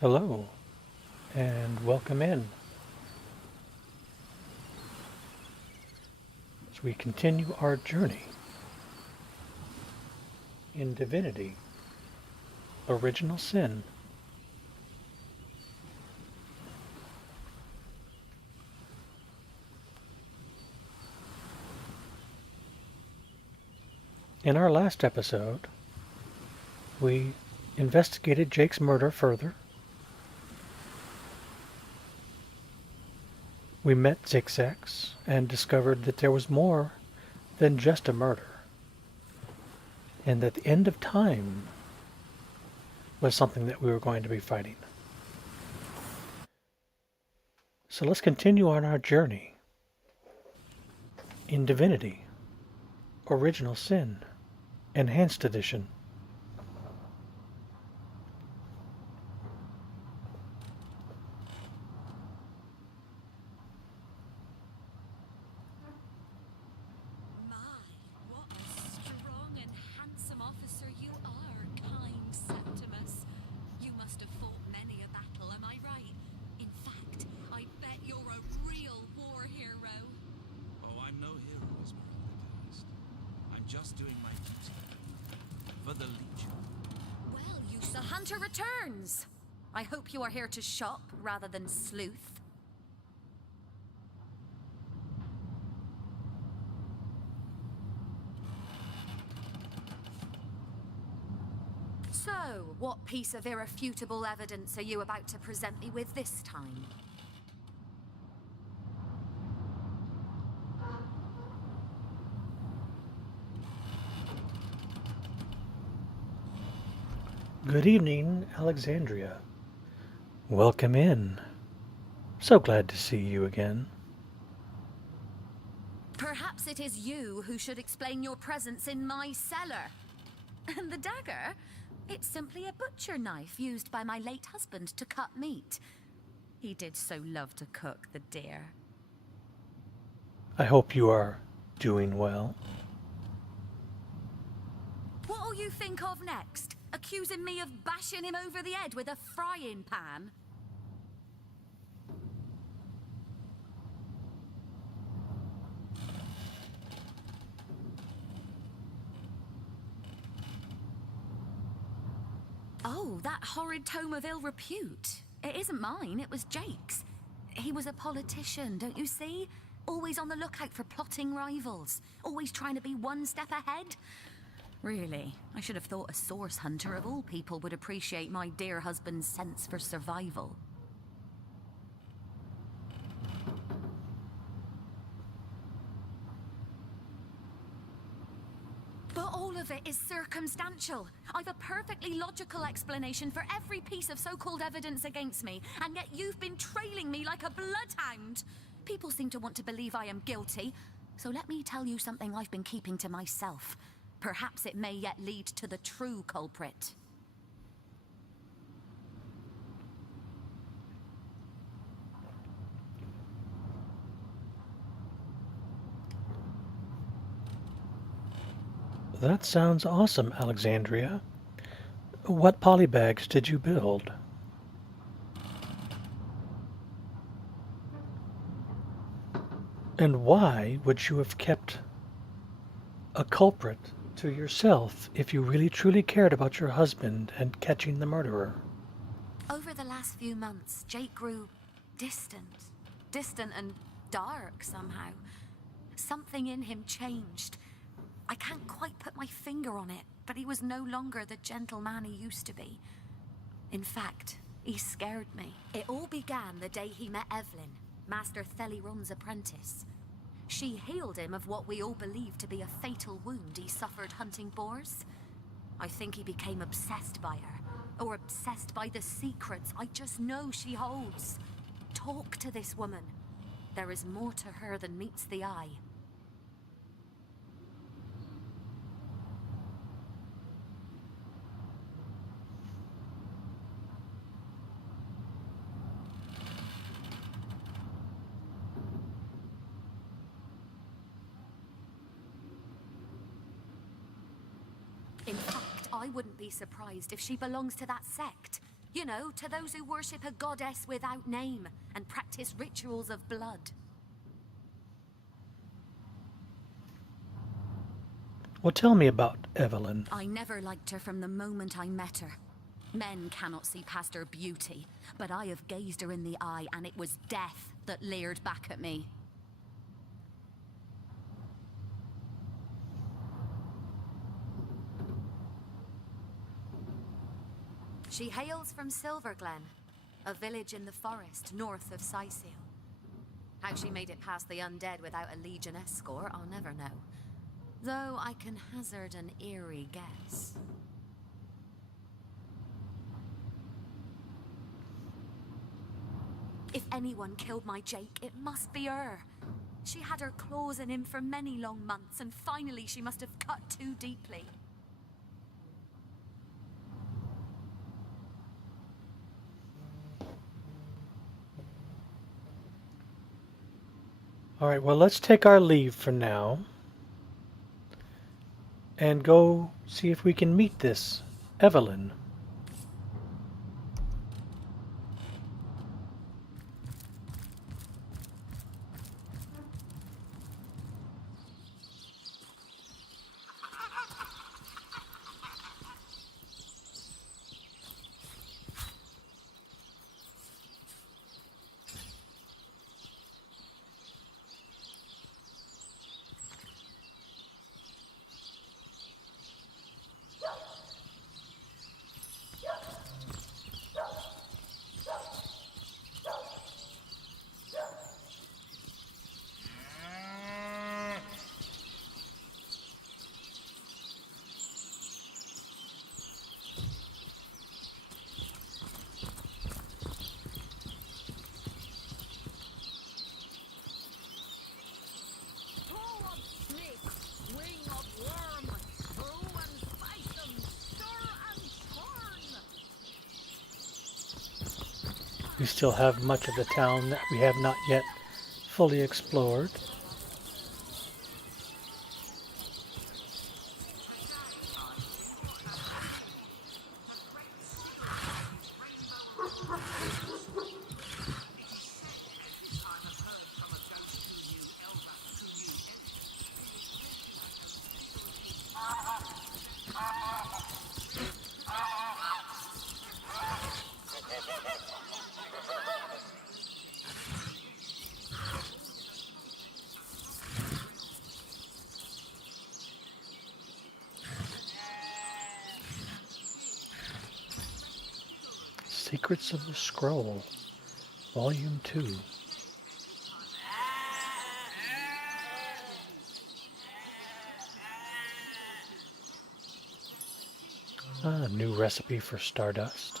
Hello, and welcome in as we continue our journey in Divinity, Original Sin. In our last episode, we investigated Jake's murder further. We met Zigzags and discovered that there was more than just a murder, and that the end of time was something that we were going to be fighting. So let's continue on our journey in Divinity, Original Sin, Enhanced Edition. My, what a strong and handsome officer you are, kind Septimus. You must have fought many a battle, am I right? In fact, I bet you're a real war hero. Oh, I'm no hero, Esmeralda, dearest. I'm just doing my duty. For the Legion. Well, the hunter returns. I hope you are here to shop rather than sleuth. So, what piece of irrefutable evidence are you about to present me with this time? Good evening, Alexandria. Welcome in. So glad to see you again. Perhaps it is you who should explain your presence in my cellar. And the dagger? It's simply a butcher knife used by my late husband to cut meat. He did so love to cook, the dear. I hope you are doing well. What'll you think of next? Accusing me of bashing him over the head with a frying pan? Oh, that horrid tome of ill repute. It isn't mine, it was Jake's. He was a politician, don't you see? Always on the lookout for plotting rivals. Always trying to be one step ahead. Really, I should have thought a source hunter of all people would appreciate my dear husband's sense for survival. But all of it is circumstantial. I've a perfectly logical explanation for every piece of so-called evidence against me, and yet you've been trailing me like a bloodhound. People seem to want to believe I am guilty, so let me tell you something I've been keeping to myself. Perhaps it may yet lead to the true culprit. That sounds awesome, Alexandria. What polybags did you build? And why would you have kept a culprit to yourself if you really truly cared about your husband and catching the murderer? Over the last few months, Jake grew distant. Distant and dark somehow. Something in him changed. I can't quite put my finger on it, but he was no longer the gentleman he used to be. In fact, he scared me. It all began the day he met Evelyn, Master Theliron's apprentice. She healed him of what we all believe to be a fatal wound he suffered hunting boars. I think he became obsessed by her, or obsessed by the secrets I just know she holds. Talk to this woman. There is more to her than meets the eye. In fact, I wouldn't be surprised if she belongs to that sect. You know, to those who worship a goddess without name and practice rituals of blood. Well, tell me about Evelyn. I never liked her from the moment I met her. Men cannot see past her beauty, but I have gazed her in the eye, and it was death that leered back at me. She hails from Silverglen, a village in the forest north of Sicil. How she made it past the undead without a legion escort, I'll never know. Though I can hazard an eerie guess. If anyone killed my Jake, it must be her. She had her claws in him for many long months, and finally she must have cut too deeply. All right, well, let's take our leave for now and go see if we can meet this Evelyn. We still have much of the town that we have not yet fully explored. Secrets of the Scroll, Volume 2. A new recipe for Stardust.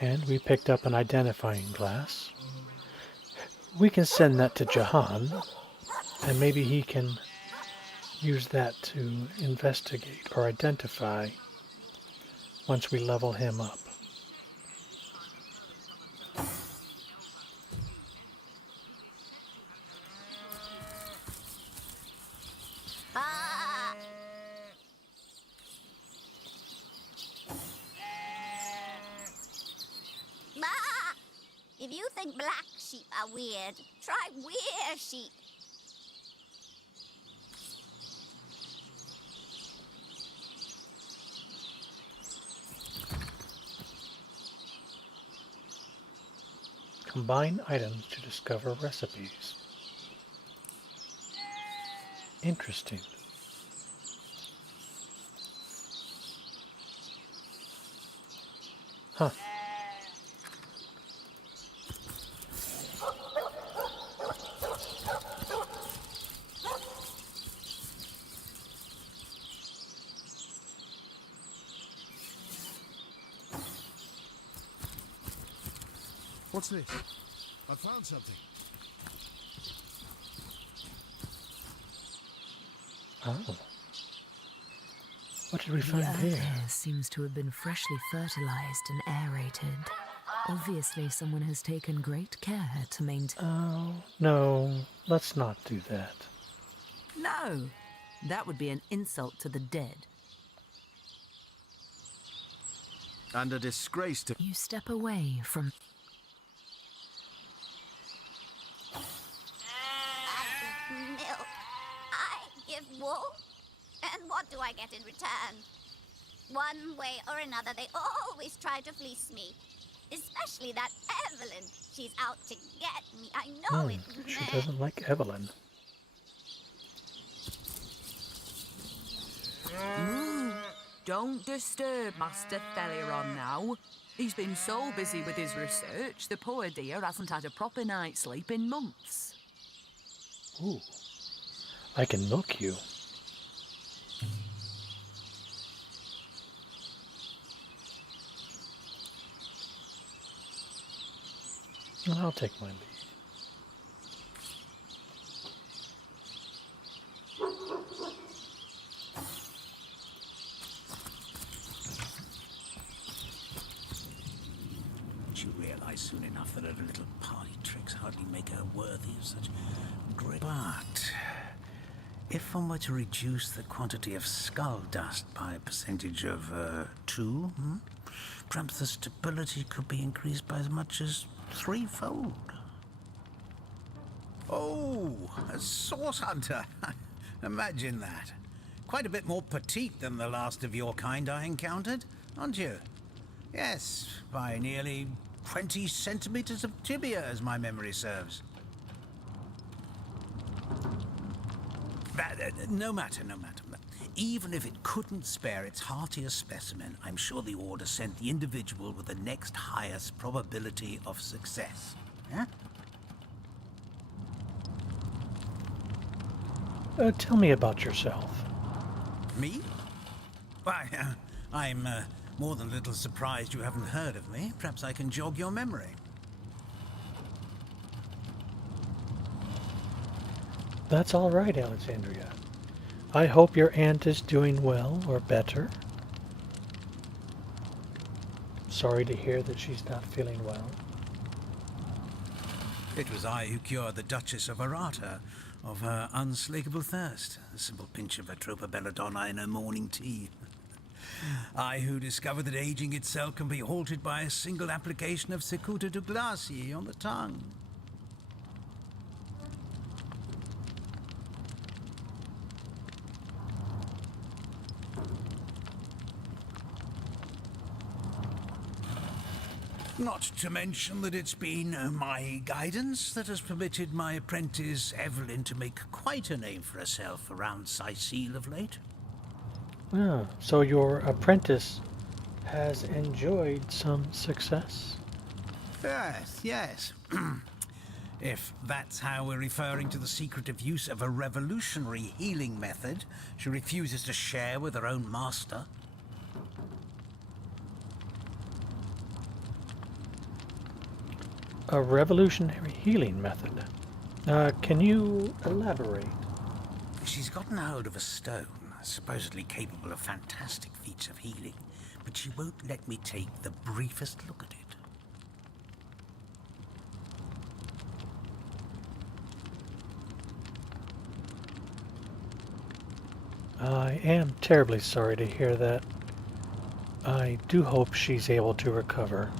And we picked up an identifying glass. We can send that to Jahan, and maybe he can use that to investigate or identify once we level him up. If you think black sheep are weird, try weird sheep. Combine items to discover recipes. Interesting. Huh. What's this? I found something. Oh. What did we The find earth here? here seems to have been freshly fertilized and aerated. Obviously, someone has taken great care to maintain. Oh, no. Let's not do that. No, that would be an insult to the dead. and a disgrace to... You step away from. I give milk. I give wool. And what do I get in return? One way or another, they always try to fleece me. Especially that Evelyn. She's out to get me. I know it. She doesn't like Evelyn. Don't disturb Master Theliron now. He's been so busy with his research, the poor dear hasn't had a proper night's sleep in months. Ooh. I can milk you. And I'll take my leave. She realized soon enough that her little party tricks hardly make her worthy of such great... But if one were to reduce the quantity of skull dust by a percentage of 2, perhaps the stability could be increased by as much as 3-fold. Oh, a source hunter. Imagine that. Quite a bit more petite than the last of your kind I encountered, aren't you? Yes, by nearly 20 centimeters of tibia, as my memory serves. But, no matter. Even if it couldn't spare its heartiest specimen, I'm sure the Order sent the individual with the next highest probability of success. Yeah? Tell me about yourself. Me? Why, I'm more than a little surprised you haven't heard of me. Perhaps I can jog your memory. That's all right, Alexandria. I hope your aunt is doing well or better. Sorry to hear that she's not feeling well. It was I who cured the Duchess of Arata of her unslakable thirst. A simple pinch of Atropa belladonna in her morning tea. I who discovered that aging itself can be halted by a single application of Cicuta Douglasii on the tongue. Not to mention that it's been my guidance that has permitted my apprentice Evelyn to make quite a name for herself around Sicile of late. Ah, so your apprentice has enjoyed some success? Yes. If that's how we're referring to the secretive use of a revolutionary healing method she refuses to share with her own master. A revolutionary healing method. Can you elaborate? She's gotten hold of a stone, supposedly capable of fantastic feats of healing, but she won't let me take the briefest look at it. I am terribly sorry to hear that. I do hope she's able to recover.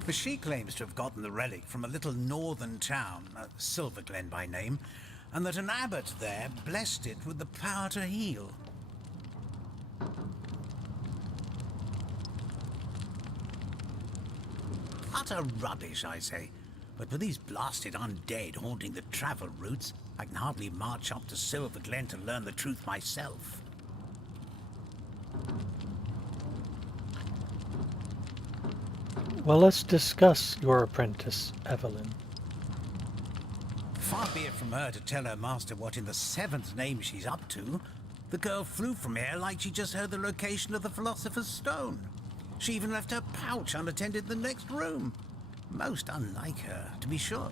For she claims to have gotten the relic from a little northern town, Silverglen by name, and that an abbot there blessed it with the power to heal. Utter rubbish, I say. But with these blasted undead haunting the travel routes, I can hardly march up to Silverglen to learn the truth myself. Well, let's discuss your apprentice, Evelyn. Far be it from her to tell her master what in the seventh name she's up to. The girl flew from here like she just heard the location of the Philosopher's Stone. She even left her pouch unattended in the next room. Most unlike her, to be sure.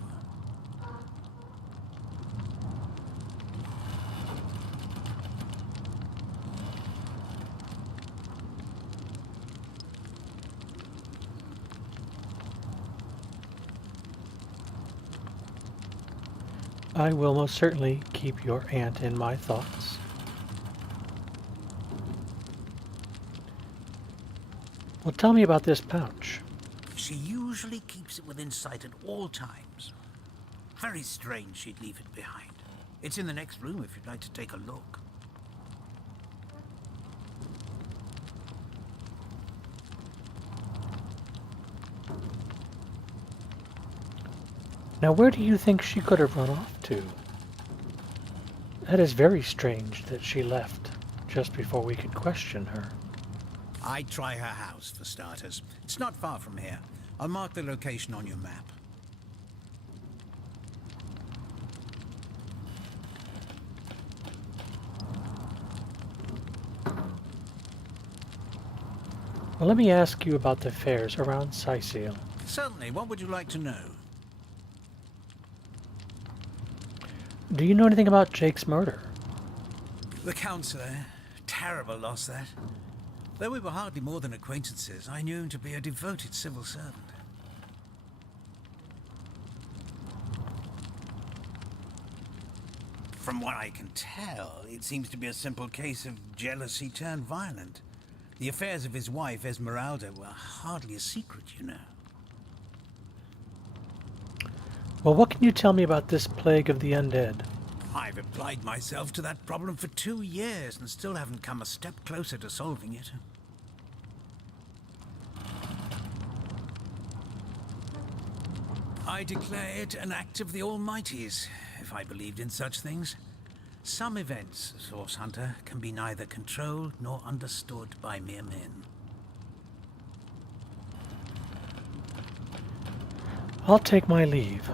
I will most certainly keep your aunt in my thoughts. Well, tell me about this pouch. She usually keeps it within sight at all times. Very strange she'd leave it behind. It's in the next room if you'd like to take a look. Now, where do you think she could have run off to? That is very strange that she left just before we could question her. I'd try her house, for starters. It's not far from here. I'll mark the location on your map. Well, let me ask you about the fairs around Sicil. Certainly. What would you like to know? Do you know anything about Jake's murder? The councillor. Terrible loss, that. Though we were hardly more than acquaintances, I knew him to be a devoted civil servant. From what I can tell, it seems to be a simple case of jealousy turned violent. The affairs of his wife, Esmeralda, were hardly a secret, you know. Well, what can you tell me about this plague of the undead? I've applied myself to that problem for 2 years and still haven't come a step closer to solving it. I declare it an act of the Almighty's, if I believed in such things. Some events, Source Hunter, can be neither controlled nor understood by mere men. I'll take my leave.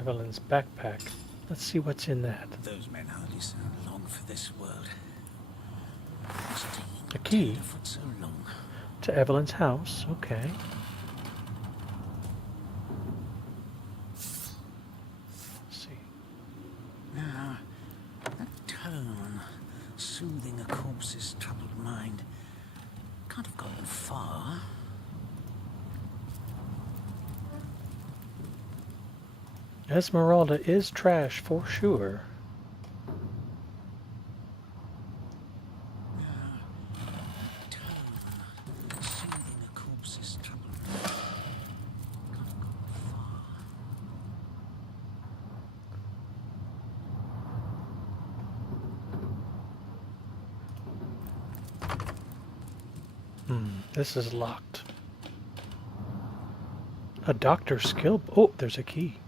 Evelyn's backpack. Let's see what's in that. Those men hardly sound long for this world. A key For so long. to Evelyn's house. Okay. Let's see. Now, that tone, soothing a corpse's troubled mind, can't have gotten far. Esmeralda is trash for sure. Soothing a corpse's troubled mind. Can't have gotten far. This is locked. A doctor's skill. Oh, there's a key.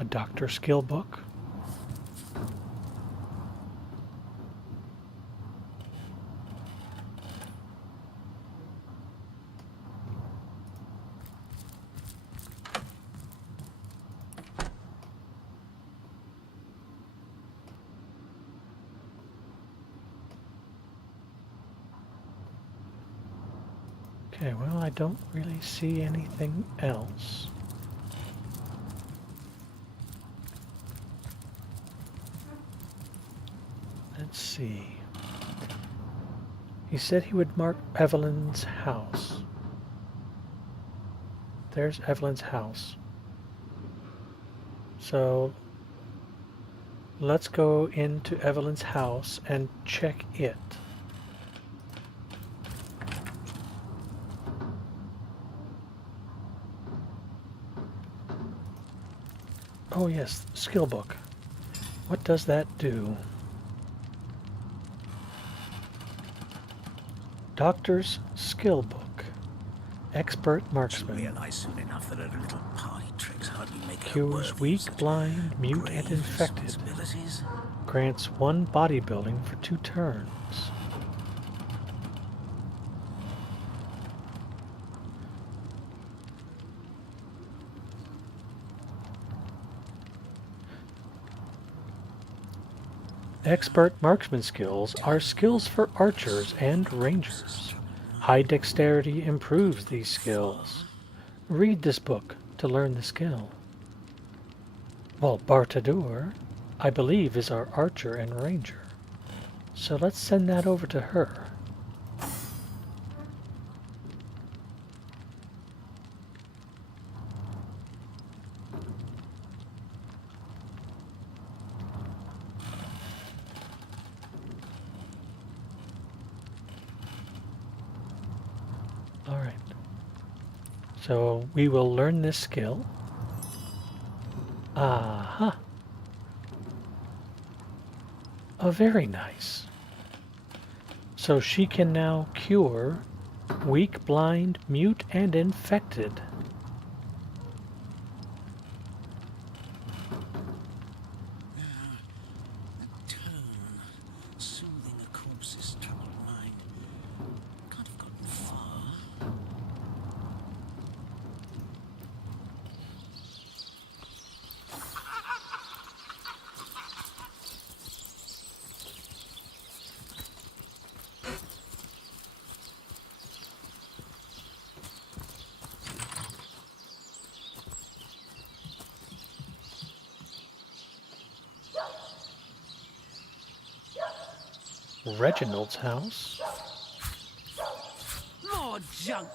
A doctor skill book. Okay, well, I don't really see anything else. Let's see. He said he would mark Evelyn's house. There's Evelyn's house. So let's go into Evelyn's house and check it. Oh yes, skill book. What does that do? Doctor's skill book. Expert She'll marksman. realize soon enough that her little party tricks hardly make her Cures worthy of weak, such blind, mute, and grave infected. responsibilities. Grants 1 bodybuilding for 2 turns. Expert marksman skills are skills for archers and rangers. High dexterity improves these skills. Read this book to learn the skill. Well, Bartadur, I believe, is our archer and ranger. So let's send that over to her. Alright. So we will learn this skill. Aha. Oh, very nice. So she can now cure weak, blind, mute, and infected. The tone, soothing a corpse's troubled mind. Can't have gotten far. Reginald's house. More junk.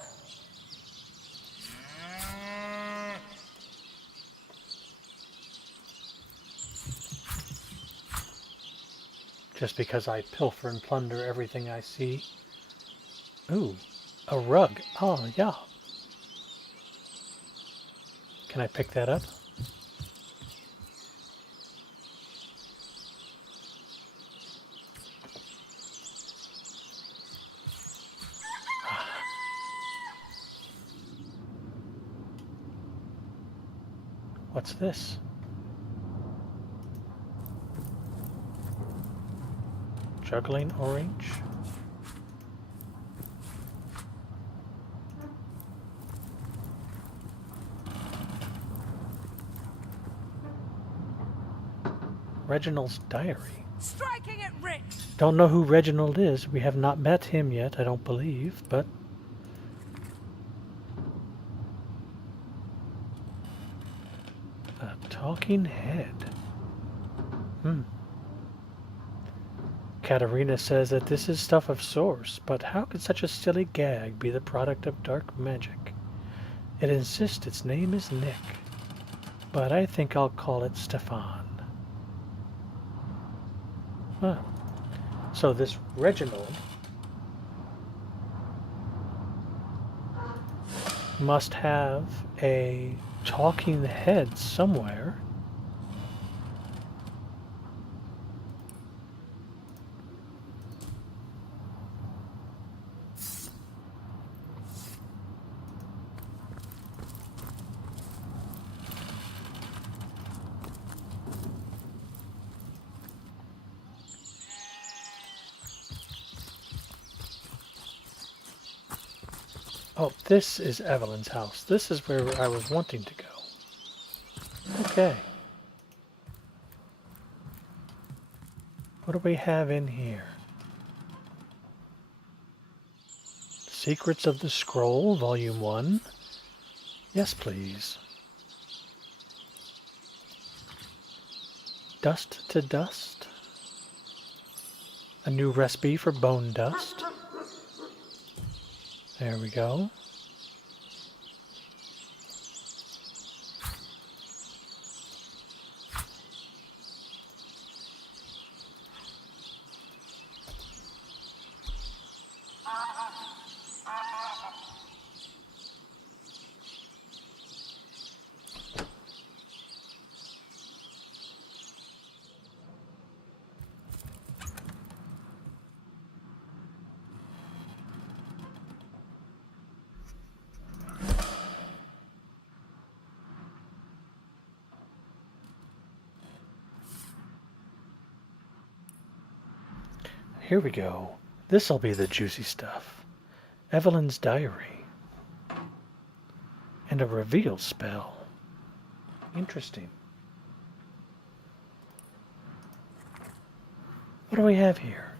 Just because I pilfer and plunder everything I see. Ooh, a rug. Oh, yeah. Can I pick that up? What's this? Juggling orange? Reginald's diary. Striking it rich. Don't know who Reginald is. We have not met him yet, I don't believe, but... A talking head. Katerina says that this is stuff of source, but how could such a silly gag be the product of dark magic? It insists its name is Nick, but I think I'll call it Stefan. Huh. So this Reginald must have a talking head somewhere. Oh, this is Evelyn's house. This is where I was wanting to go. Okay. What do we have in here? Secrets of the Scroll, Volume 1. Yes, please. Dust to Dust. A new recipe for bone dust. There we go. Here we go. This'll be the juicy stuff. Evelyn's diary. And a reveal spell. Interesting. What do we have here?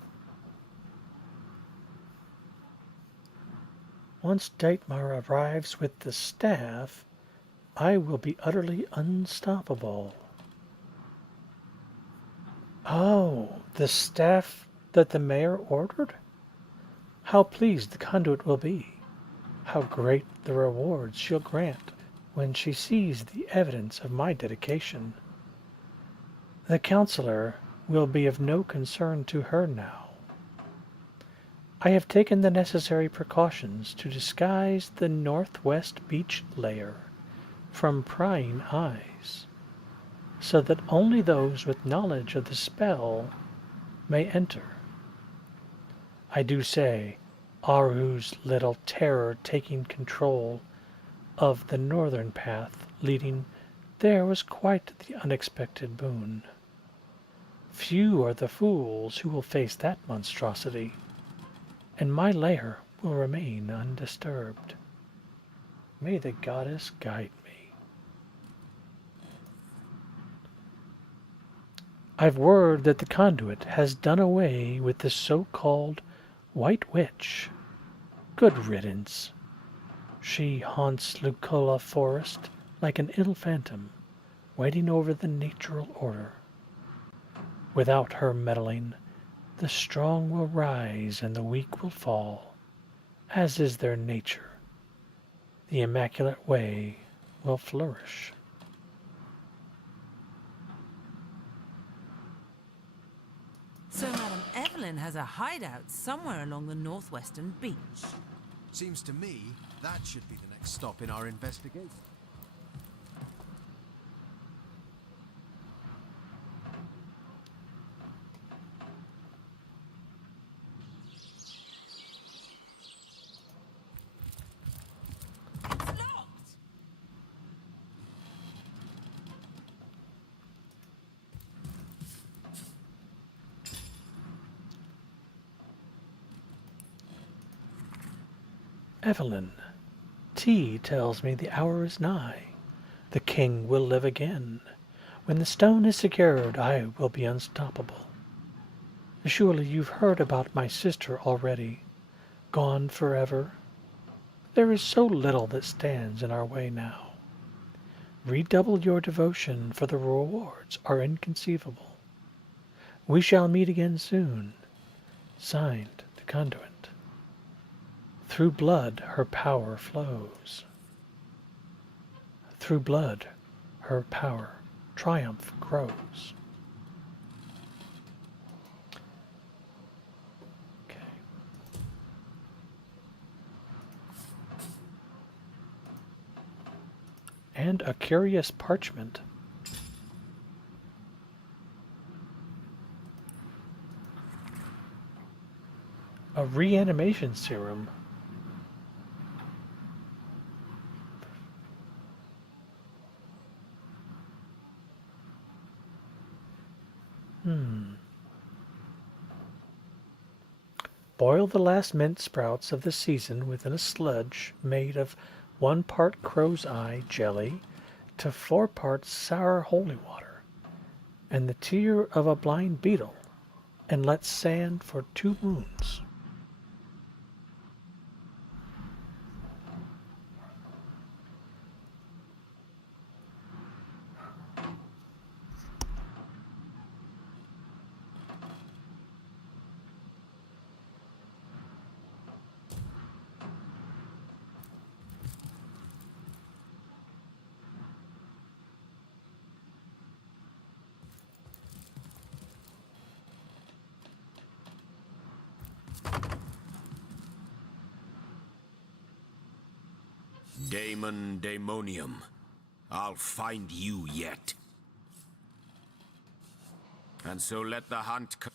Once Deitmar arrives with the staff, I will be utterly unstoppable. Oh, the staff that the mayor ordered? How pleased the conduit will be. How great the rewards she'll grant when she sees the evidence of my dedication. The counselor will be of no concern to her now. I have taken the necessary precautions to disguise the northwest beach layer from prying eyes, so that only those with knowledge of the spell may enter. I do say, Aru's little terror taking control of the northern path leading there was quite the unexpected boon. Few are the fools who will face that monstrosity, and my lair will remain undisturbed. May the goddess guide me. I've word that the conduit has done away with the so-called White Witch. Good riddance. She haunts Lucola Forest like an ill phantom, waiting over the natural order. Without her meddling, the strong will rise and the weak will fall, as is their nature. The Immaculate Way will flourish. So Madame Evelyn has a hideout somewhere along the northwestern beach. Seems to me that should be the next stop in our investigation. Evelyn, tea tells me the hour is nigh. The king will live again. When the stone is secured, I will be unstoppable. Surely you've heard about my sister already, gone forever. There is so little that stands in our way now. Redouble your devotion, for the rewards are inconceivable. We shall meet again soon. Signed, the conduit. Through blood her power flows. Through blood her power triumph grows. Okay. And a curious parchment. A reanimation serum. Boil the last mint sprouts of the season within a sludge made of 1 part crow's eye jelly to 4 parts sour holy water, and the tear of a blind beetle, and let stand for 2 moons. Damon Daemonium, I'll find you yet. And so let the hunt come.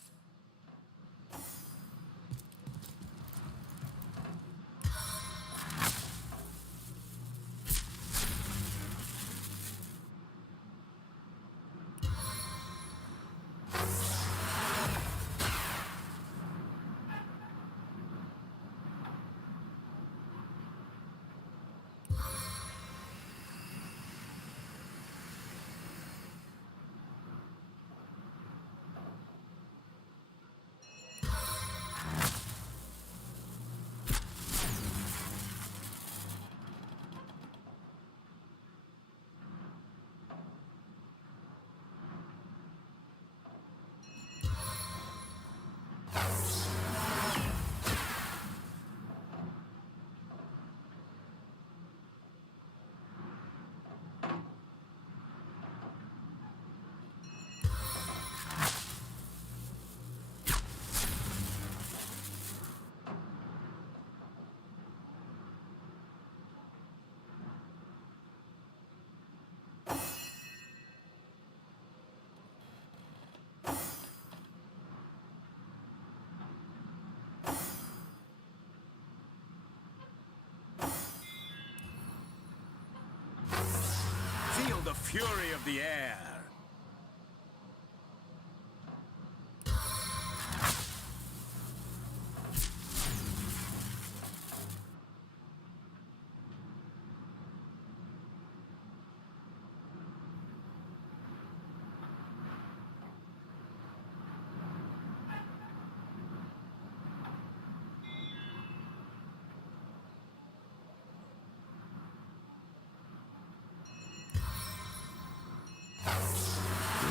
fury of the air.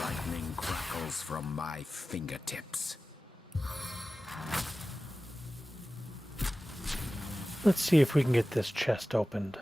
Lightning crackles from my fingertips. Let's see if we can get this chest opened.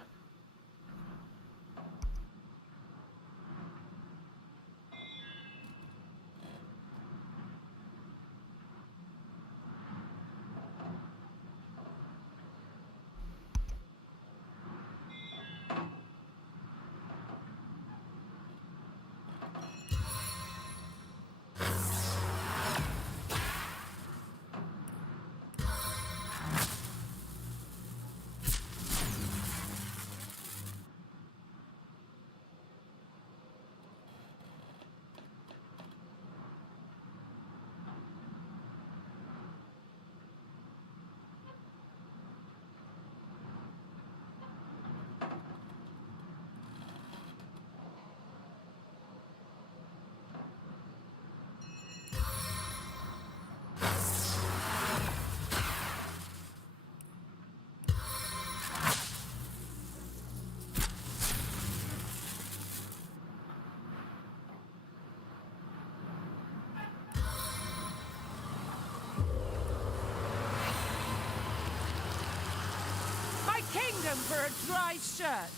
My kingdom for a dry shirt!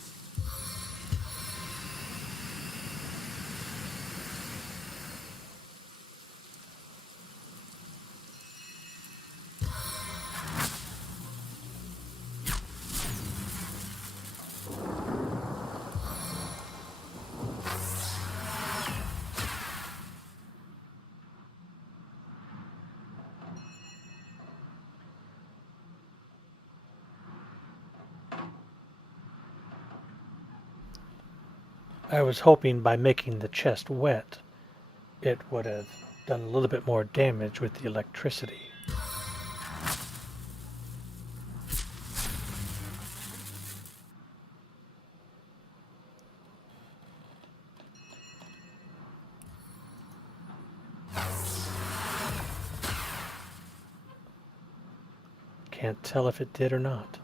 I was hoping by making the chest wet, it would have done a little bit more damage with the electricity. Can't tell if it did or not.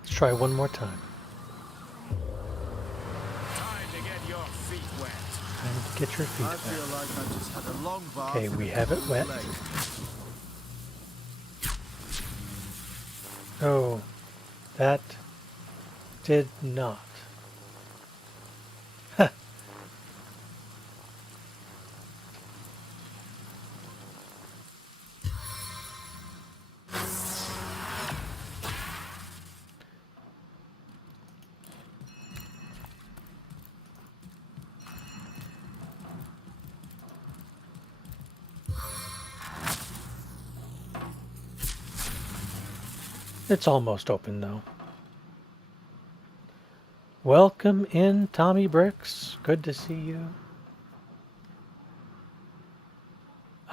Let's try one more time. Time to get your feet wet. Time to get your feet I feel wet. like I just had a long bath. Okay, we have it wet. Oh, that did not. Huh. It's almost open though. Welcome in, Tommy Bricks. Good to see you.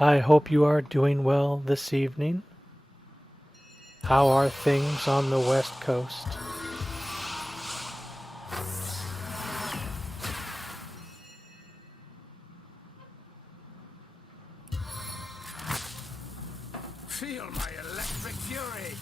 I hope you are doing well this evening. How are things on the West Coast? Feel my electric fury.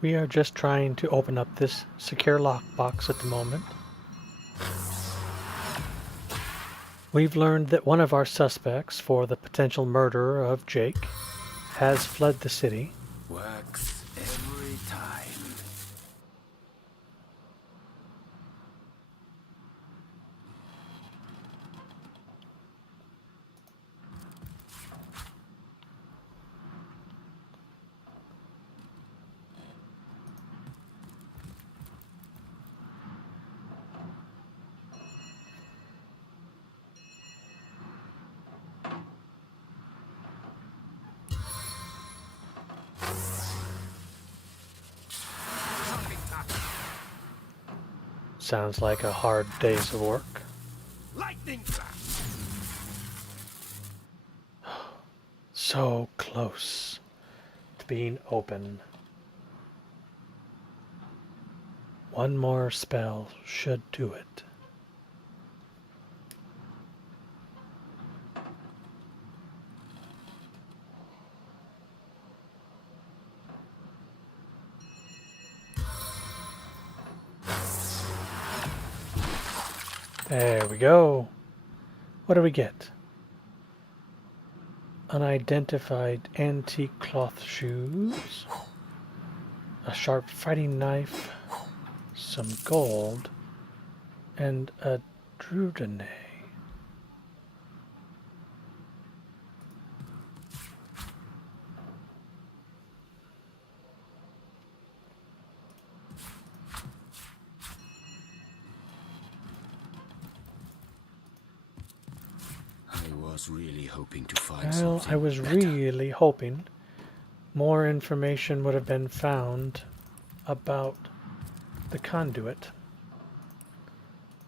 We are just trying to open up this secure lockbox at the moment. We've learned that one of our suspects for the potential murder of Jake has fled the city. Works every time. Sounds like a hard day's of work. Lightning flash! So close to being open. One more spell should do it. There we go. What do we get? Unidentified antique cloth shoes, a sharp fighting knife, some gold, and a Divinity. I was really hoping to find Well, something I was better. really hoping more information would have been found about the conduit.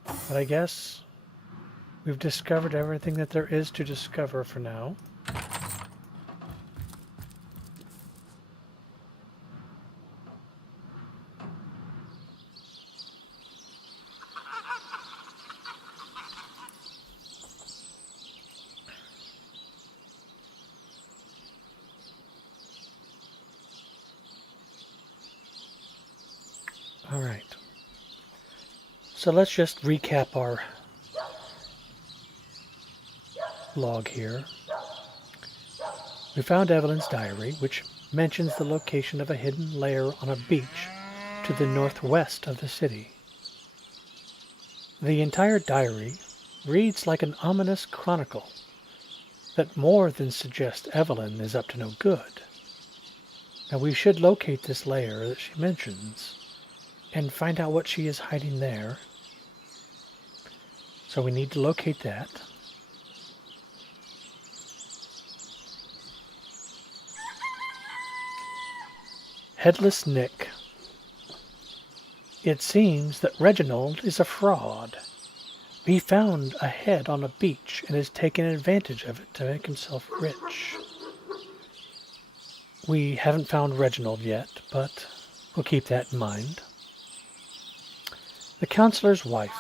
But I guess we've discovered everything that there is to discover for now. All right. So let's just recap our log here. We found Evelyn's diary, which mentions the location of a hidden lair on a beach to the northwest of the city. The entire diary reads like an ominous chronicle that more than suggests Evelyn is up to no good. Now we should locate this lair that she mentions and find out what she is hiding there. So we need to locate that. Headless Nick. It seems that Reginald is a fraud. He found a head on a beach and has taken advantage of it to make himself rich. We haven't found Reginald yet, but we'll keep that in mind. The counselor's wife.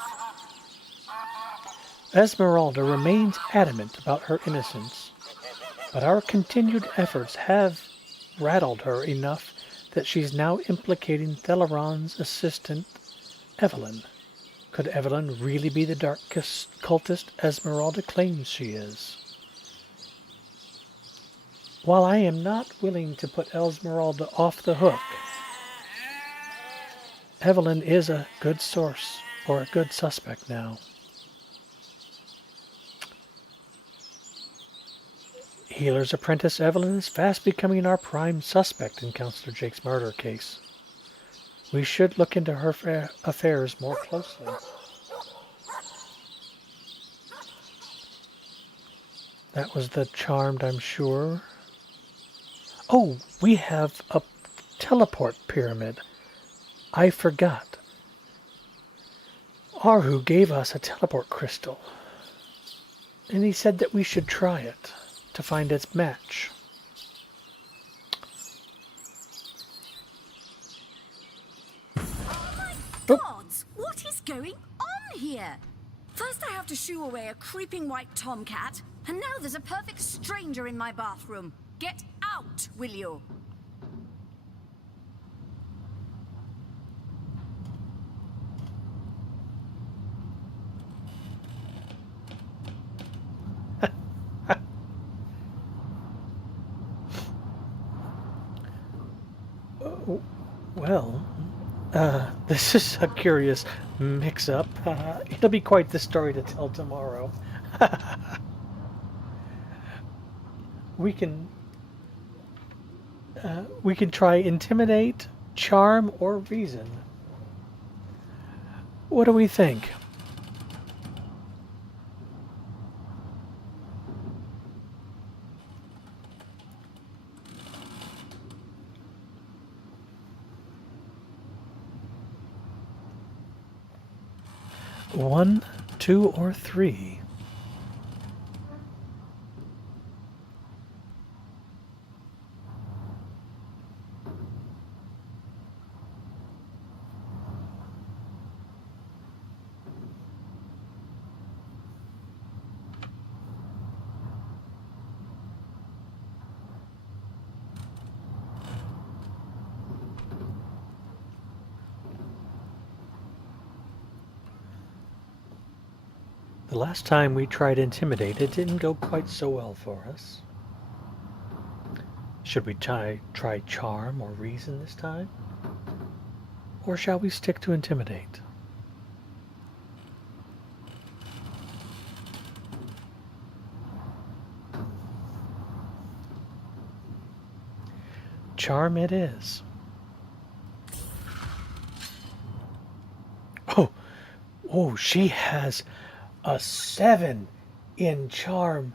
Esmeralda remains adamant about her innocence, but our continued efforts have rattled her enough that she's now implicating Theleron's assistant, Evelyn. Could Evelyn really be the dark cultist Esmeralda claims she is? While I am not willing to put Esmeralda off the hook, Evelyn is a good source, or a good suspect now. Healer's apprentice Evelyn is fast becoming our prime suspect in Counselor Jake's murder case. We should look into her affairs more closely. That was the charmed, I'm sure. Oh, we have a teleport pyramid. I forgot. Arhu gave us a teleport crystal, and he said that we should try it to find its match. Gods, what is going on here? First I have to shoo away a creeping white tomcat, and now there's a perfect stranger in my bathroom. Get out, will you? Well, this is a curious mix-up. It'll be quite the story to tell tomorrow. We can try intimidate, charm, or reason. What do we think? 1, 2, or 3. The last time we tried Intimidate, it didn't go quite so well for us. Should we try Charm or Reason this time? Or shall we stick to Intimidate? Charm it is. Oh, she has a 7 in Charm.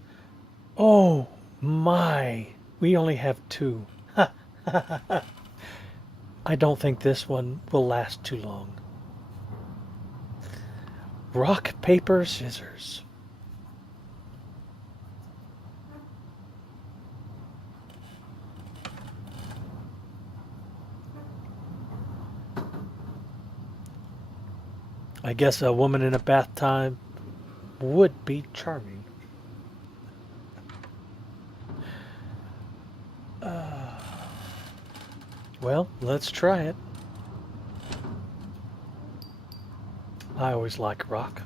Oh my. We only have 2. I don't think this one will last too long. Rock, paper, scissors. I guess a woman in a bathtub would be charming. Well, let's try it. I always like rock.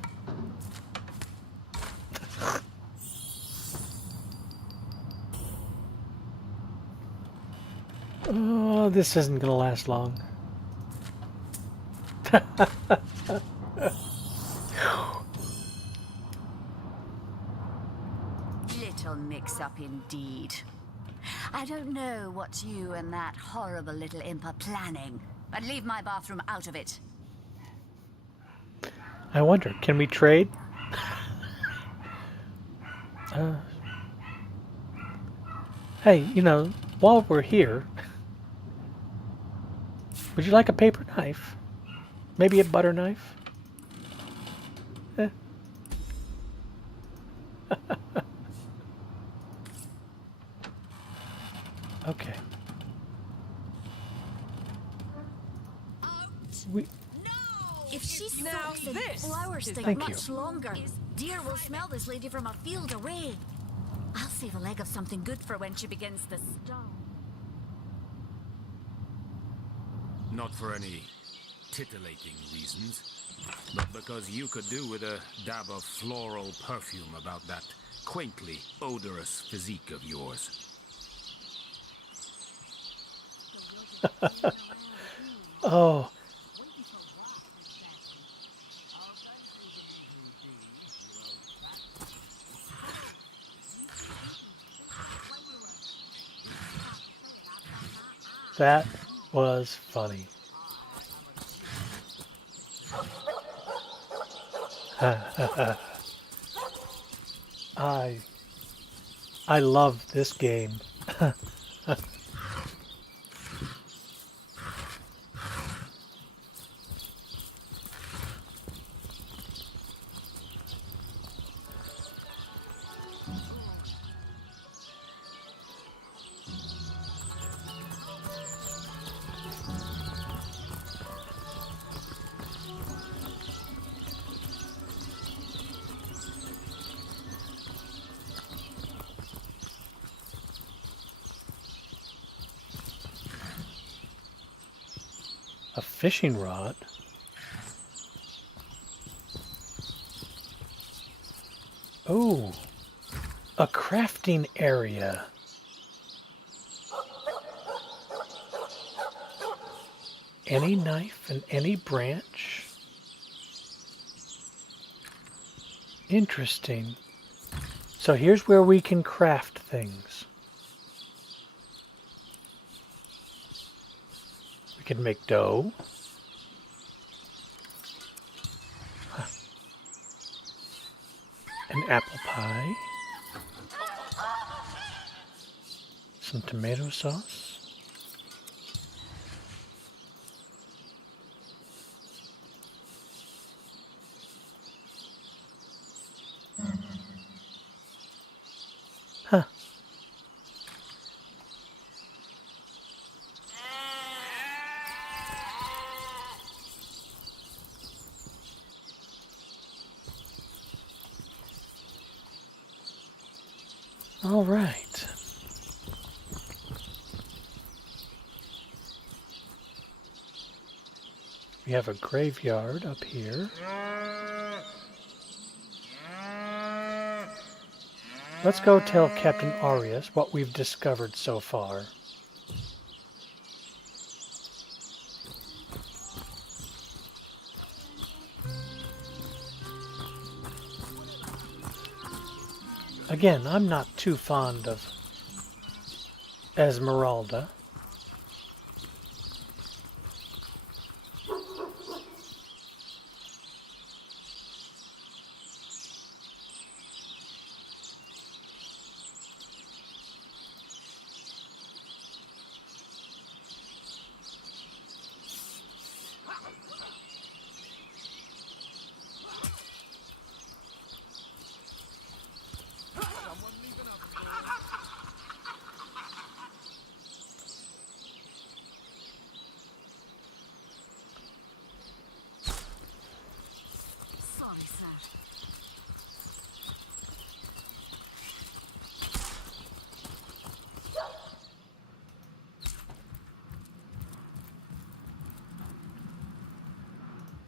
Oh, this isn't going to last long. Little mix-up indeed. I don't know what you and that horrible little imp are planning, but leave my bathroom out of it. I wonder, can we trade? Hey, you know, while we're here, would you like a paper knife? Maybe a butter knife? Okay. If she Now soaks in this flowers is stink Thank much you. longer, deer will smell this lady from a field away. I'll save a leg of something good for when she begins to starve. Not for any titillating reasons, but because you could do with a dab of floral perfume about that quaintly odorous physique of yours. Oh. That was funny. I love this game. A fishing rod? Oh, a crafting area. Any knife and any branch? Interesting. So here's where we can craft things. We can make dough. An apple pie. Some tomato sauce. All right. We have a graveyard up here. Let's go tell Captain Arias what we've discovered so far. Again, I'm not too fond of Esmeralda. Sorry, sir.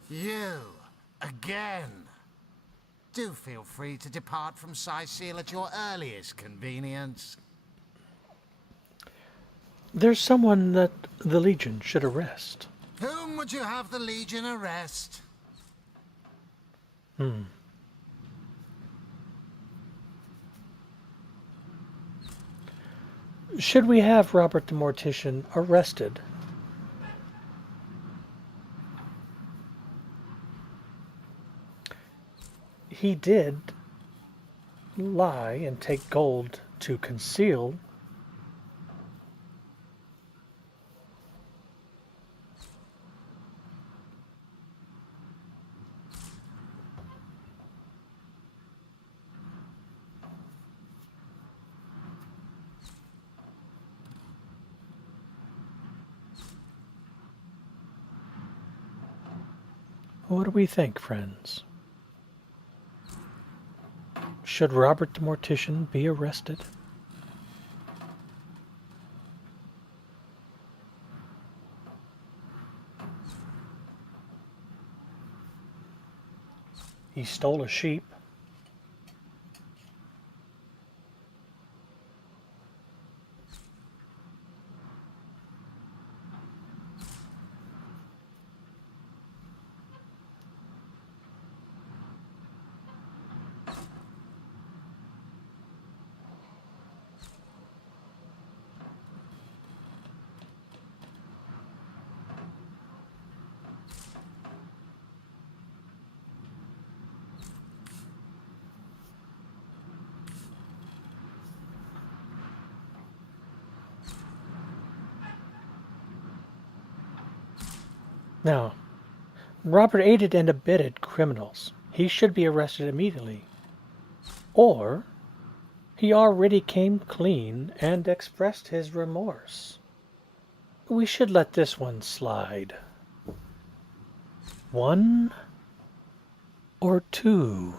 You, again. Do feel free to depart from Sicil at your earliest convenience. There's someone that the Legion should arrest. Whom would you have the Legion arrest? Should we have Robert the Mortician arrested? He did lie and take gold to conceal. What do we think, friends? Should Robert the Mortician be arrested? He stole a sheep. Now, Robert aided and abetted criminals. He should be arrested immediately. Or, he already came clean and expressed his remorse. We should let this one slide. 1 or 2.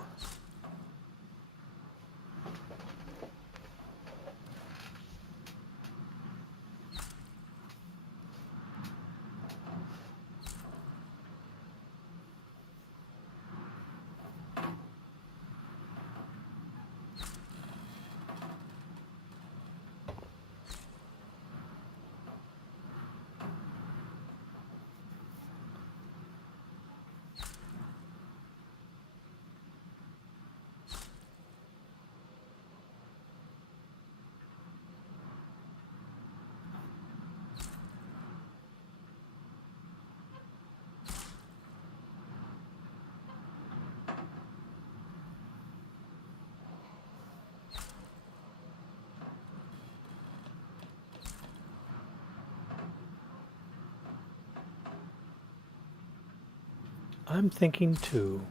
I'm thinking 2.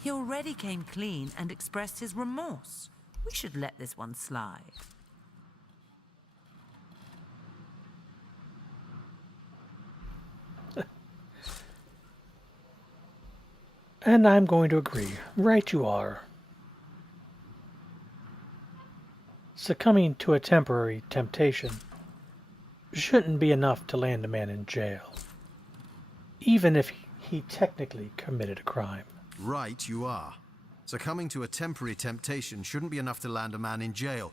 He already came clean and expressed his remorse. We should let this one slide. And I'm going to agree. Right you are. Succumbing to a temporary temptation shouldn't be enough to land a man in jail, even if he technically committed a crime. Right you are. Succumbing to a temporary temptation shouldn't be enough to land a man in jail,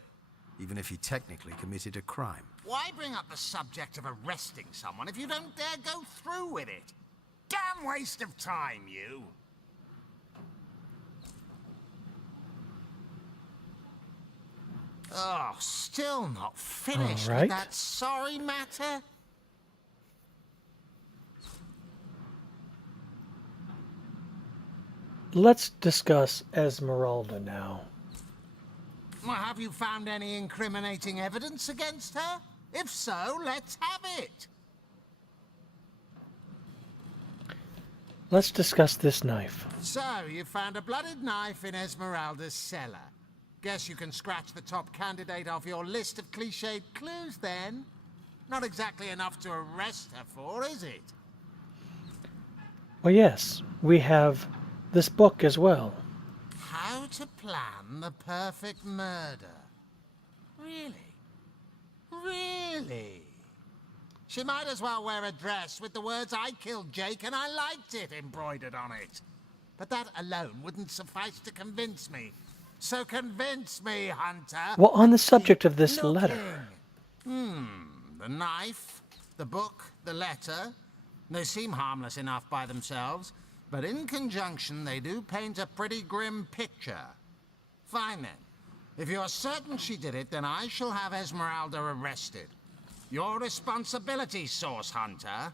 even if he technically committed a crime. Why bring up the subject of arresting someone if you don't dare go through with it? Damn waste of time, you! Oh, still not finished All right. with that sorry matter? Let's discuss Esmeralda now. Well, have you found any incriminating evidence against her? If so, let's have it. Let's discuss this knife. So, you found a blooded knife in Esmeralda's cellar. Guess you can scratch the top candidate off your list of cliched clues, then. Not exactly enough to arrest her for, is it? Well, yes, we have this book as well. How to plan the perfect murder. Really? Really? She might as well wear a dress with the words "I killed Jake and I liked it" embroidered on it. But that alone wouldn't suffice to convince me. So convince me, Hunter. Well, on the subject of this letter. The knife, the book, the letter. They seem harmless enough by themselves, but in conjunction they do paint a pretty grim picture. Fine then. If you're certain she did it, then I shall have Esmeralda arrested. Your responsibility, Source Hunter.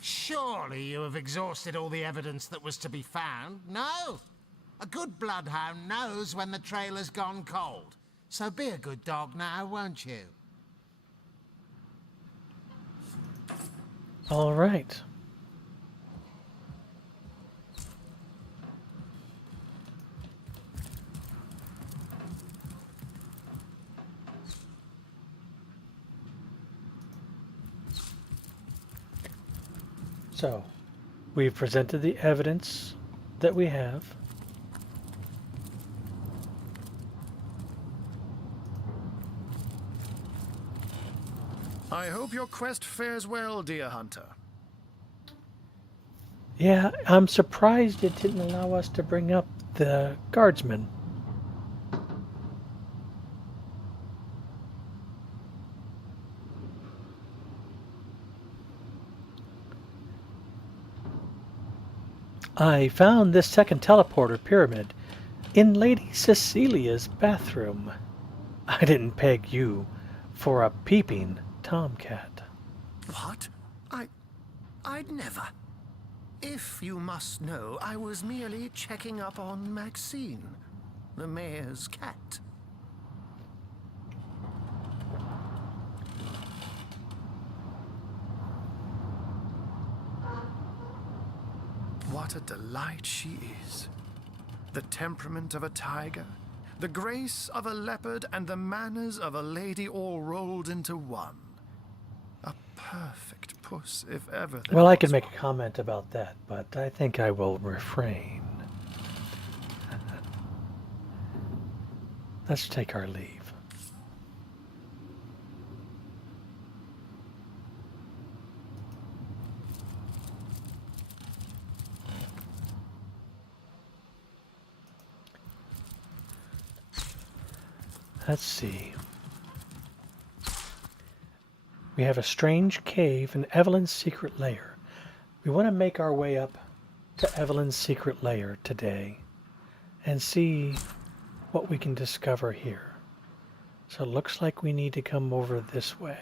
Surely you have exhausted all the evidence that was to be found? No. A good bloodhound knows when the trail has gone cold. So be a good dog now, won't you? All right. So, we've presented the evidence that we have. I hope your quest fares well, dear hunter. Yeah, I'm surprised it didn't allow us to bring up the guardsman. I found this second teleporter pyramid in Lady Cecilia's bathroom. I didn't peg you for a peeping tomcat. What? I'd never. If you must know, I was merely checking up on Maxine, the mayor's cat. What a delight she is. The temperament of a tiger, the grace of a leopard, and the manners of a lady all rolled into one. A perfect puss, if ever there Well, I was could make one. a comment about that, but I think I will refrain. Let's take our leave. Let's see. We have a strange cave in Evelyn's secret lair. We want to make our way up to Evelyn's secret lair today and see what we can discover here. So it looks like we need to come over this way.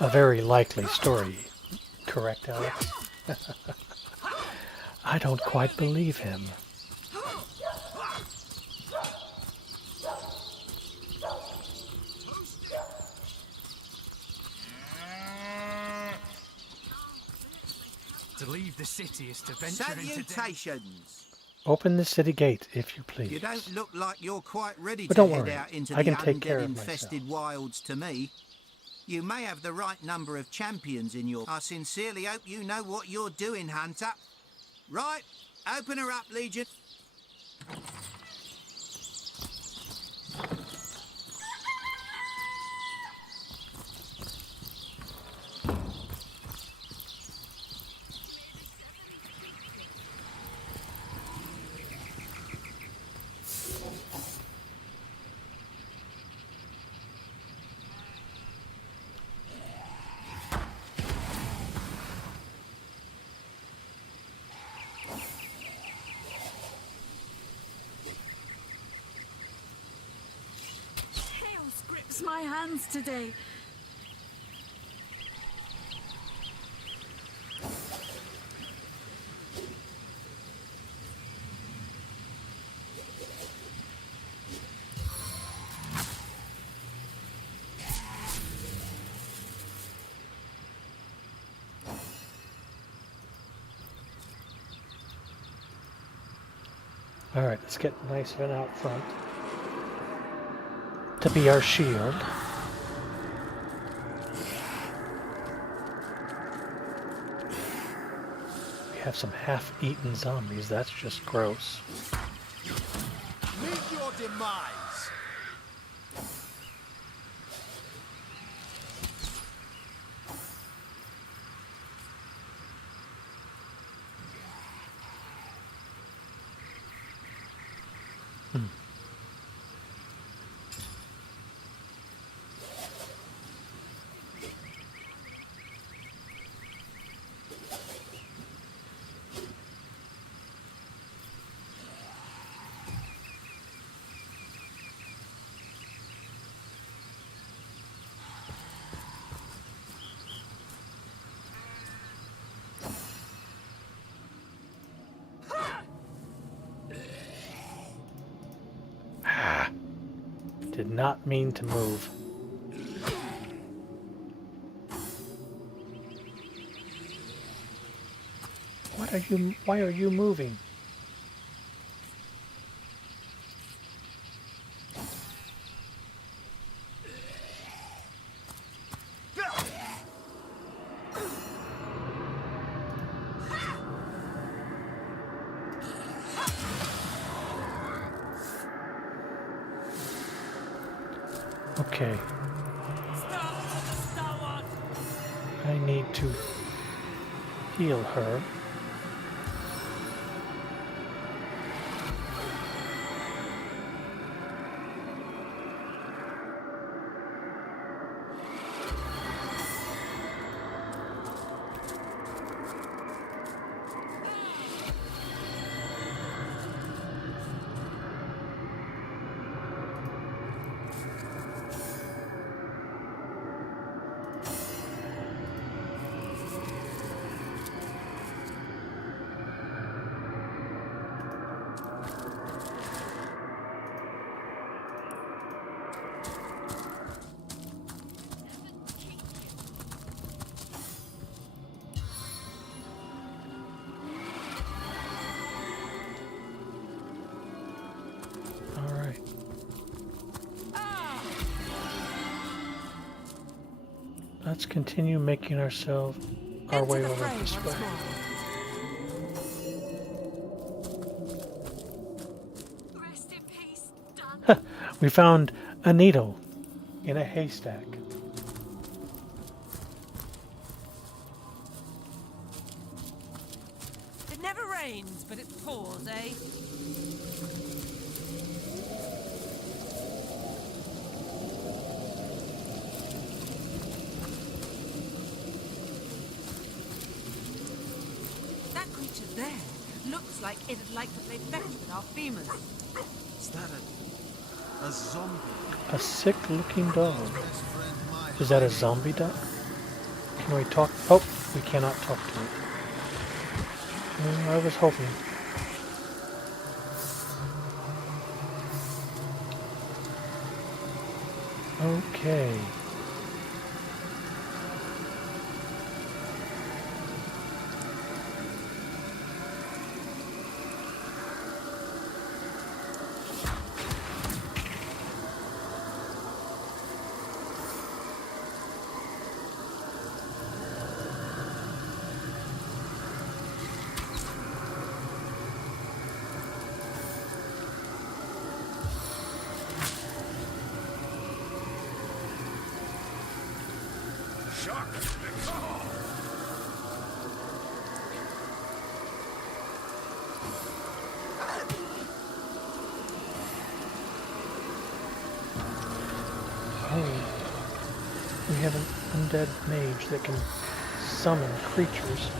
A very likely story, correct, Alex? I don't quite believe him. To leave the city is to venture into Salutations. Open the city gate, if you please. You don't look like you're quite ready But to don't head worry, out into I the can take care of undead-infested wilds to me. You may have the right number of champions in your... I sincerely hope you know what you're doing, Hunter. Right, open her up, Legion. Chaos grips my hands today. Alright, let's get nice and out front to be our shield. We have some half-eaten zombies, that's just gross. Meet your demise. Did not mean to move. Why are you moving? Okay. I need to heal her. Let's continue making our way over this way. Rest in peace, done. We found a needle in a haystack. It never rains, but it pours, eh? That creature there looks like it'd like to play fetch with our femurs. Is that a zombie? A sick-looking dog. Is that a zombie duck? Can we talk? Oh, we cannot talk to it. I was hoping. Okay. shock the call. Oh, we have an undead mage that can summon creatures.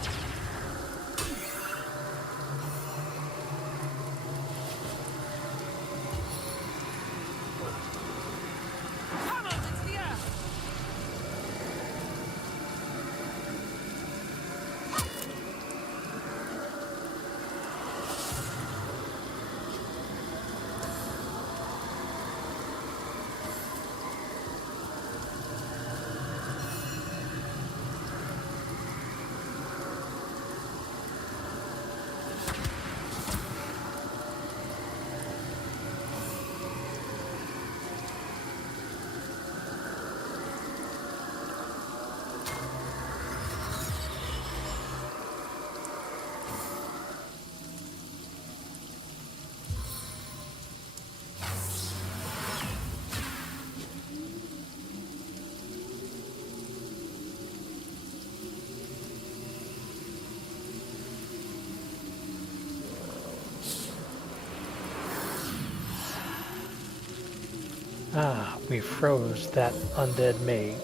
Ah, we froze that undead mage.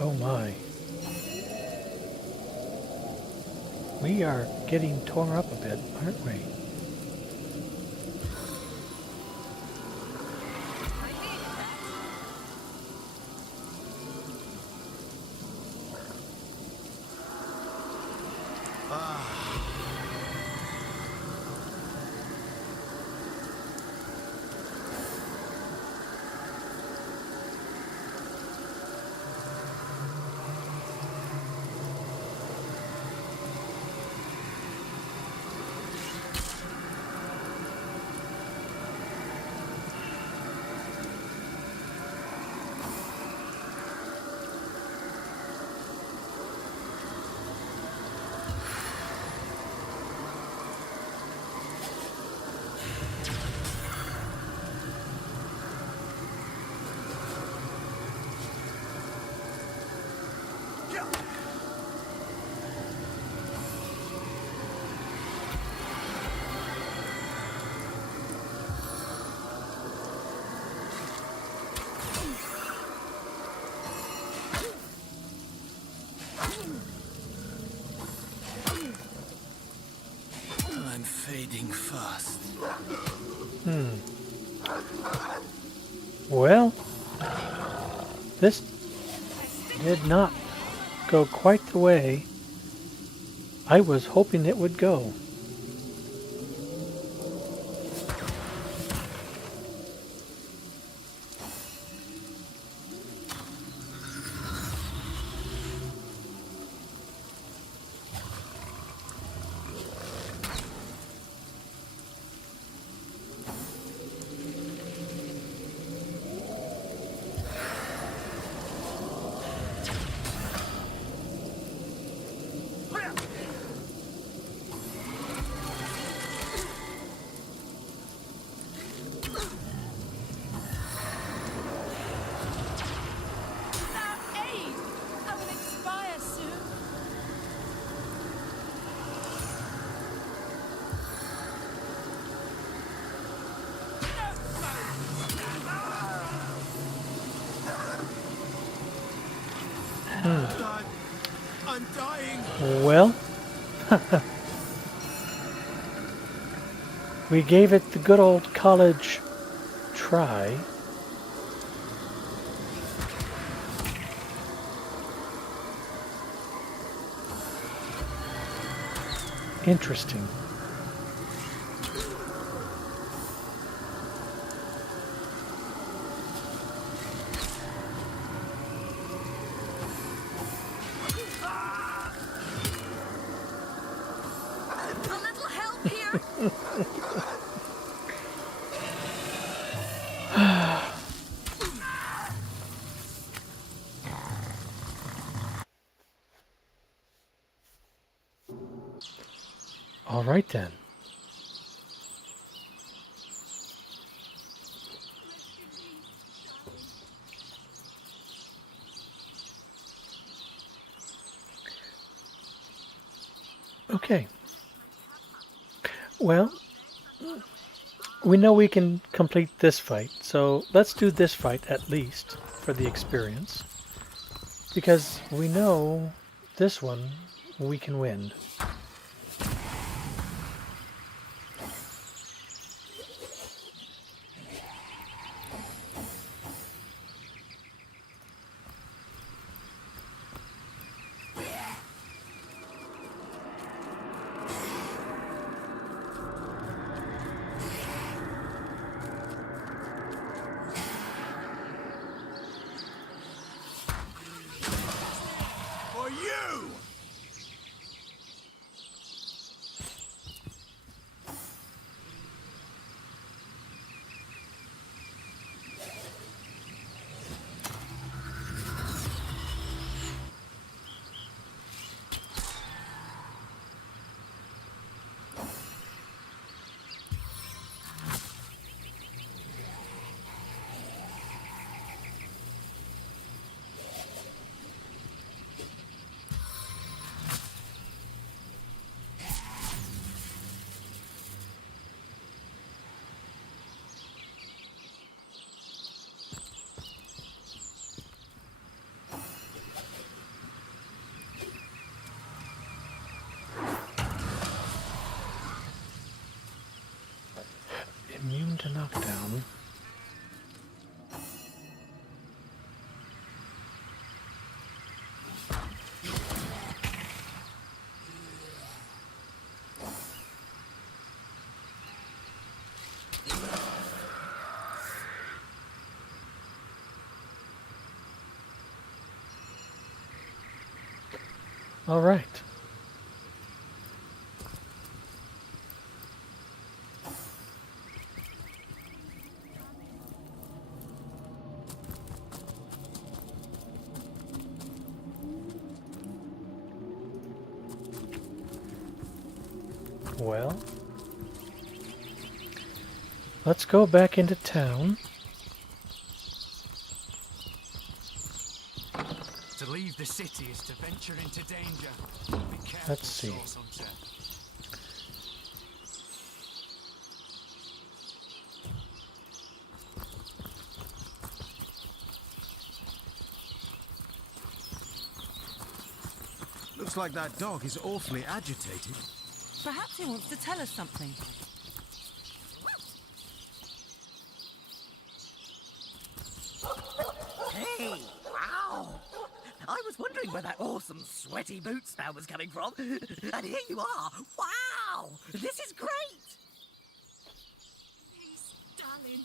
Oh my. We are getting torn up a bit, aren't we? I'm fading fast. Well, this did not go quite the way I was hoping it would go. I'm dying. Well, we gave it the good old college try. Interesting. A little help here. right then. Okay. Well, we know we can complete this fight, so let's do this fight at least for the experience. Because we know this one we can win. For you! Immune to knockdown. All right. Well, let's go back into town. To leave the city is to venture into danger. Be careful, Let's see. Source Hunter. Looks like that dog is awfully agitated. Perhaps he wants to tell us something. Hey, wow! I was wondering where that awesome sweaty boot smell was coming from. And here you are. Wow! This is great! Please, darling.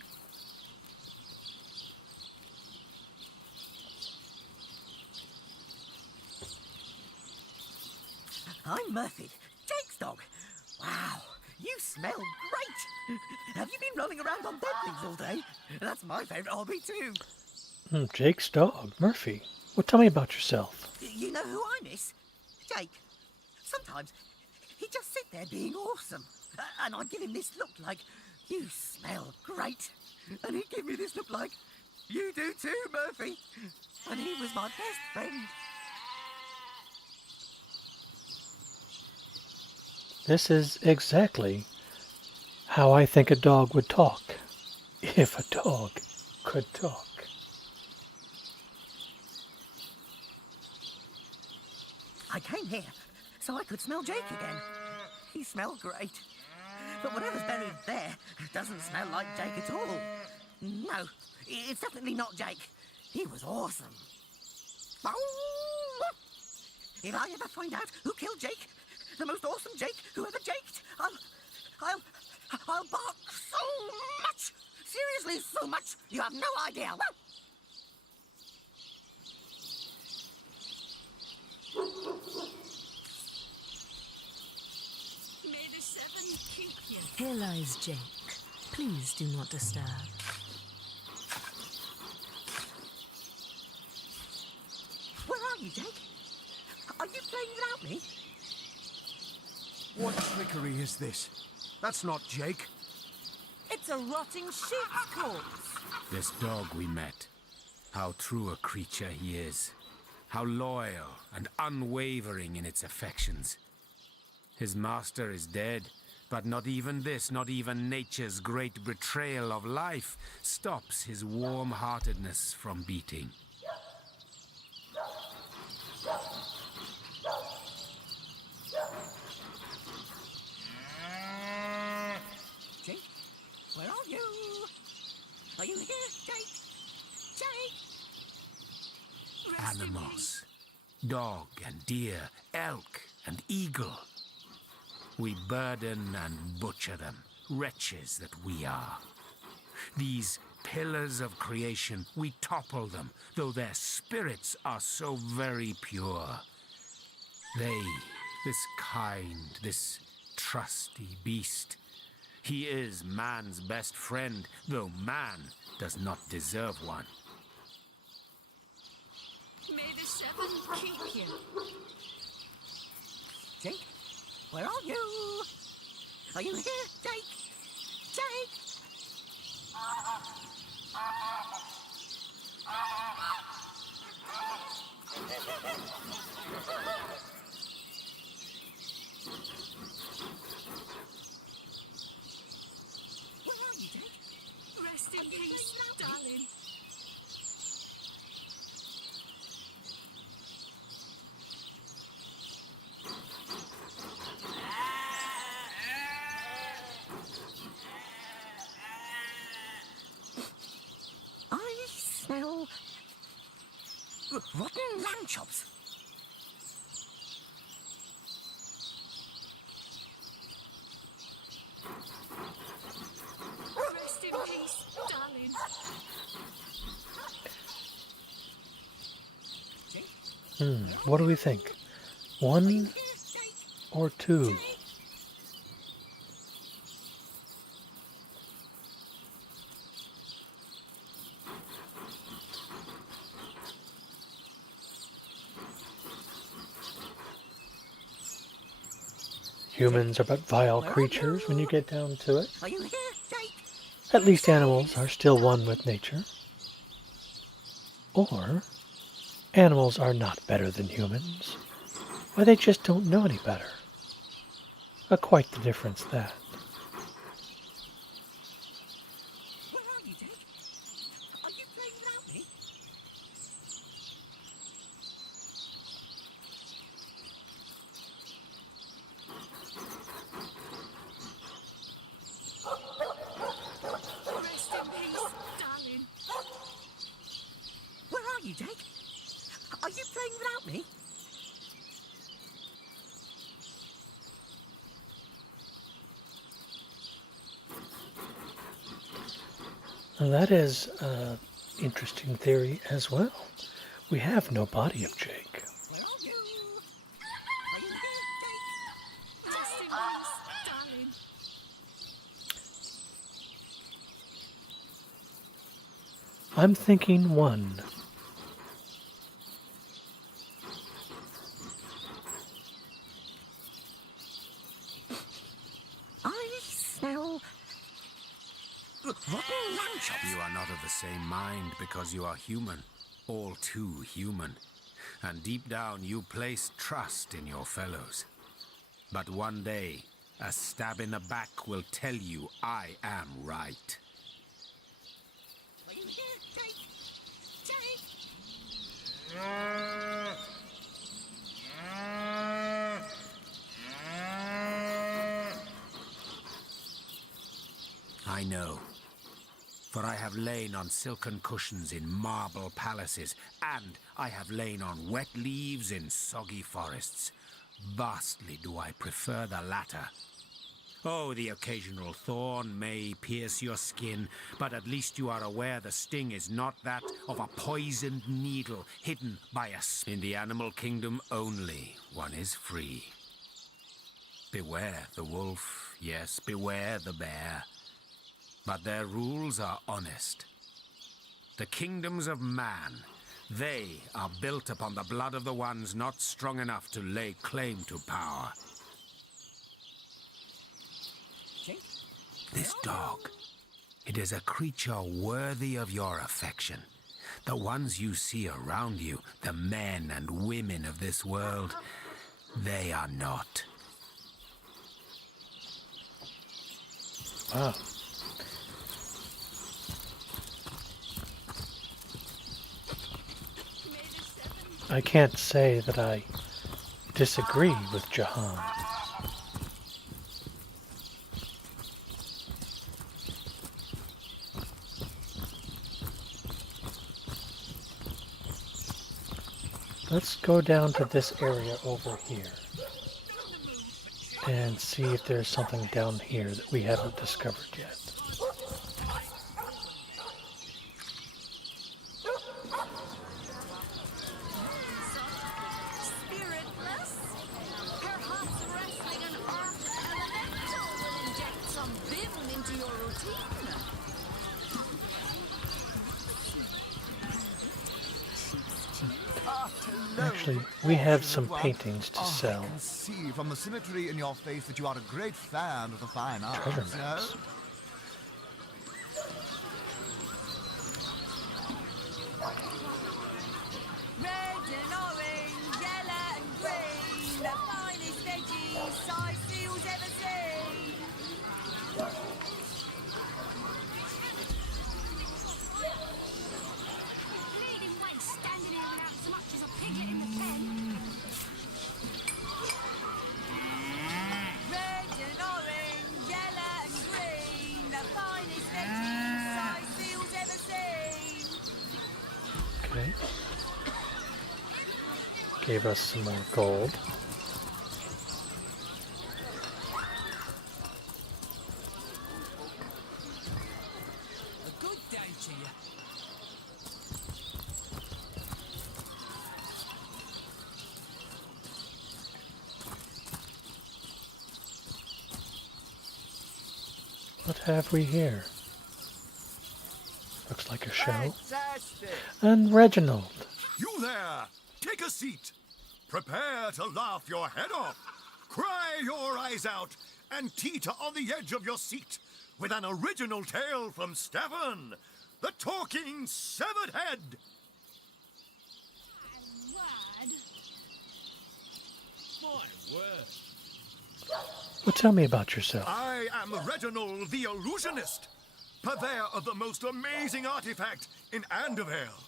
I'm Murphy, Jake's dog. Wow, you smell great! Have you been rolling around on dead things all day? That's my favourite hobby too. Jake's dog, Murphy. Well, tell me about yourself. You know who I miss? Jake. Sometimes he'd just sit there being awesome. And I'd give him this look like, you smell great. And he'd give me this look like, you do too, Murphy. And he was my best friend. This is exactly how I think a dog would talk. If a dog could talk. I came here so I could smell Jake again. He smelled great. But whatever's buried there doesn't smell like Jake at all. No, it's definitely not Jake. He was awesome. If I ever find out who killed Jake, the most awesome Jake who ever jaked, I'll bark so much. Seriously, so much. You have no idea. May the seven keep you. Here lies Jake. Please do not disturb. Where are you, Jake? Are you playing without me? What trickery is this? That's not Jake. It's a rotting sheep's corpse. This dog we met. How true a creature he is. How loyal and unwavering in its affections. His master is dead, but not even this, not even nature's great betrayal of life, stops his warm-heartedness from beating. Jake, where are you? Are you here, Jake? Jake! Animals. Dog and deer, elk and eagle. We burden and butcher them, wretches that we are. These pillars of creation, we topple them, though their spirits are so very pure. They, this kind, this trusty beast, he is man's best friend, though man does not deserve one. May the seven keep you. Jake, where are you? Are you here, Jake? Jake! Where are you, Jake? Rest in peace, darling. I smell rotten lamb chops. Rest in peace, darling. What do we think? 1 or 2? Humans are but vile creatures when you get down to it. Are you here, Jake? At least animals are still one with nature. Or animals are not better than humans. Why, they just don't know any better. Quite the difference, that. Where are you, Jake? Are you playing without me? Rest in peace, darling. Where are you, Jake? Are you playing without me? Now that is an interesting theory as well. We have no body of Jake. Where are you? Are you here, Jake? Rest in peace, darling. I'm thinking 1. I smell rotten lamb chops. You are not of the same mind because you are human, all too human. And deep down you place trust in your fellows. But one day, a stab in the back will tell you I am right. Are you here, Jake? Jake! I know. For I have lain on silken cushions in marble palaces, and I have lain on wet leaves in soggy forests. Vastly do I prefer the latter. Oh, the occasional thorn may pierce your skin, but at least you are aware the sting is not that of a poisoned needle hidden by us. In the animal kingdom only, one is free. Beware the wolf, yes, beware the bear. But their rules are honest. The kingdoms of man, they are built upon the blood of the ones not strong enough to lay claim to power. This dog. It is a creature worthy of your affection. The ones you see around you, the men and women of this world, they are not. Wow. I can't say that I disagree with Jahan. Let's go down to this area over here and see if there's something down here that we haven't discovered yet. Spiritless? Perhaps wrestling an earth elemental will inject some vim into your routine. Actually, we have some paintings to I sell. can see from the symmetry in your face that you are a great fan of the fine arts. Treasure maps. Red and orange, yellow and green, the finest veggies Sicilia's ever seen. Bleeding white standing here without so much as a piglet in the pen. Red and orange, yellow and green, the finest veggies Sicilia's ever seen. Okay. Gave us some more gold. A good day to you. What have we here? Looks like a show. Fantastic! And Reginald. You there! Take a seat! Prepare to laugh your head off, cry your eyes out, and teeter on the edge of your seat with an original tale from Stefan, the talking severed head! My word. Well, tell me about yourself. I am Reginald the Illusionist, purveyor of the most amazing artifact in Andevale.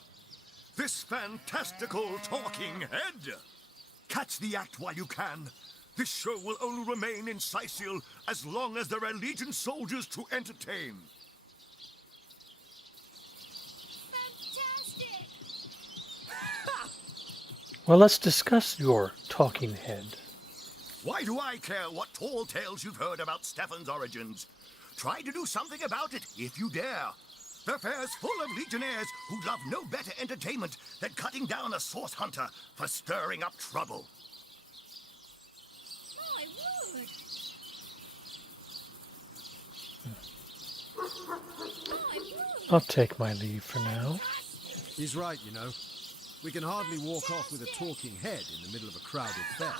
This fantastical talking head. Catch the act while you can. This show will only remain in Sicil as long as there are Legion soldiers to entertain. Fantastic! Well, let's discuss your talking head. Why do I care what tall tales you've heard about Stefan's origins? Try to do something about it, if you dare. The fair's full of legionnaires who love no better entertainment than cutting down a source hunter for stirring up trouble. My word! My word! I'll take my leave for now. He's right, you know. We can hardly walk off with a talking head in the middle of a crowded fair.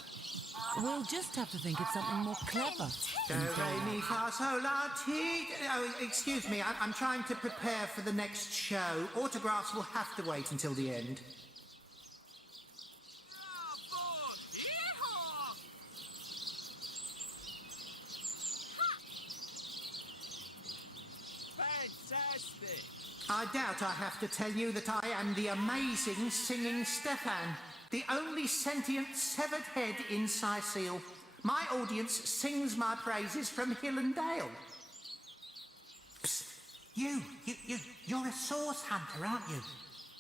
We'll just have to think of something more clever. Do, re, mi, fa, sol, la, ti. Oh, excuse me, I'm trying to prepare for the next show. Autographs will have to wait until the end. Fantastic! I doubt I have to tell you that I am the amazing singing Stefan, the only sentient severed head in Sicile. My audience sings my praises from hill and dale. Psst, you're a source hunter, aren't you?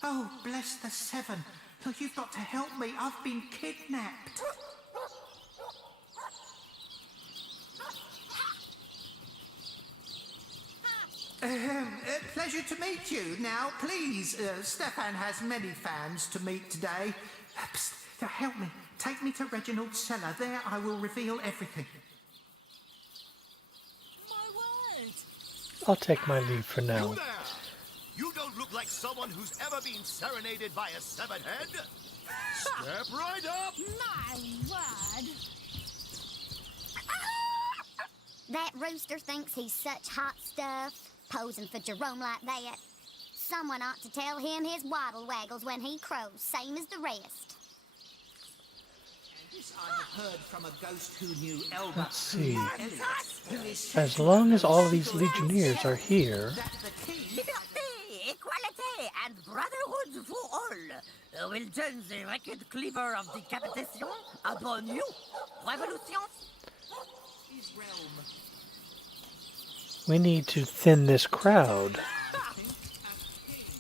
Oh, bless the seven. Look, you've got to help me. I've been kidnapped. Pleasure to meet you. Now, please, Stefan has many fans to meet today. Psst, now help me. Take me to Reginald's cellar. There I will reveal everything. My word! I'll take my leave for now. You there! You don't look like someone who's ever been serenaded by a severed head. Step right up! My word! That rooster thinks he's such hot stuff, posing for Jerome like that. Someone ought to tell him his waddle waggles when he crows, same as the rest. This I have heard from a ghost who knew Elba. Let's see. As long as all of these legionnaires are here, Liberté, equality, and brotherhood for all will turn the wicked cleaver of decapitation upon you. Revolution. His realm. we need to thin this crowd.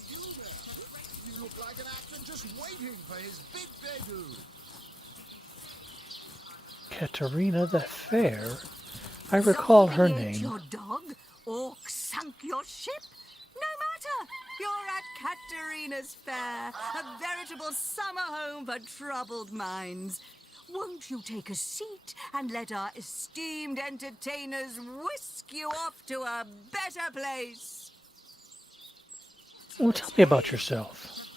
You look like an actor just waiting for his big debut. Katerina the Fair? I recall her Zombie ate name. your dog? Orc sunk your ship? No matter. You're at Katerina's Fair, a veritable summer home for troubled minds. Won't you take a seat and let our esteemed entertainers whisk you off to a better place? Well, tell me about yourself.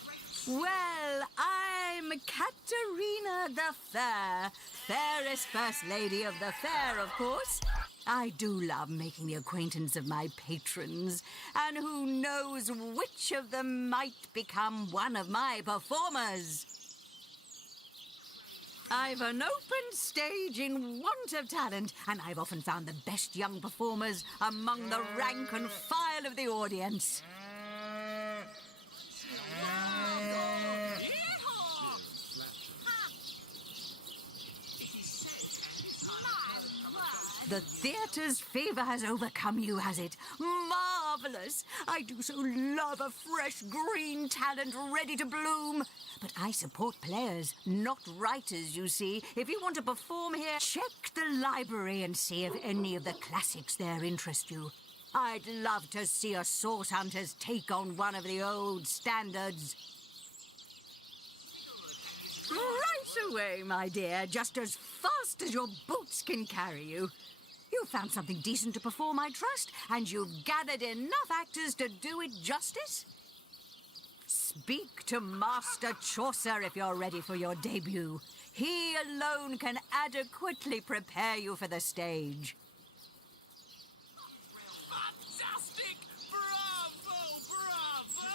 Well, I'm Katerina the Fair, fairest first lady of the fair, of course. I do love making the acquaintance of my patrons, and who knows which of them might become one of my performers. I've an open stage in want of talent, and I've often found the best young performers among the rank and file of the audience. The theatre's fever has overcome you, has it? Marvelous! I do so love a fresh green talent ready to bloom. But I support players, not writers, you see. If you want to perform here, check the library and see if any of the classics there interest you. I'd love to see a Source Hunters take on one of the old standards. Right away, my dear, just as fast as your boots can carry you. You've found something decent to perform, I trust, and you've gathered enough actors to do it justice? Speak to Master Chaucer if you're ready for your debut. He alone can adequately prepare you for the stage. Fantastic! Bravo! Bravo!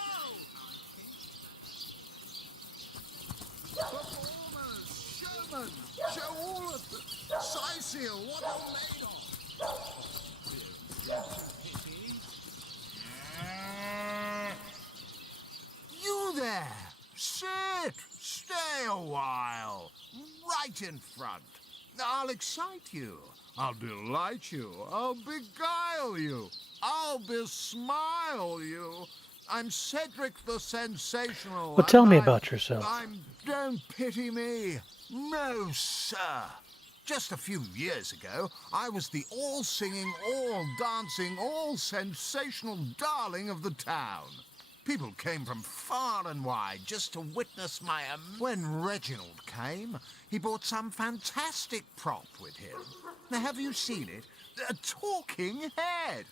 Performers, showmen, show all of them. Cecil, what you're made of. You there! Sit! Stay a while. Right in front. I'll excite you. I'll delight you. I'll beguile you. I'll besmile you. I'm Cedric the Sensational. Well, tell me and about yourself. Don't pity me. No, sir. Just a few years ago, I was the all-singing, all-dancing, all-sensational darling of the town. People came from far and wide just to witness my... When Reginald came, he brought some fantastic prop with him. Now, have you seen it? A talking head.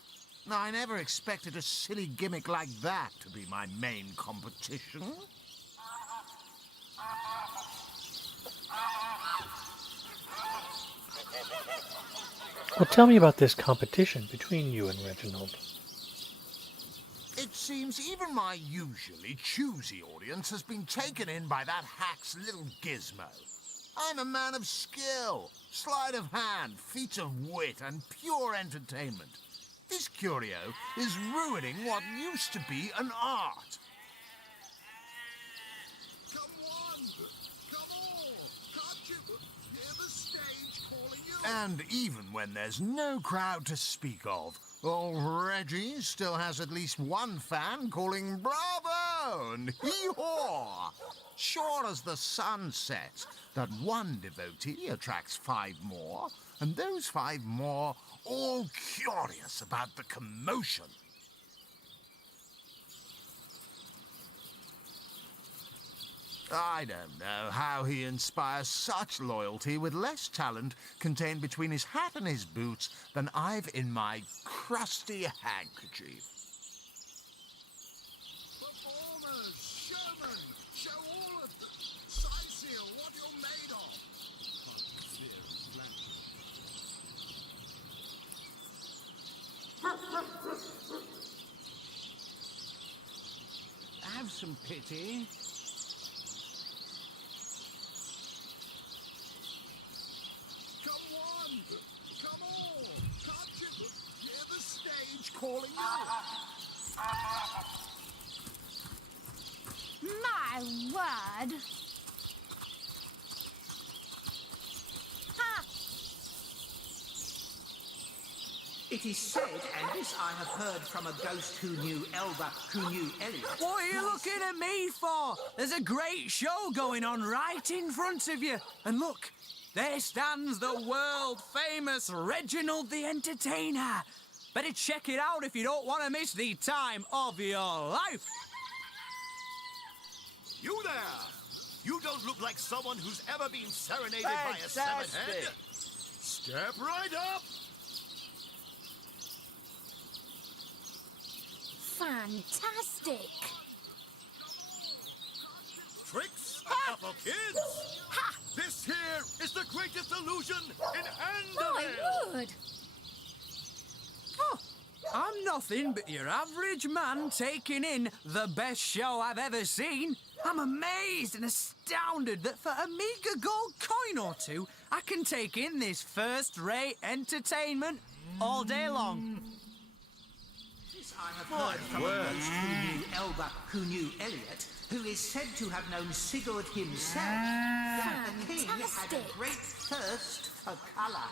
Now, I never expected a silly gimmick like that to be my main competition. Well, tell me about this competition between you and Reginald. It seems even my usually choosy audience has been taken in by that hack's little gizmo. I'm a man of skill, sleight of hand, feats of wit, and pure entertainment. This curio is ruining what used to be an art. Come on! Come all! Can't you hear the stage calling you? And even when there's no crowd to speak of, old Reggie still has at least one fan calling bravo and hee-haw. Sure as the sun sets, that one devotee attracts 5 more, and those 5 more all curious about the commotion. I don't know how he inspires such loyalty with less talent contained between his hat and his boots than I've in my crusty handkerchief. Performers, showmen, show all of them. Cecil, what you're made of. Have some pity. Come on! Come on! Can't you hear the stage calling you? My word! Ha! It is said, and this I have heard from a ghost who knew Elba, who knew Elliot. What are you looking at me for? There's a great show going on right in front of you. And look, there stands the world-famous Reginald the Entertainer. Better check it out if you don't want to miss the time of your life. You there! You don't look like someone who's ever been serenaded by a severed head. Step right up! Fantastic! Tricks are for kids! This here is the greatest illusion in Andorra! My word! Oh, I'm nothing but your average man taking in the best show I've ever seen. I'm amazed and astounded that for a meager gold coin or two, I can take in this first-rate entertainment all day long. This I have heard from a ghost who knew Elba, who knew Elliot, who is said to have known Sigurd himself, that the king had a great thirst for colour.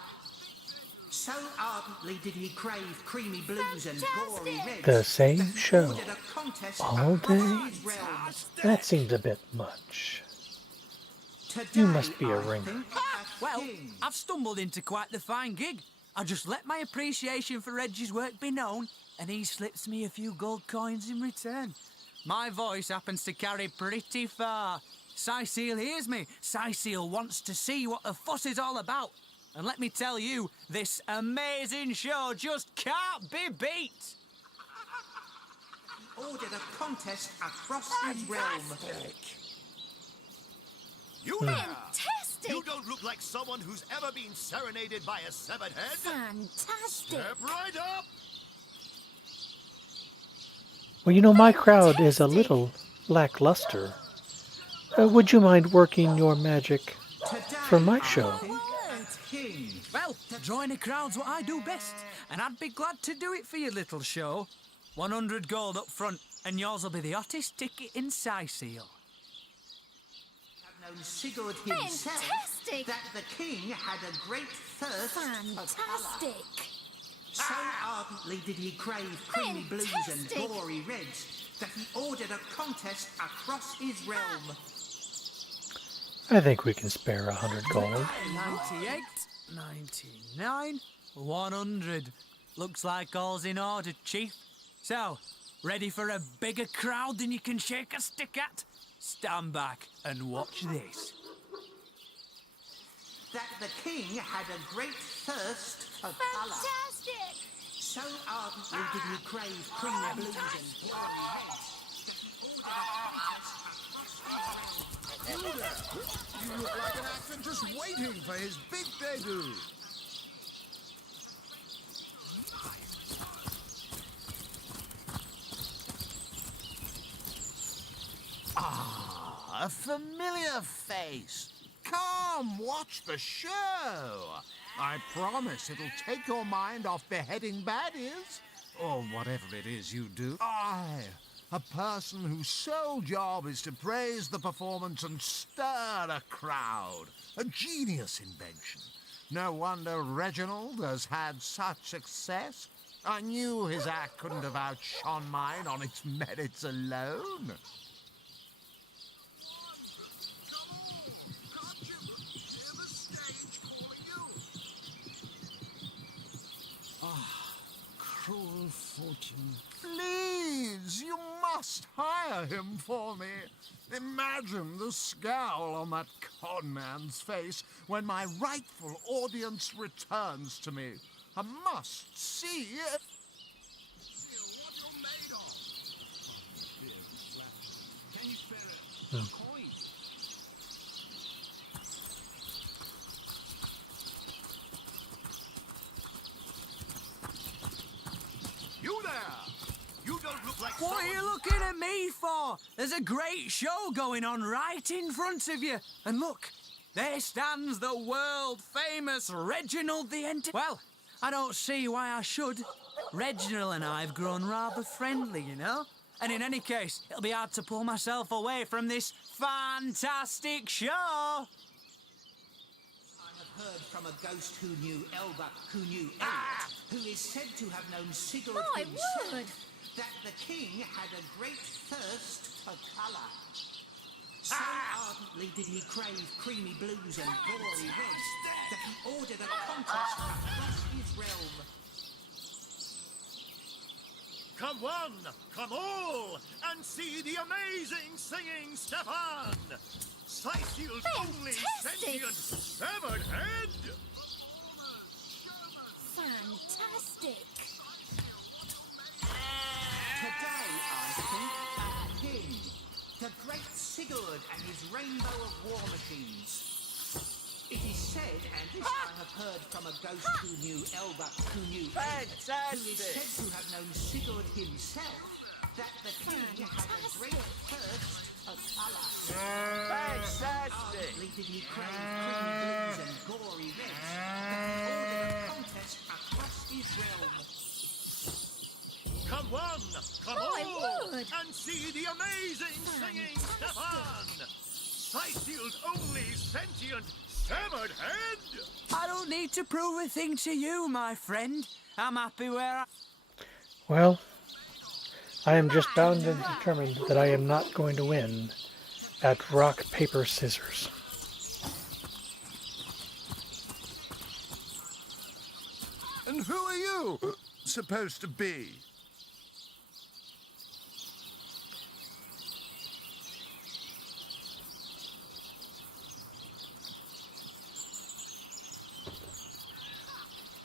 So ardently did he crave creamy blues and gory reds. The same show ordered a contest all across day? his realm. That seems a bit much. Today, You must be a I ringer. think, Well, I've stumbled into quite the fine gig. I just let my appreciation for Reggie's work be known, and he slips me a few gold coins in return. My voice happens to carry pretty far. Cecile hears me. Cecile wants to see what the fuss is all about. And let me tell you, this amazing show just can't be beat. ordered a contest across his realm. You there! You don't look like someone who's ever been serenaded by a severed head. Fantastic! Step right up! Well, you know, my crowd is a little lackluster. Would you mind working your magic for my show? Well, drawing a crowd's what I do best, and I'd be glad to do it for your little show. 100 gold up front, and yours will be the hottest ticket in Cecile. Known Sigurd himself, Fantastic! that the king had a great thirst for colour. Fantastic! So ardently did he crave creamy blues and gory reds that he ordered a contest across his realm. I think we can spare 100 gold. 98, 99, 100. Looks like all's in order, Chief. So, ready for a bigger crowd than you can shake a stick at? Stand back and watch this. That the king had a great thirst for colour. Fantastic! So ardently did he crave creamy blues and gory reds that he ordered a contest across his realm. You look like an actor just waiting for his big debut. Ah, a familiar face. Come, watch the show. I promise it'll take your mind off beheading baddies, or whatever it is you do. I, a person whose sole job is to praise the performance and stir a crowd. A genius invention. No wonder Reginald has had such success. I knew his act couldn't have outshone mine on its merits alone. Cruel fortune. Please, you must hire him for me. Imagine the scowl on that conman's face when my rightful audience returns to me. I must see it. Can you spare a coin? don't look like What are you looking at me for? There's a great show going on right in front of you. And look, there stands the world-famous Reginald the Ent... Well, I don't see why I should. Reginald and I have grown rather friendly, you know? And in any case, it'll be hard to pull myself away from this fantastic show. I have heard from a ghost who knew Elba, who knew Elliot, who is said to have known Sigurd My himself, word. that the king had a great thirst for colour. So ardently did he crave creamy blues and gory reds that he ordered a contest across his realm. Come one, come all, and see the amazing singing Stefan! Sightseal's only sentient severed head! Fantastic. Today, I think, a king, the great Sigurd and his rainbow of war machines. It is said, and this I have heard from a ghost who knew Elba, who knew Elliot, who is said to have known Sigurd himself, that the king had a great thirst for colour. Ardently did he crave creamy blues and gory reds, that he ordered a contest across his realm. Come one, come My all, word. and see the amazing singing Stefan! Sightseal's only sentient severed head! I don't need to prove a thing to you, my friend. I'm happy where I... Well, I am just bound and determined that I am not going to win at rock, paper, scissors. And who are you supposed to be?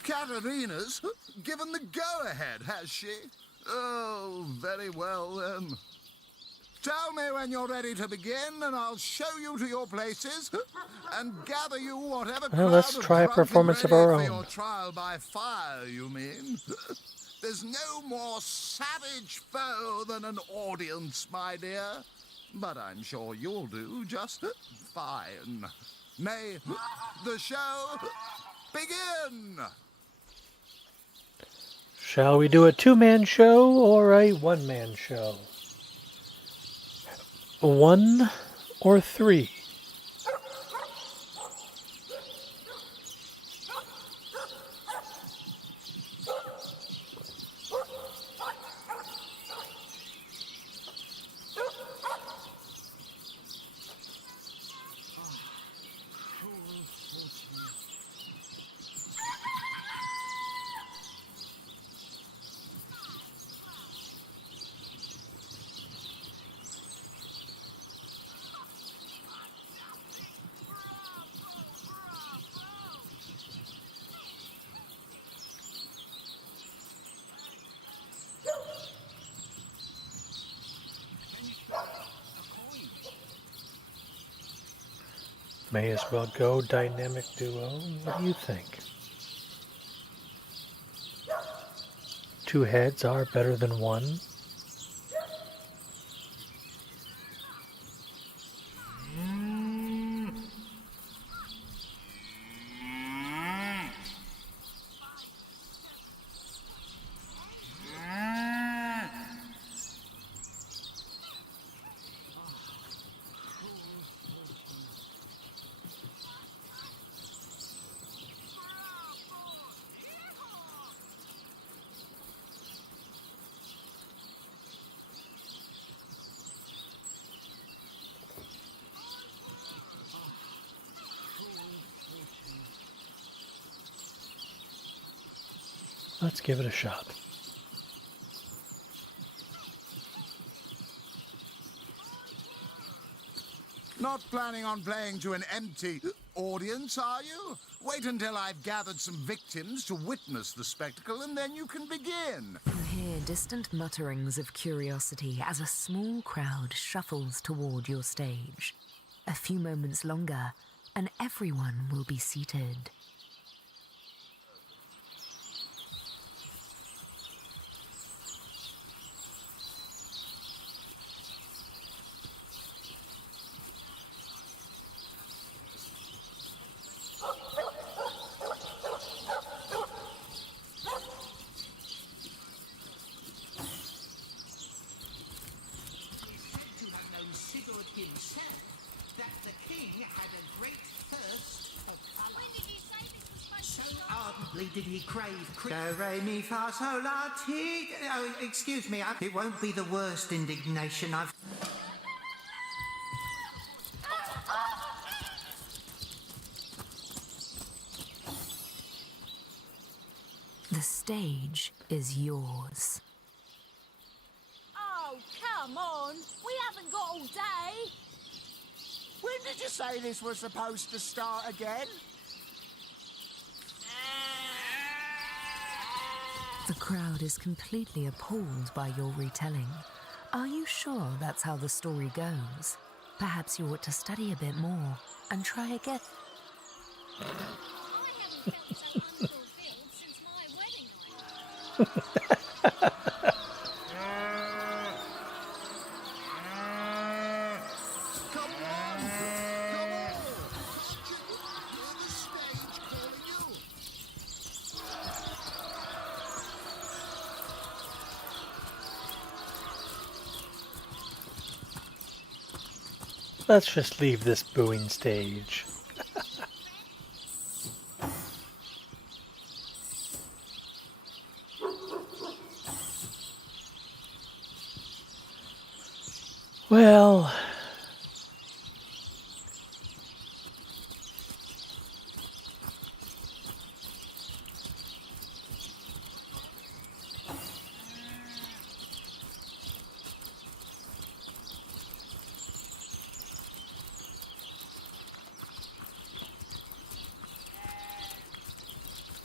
Katarina's given the go-ahead, has she? Oh, very well then. Tell me when you're ready to begin, and I'll show you to your places and gather you whatever Well, crowd let's of try a drunken performance of ready our for own. your trial by fire, you mean? There's no more savage foe than an audience, my dear. But I'm sure you'll do just fine. May the show begin! Shall we do a two-man show or a one-man show? 1 or 3? May as well go dynamic duo. What do you think? 2 heads are better than 1. Let's give it a shot. Not planning on playing to an empty audience, are you? Wait until I've gathered some victims to witness the spectacle, and then you can begin. You hear distant mutterings of curiosity as a small crowd shuffles toward your stage. A few moments longer, and everyone will be seated. ardently did he crave. Do, re, mi, fa, sol, la, ti. Oh, excuse me, it won't be the worst indignation I've... The stage is yours. Oh, come on. We haven't got all day. When did you say this was supposed to start again? The crowd is completely appalled by your retelling. Are you sure that's how the story goes? Perhaps you ought to study a bit more and try again. I haven't felt so unfulfilled since my wedding night. Let's just leave this booing stage. Well,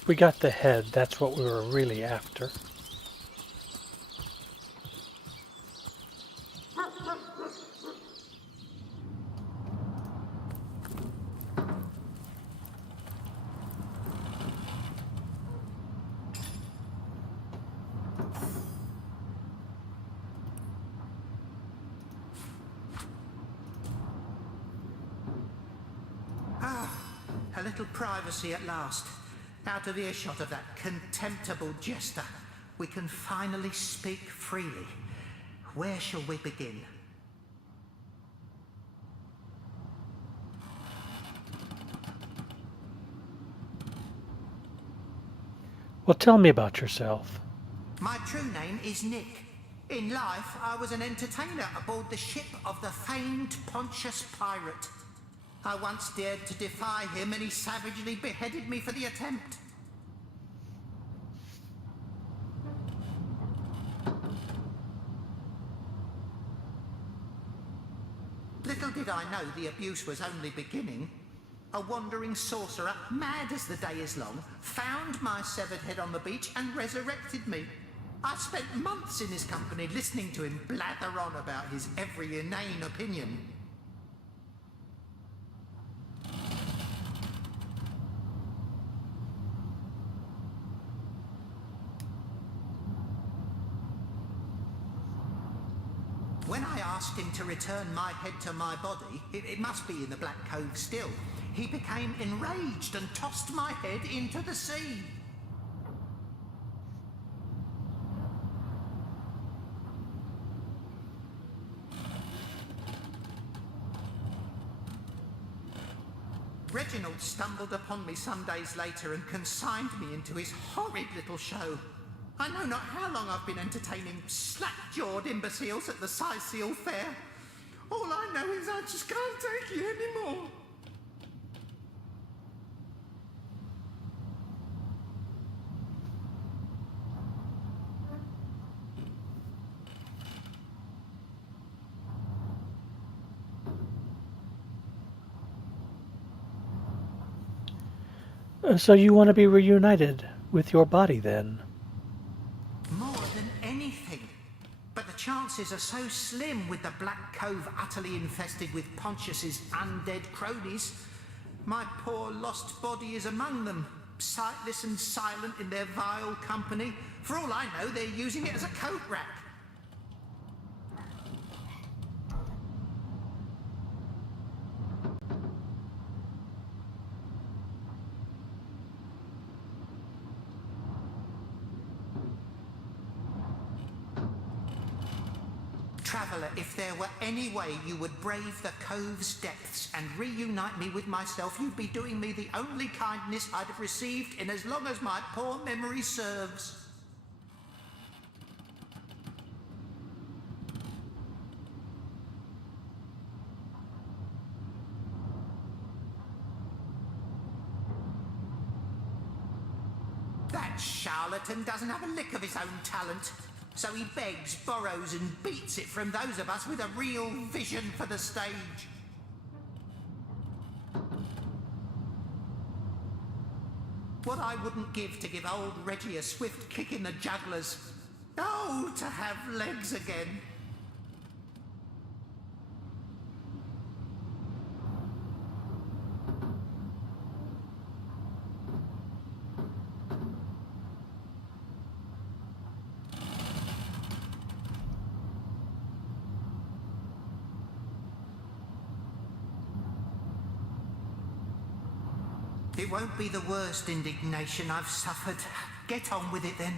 we got the head. That's what we were really after. A little privacy at last. Out of earshot of that contemptible jester. We can finally speak freely. Where shall we begin? Well, tell me about yourself. My true name is Nick. In life, I was an entertainer aboard the ship of the famed Pontius Pirate. I once dared to defy him and he savagely beheaded me for the attempt. Little did I know the abuse was only beginning. A wandering sorcerer, mad as the day is long, found my severed head on the beach and resurrected me. I spent months in his company listening to him blather on about his every inane opinion. When I asked him to return my head to my body, it must be in the Black Cove still, he became enraged and tossed my head into the sea. Reginald stumbled upon me some days later and consigned me into his horrid little show. I know not how long I've been entertaining slack-jawed imbeciles at the Seal Fair. All I know is I just can't take it anymore. So you want to be reunited with your body then? More than anything. But the chances are so slim with the Black Cove utterly infested with Pontius's undead cronies. My poor lost body is among them, sightless and silent in their vile company. For all I know, they're using it as a coat rack. Traveller, if there were any way you would brave the cove's depths and reunite me with myself, you'd be doing me the only kindness I'd have received in as long as my poor memory serves. That charlatan doesn't have a lick of his own talent. So he begs, borrows and beats it from those of us with a real vision for the stage. What I wouldn't give to give old Reggie a swift kick in the jugglers. Oh, to have legs again. It won't be the worst indignation I've suffered. Get on with it then.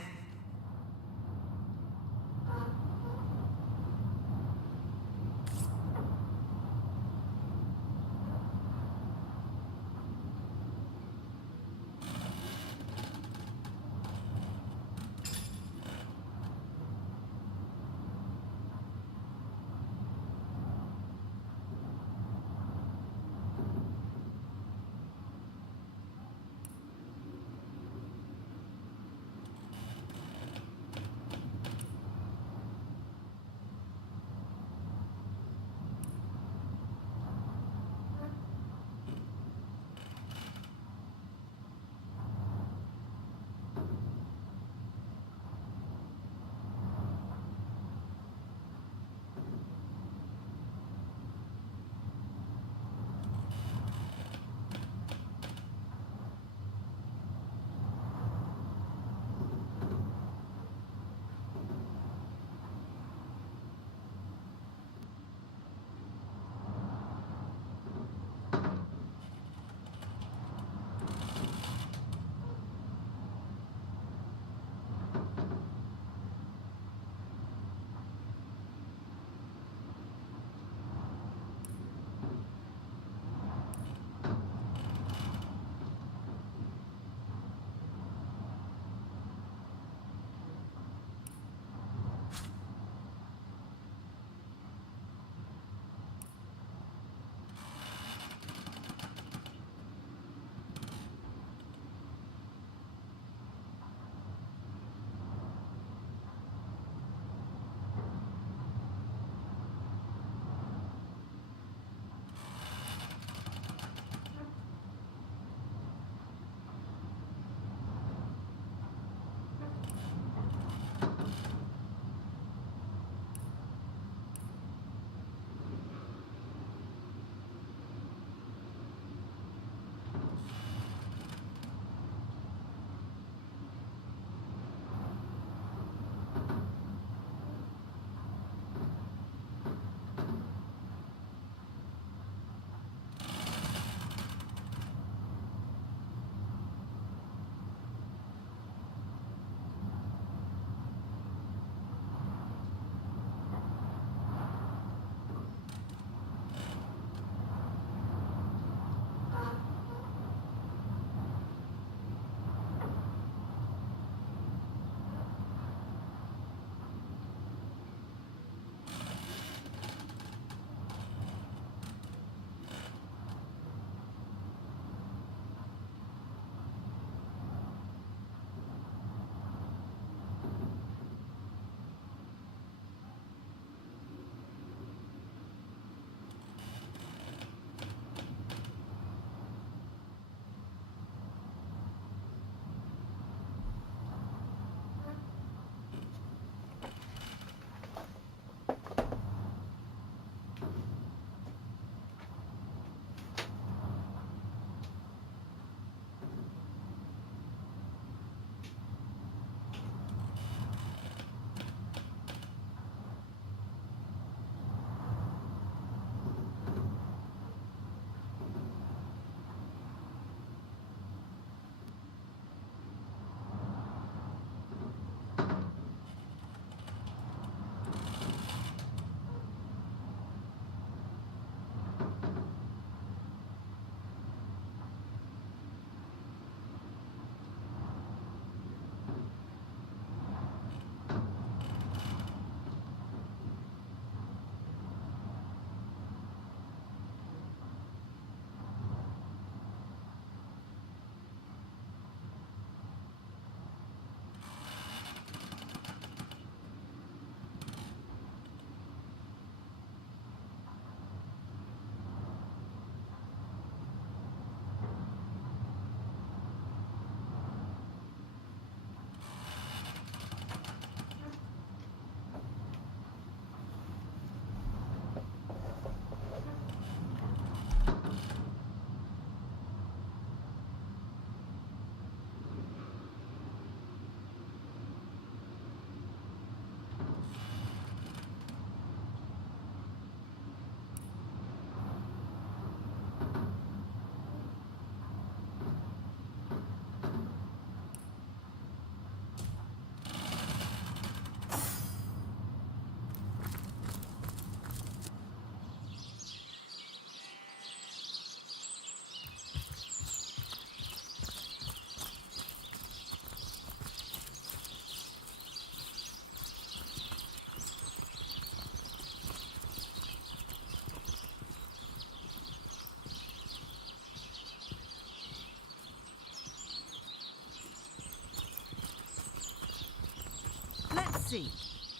see.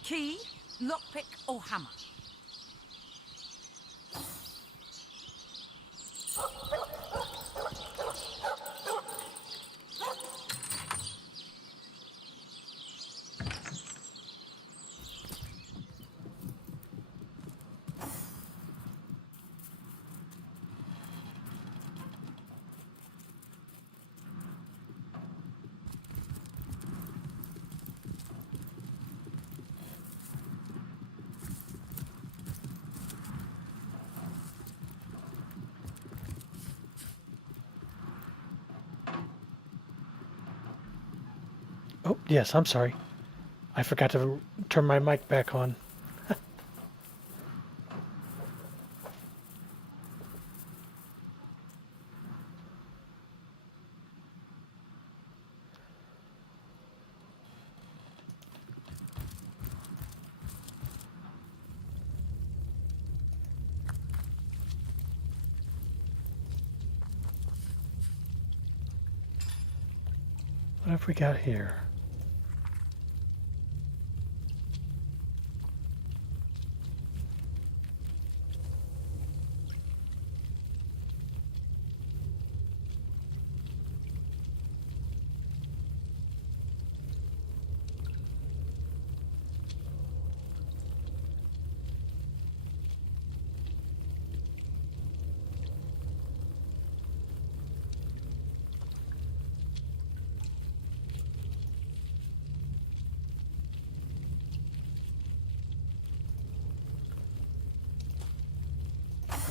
Key, lockpick, or hammer? Oh, yes, I'm sorry. I forgot to turn my mic back on. What have we got here?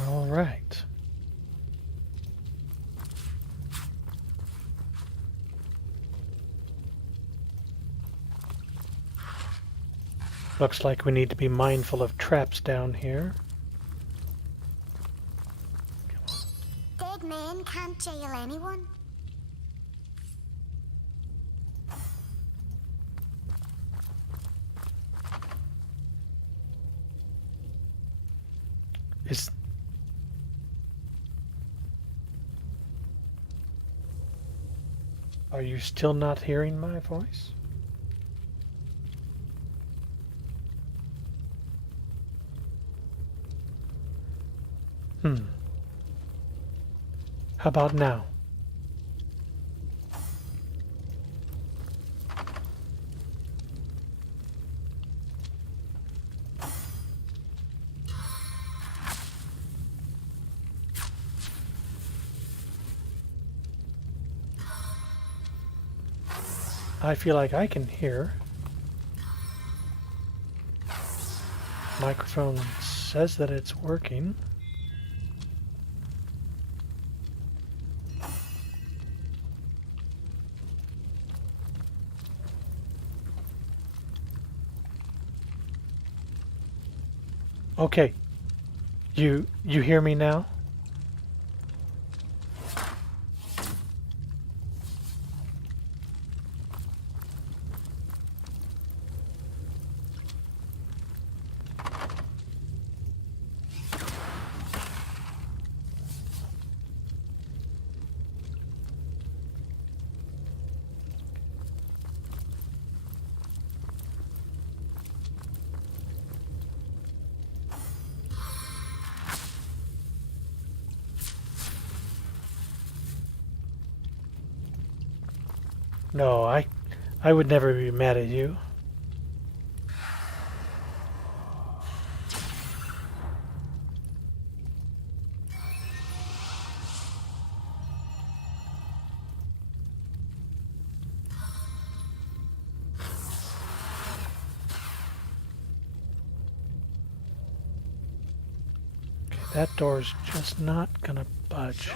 All right. Looks like we need to be mindful of traps down here. Dead men can't jail anyone. Is Are you still not hearing my voice? How about now? I feel like I can hear. Microphone says that it's working. Okay. You hear me now? No, I would never be mad at you. Okay, that door's just not gonna budge.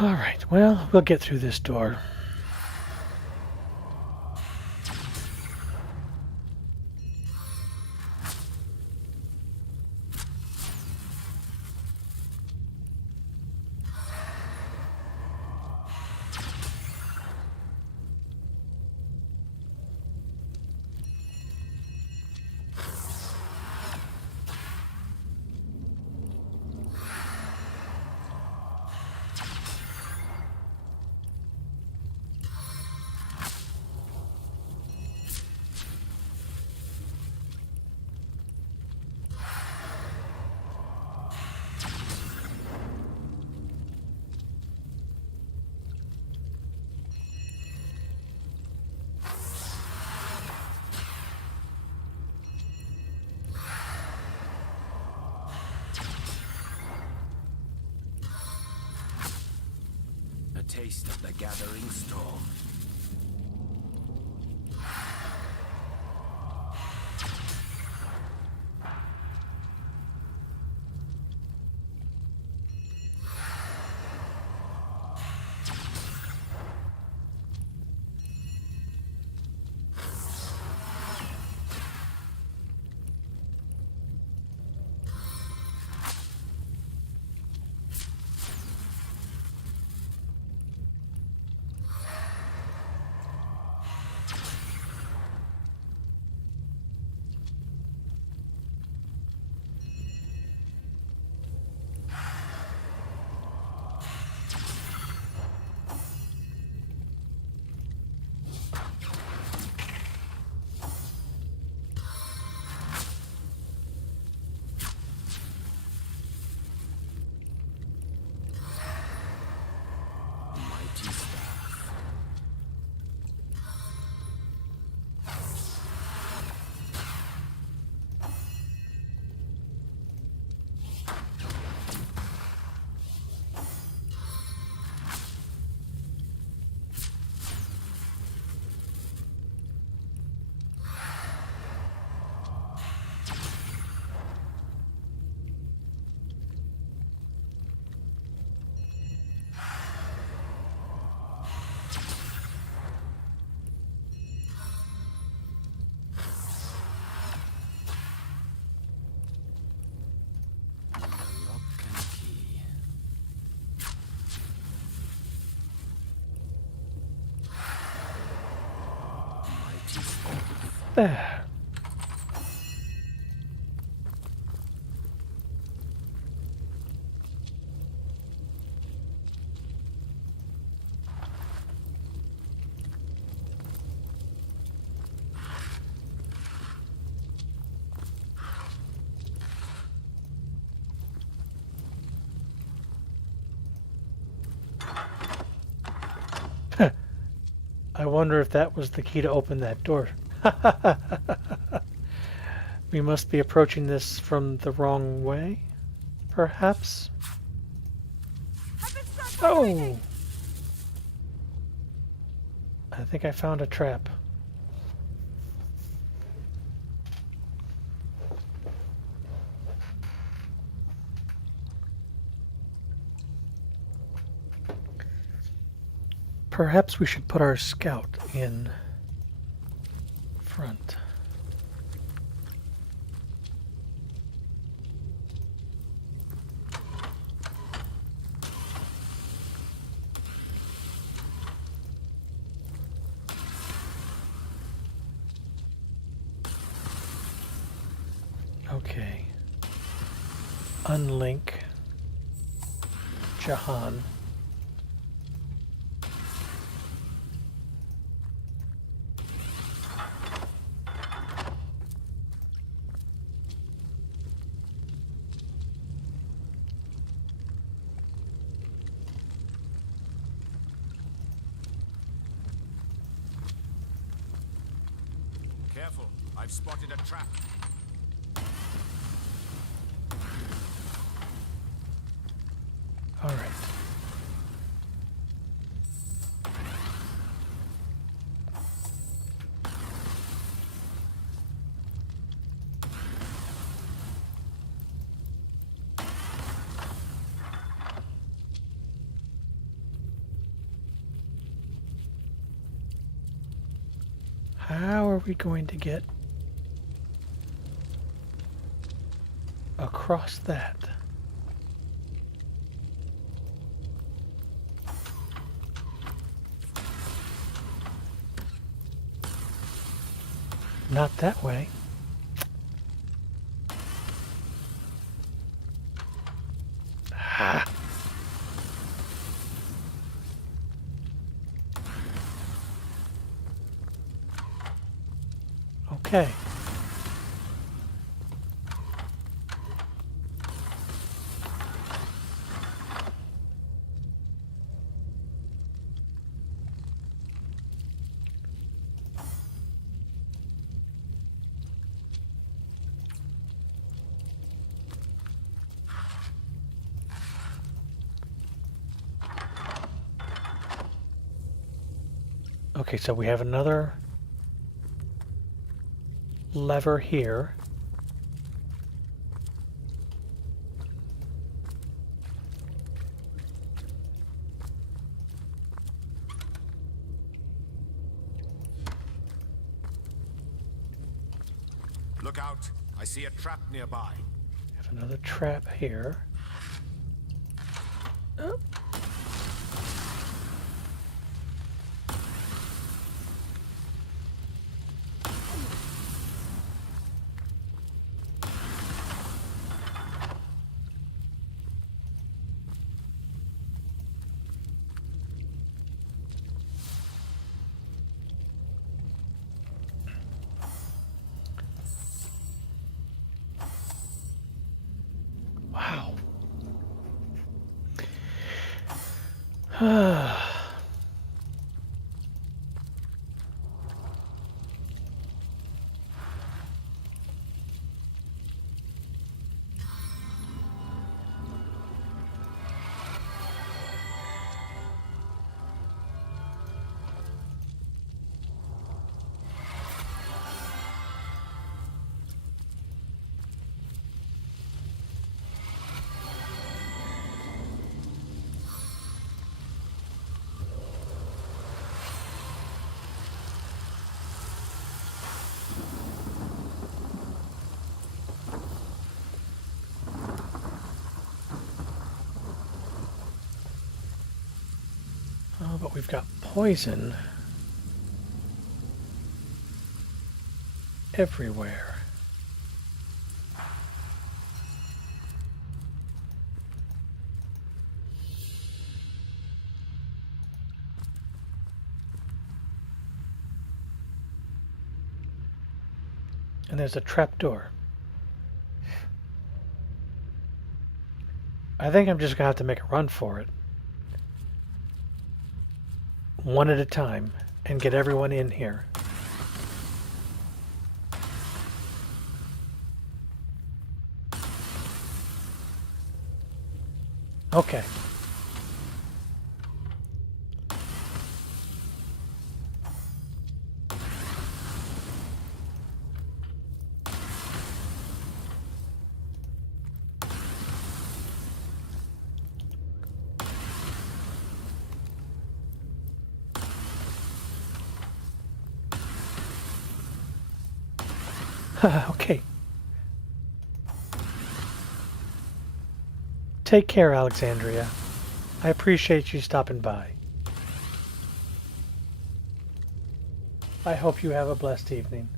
All right, well, we'll get through this door. A taste of the gathering storm. There. I wonder if that was the key to open that door. We must be approaching this from the wrong way, perhaps? Oh! I think I found a trap. Perhaps we should put our scout in front. Okay. Unlink Jahan. Careful, I've spotted a trap. All right. How are we going to get across that? Not that way. Ah. Okay. Okay, so we have another lever here. Look out. I see a trap nearby. We have another trap here. Oh. Wow. Oh, but we've got poison everywhere. And there's a trap door. I think I'm just gonna have to make a run for it. One at a time and get everyone in here. Okay. Okay. Take care, Alexandria. I appreciate you stopping by. I hope you have a blessed evening.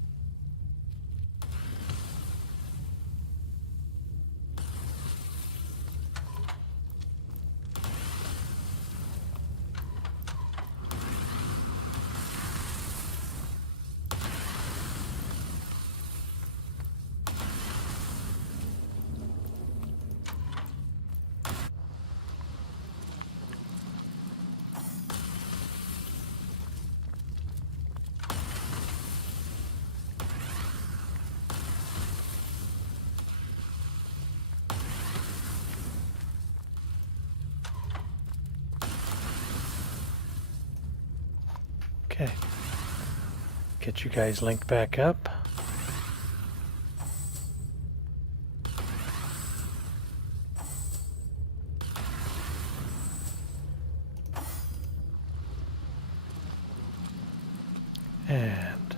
Okay. Get you guys linked back up. And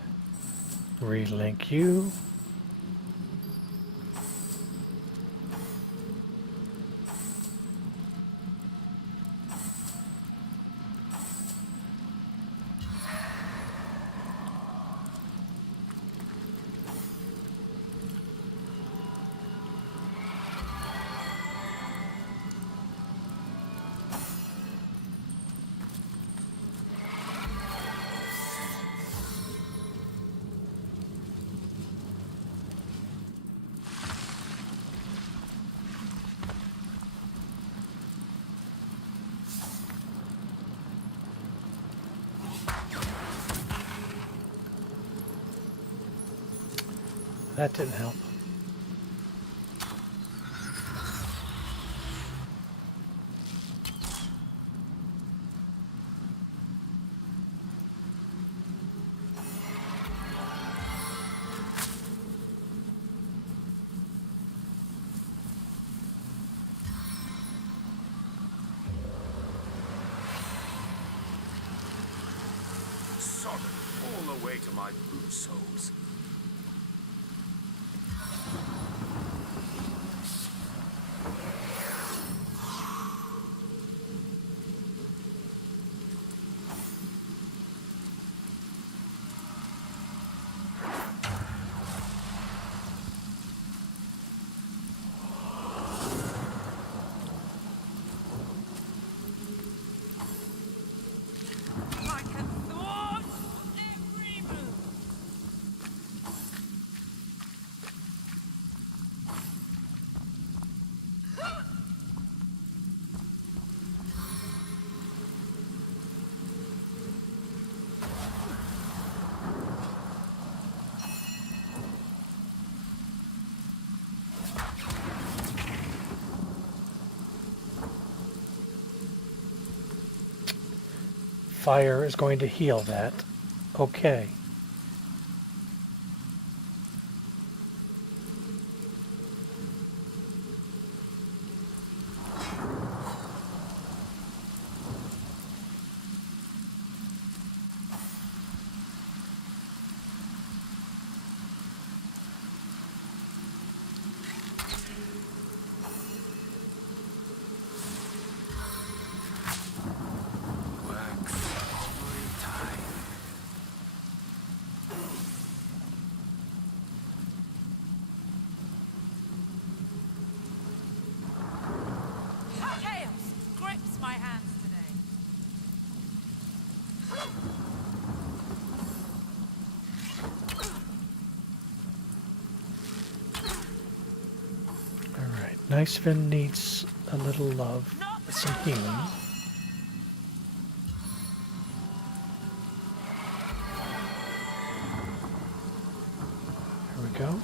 Relink you. That didn't help. Solid all the way to my boot soles. Fire is going to heal that. Okay. Chaos grips my hands today. Alright. Nicevin needs a little love. Some healing. There we go.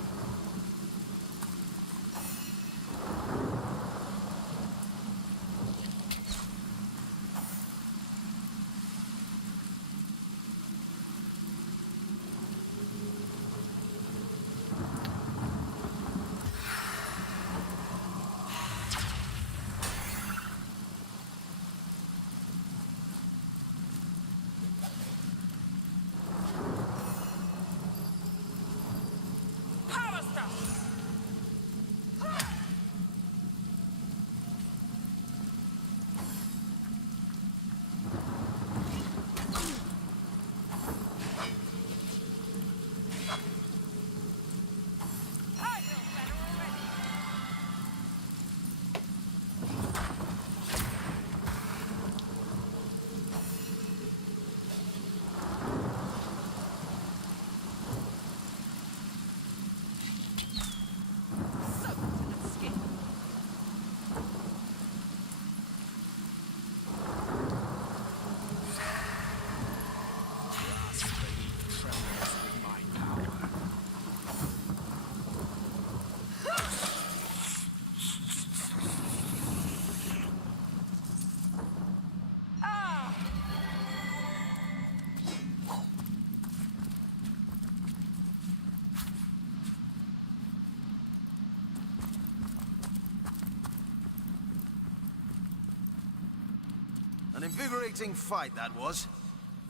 An invigorating fight that was.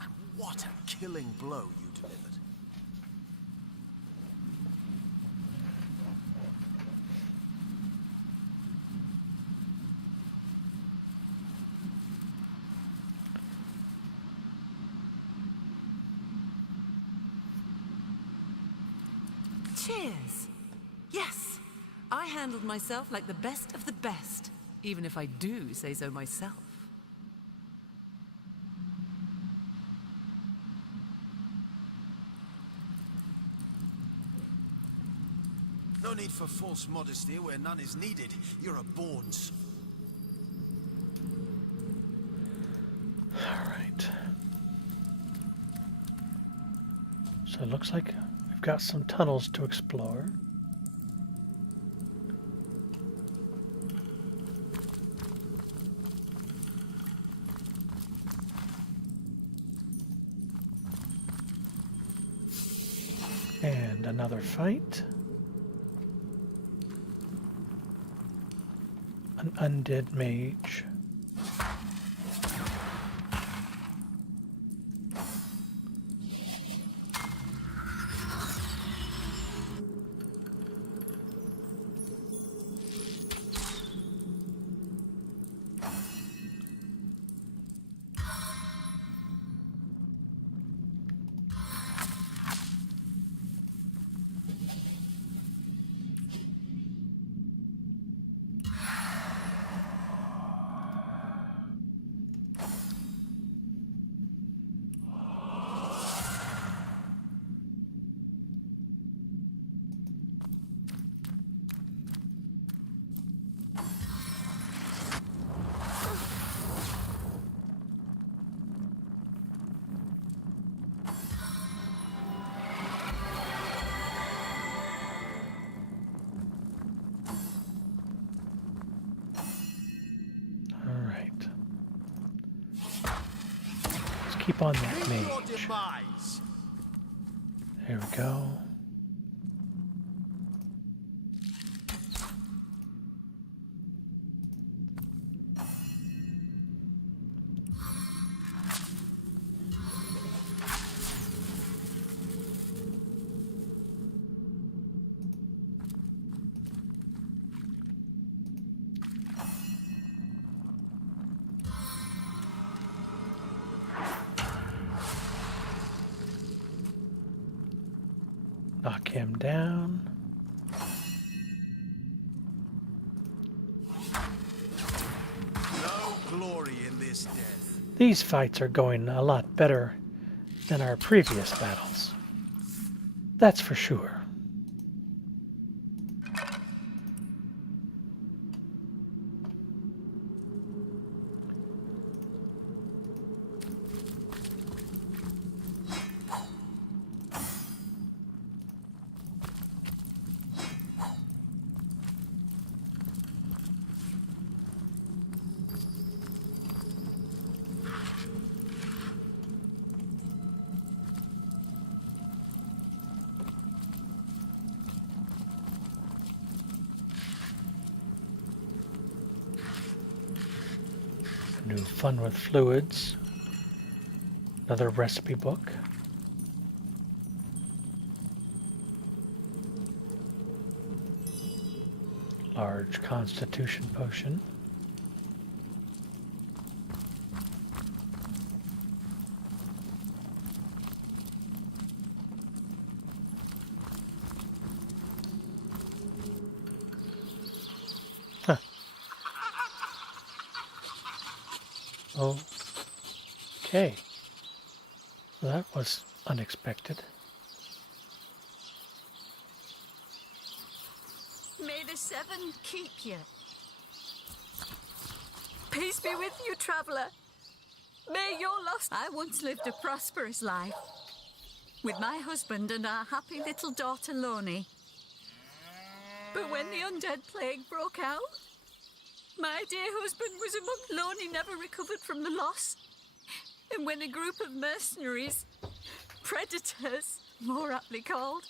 And what a killing blow you delivered. Cheers. Yes, I handled myself like the best of the best, even if I do say so myself. No need for false modesty where none is needed. You're a born... Alright. So it looks like we've got some tunnels to explore. And another fight. An undead mage. Keep on that mage. There we go. Knock him down. No glory in this death. These fights are going a lot better than our previous battles. That's for sure. New Fun with Fluids. Another recipe book. Large Constitution Potion. Huh. Okay. That was unexpected. May the Seven keep you. Peace be with you, traveller. May your lost... I once lived a prosperous life with my husband and our happy little daughter, Loni. But when the undead plague broke out, my dear husband was among... Loni never recovered from the loss. And when a group of mercenaries, predators, more aptly called,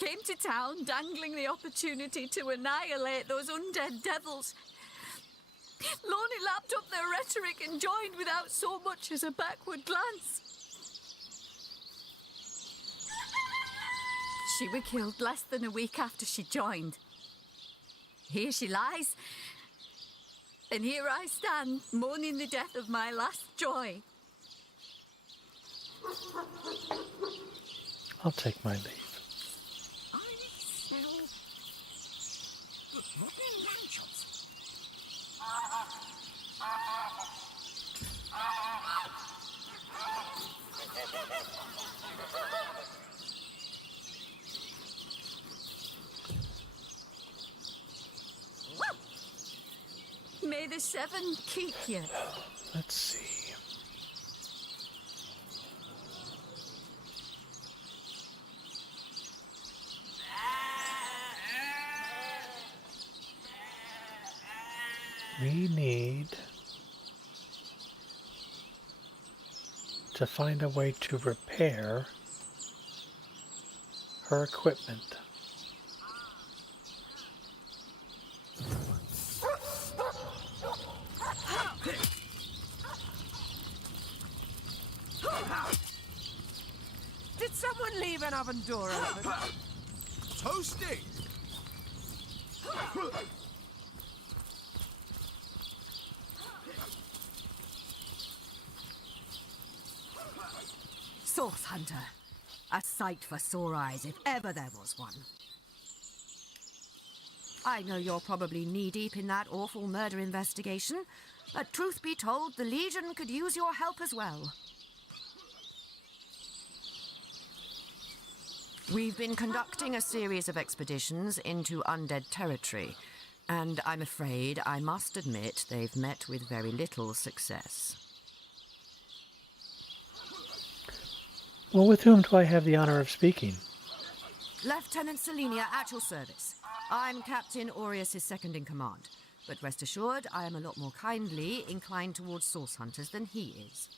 came to town dangling the opportunity to annihilate those undead devils, Loni lapped up their rhetoric and joined without so much as a backward glance. She was killed less than a week after she joined. Here she lies, and here I stand, mourning the death of my last joy. I'll take my leave. Rotten lamb chops. May the seven keep you. Let's see. We need to find a way to repair her equipment. Did someone leave an oven door open? Toasty! Source Hunter. A sight for sore eyes, if ever there was one. I know you're probably knee-deep in that awful murder investigation, but truth be told, the Legion could use your help as well. We've been conducting a series of expeditions into undead territory, and I'm afraid I must admit they've met with very little success. Well, with whom do I have the honor of speaking? Lieutenant Selenia, at your service. I'm Captain Aureus' second in command, but rest assured I am a lot more kindly inclined towards source hunters than he is.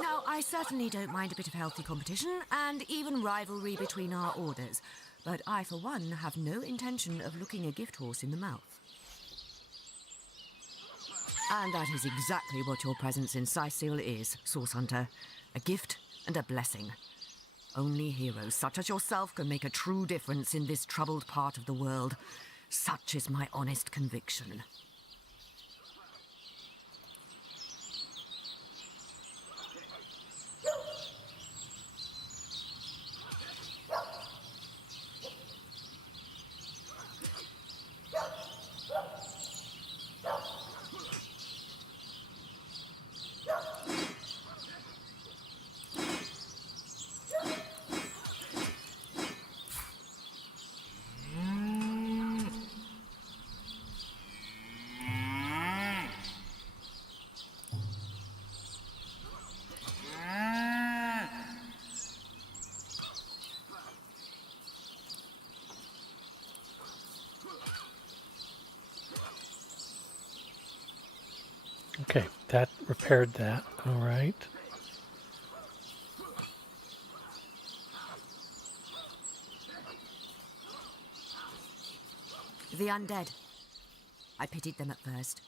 Now, I certainly don't mind a bit of healthy competition and even rivalry between our orders, but I, for one, have no intention of looking a gift horse in the mouth. And that is exactly what your presence in Sicil is, Source Hunter. A gift and a blessing. Only heroes such as yourself can make a true difference in this troubled part of the world. Such is my honest conviction. Okay, that repaired that. All right. The undead. I pitied them at first.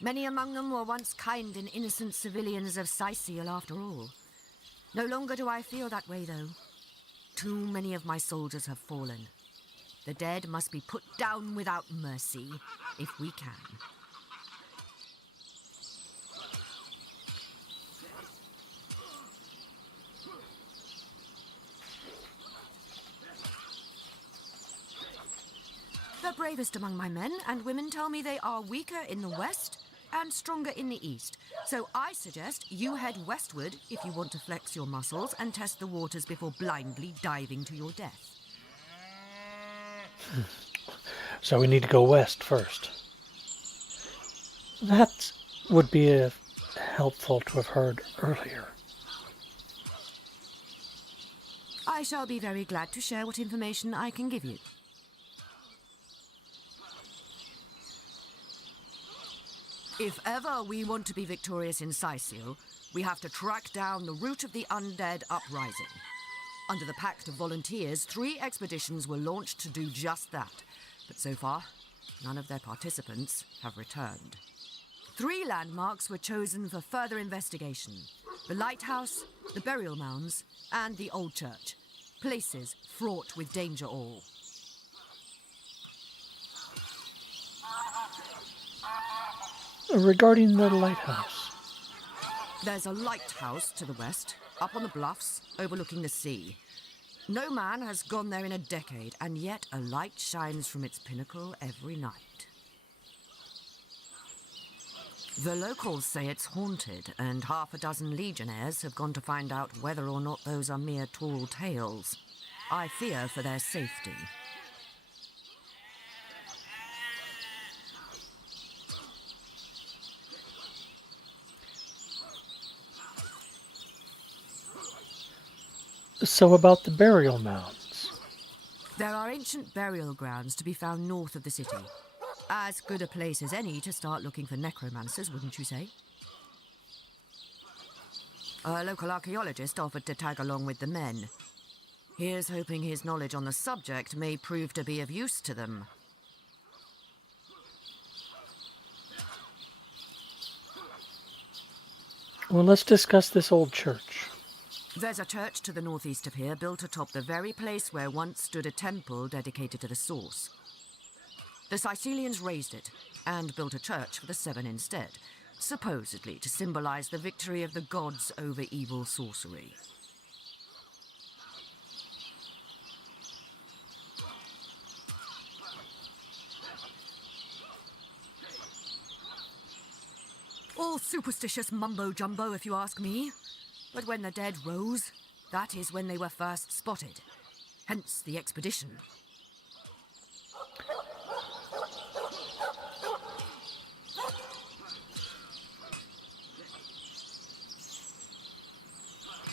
Many among them were once kind and innocent civilians of Sicil after all. No longer do I feel that way, though. Too many of my soldiers have fallen. The dead must be put down without mercy, if we can. The bravest among my men and women tell me they are weaker in the west and stronger in the east. So I suggest you head westward if you want to flex your muscles and test the waters before blindly diving to your death. So we need to go west first. That would be helpful to have heard earlier. I shall be very glad to share what information I can give you. If ever we want to be victorious in Sicil, we have to track down the root of the undead uprising. Under the Pact of Volunteers, 3 expeditions were launched to do just that. But so far, none of their participants have returned. 3 landmarks were chosen for further investigation. The lighthouse, the burial mounds, and the old church. Places fraught with danger all. Regarding the lighthouse. There's a lighthouse to the west, up on the bluffs, overlooking the sea. No man has gone there in a decade, and yet a light shines from its pinnacle every night. The locals say it's haunted, and half a dozen legionnaires have gone to find out whether or not those are mere tall tales. I fear for their safety. So about the burial mounds. There are ancient burial grounds to be found north of the city. As good a place as any to start looking for necromancers, wouldn't you say? A local archaeologist offered to tag along with the men. Here's hoping his knowledge on the subject may prove to be of use to them. Well, let's discuss this old church. There's a church to the northeast of here, built atop the very place where once stood a temple dedicated to the source. The Sicilians razed it, and built a church for the Seven instead, supposedly to symbolize the victory of the gods over evil sorcery. All superstitious mumbo-jumbo, if you ask me. But when the dead rose, that is when they were first spotted. Hence the expedition.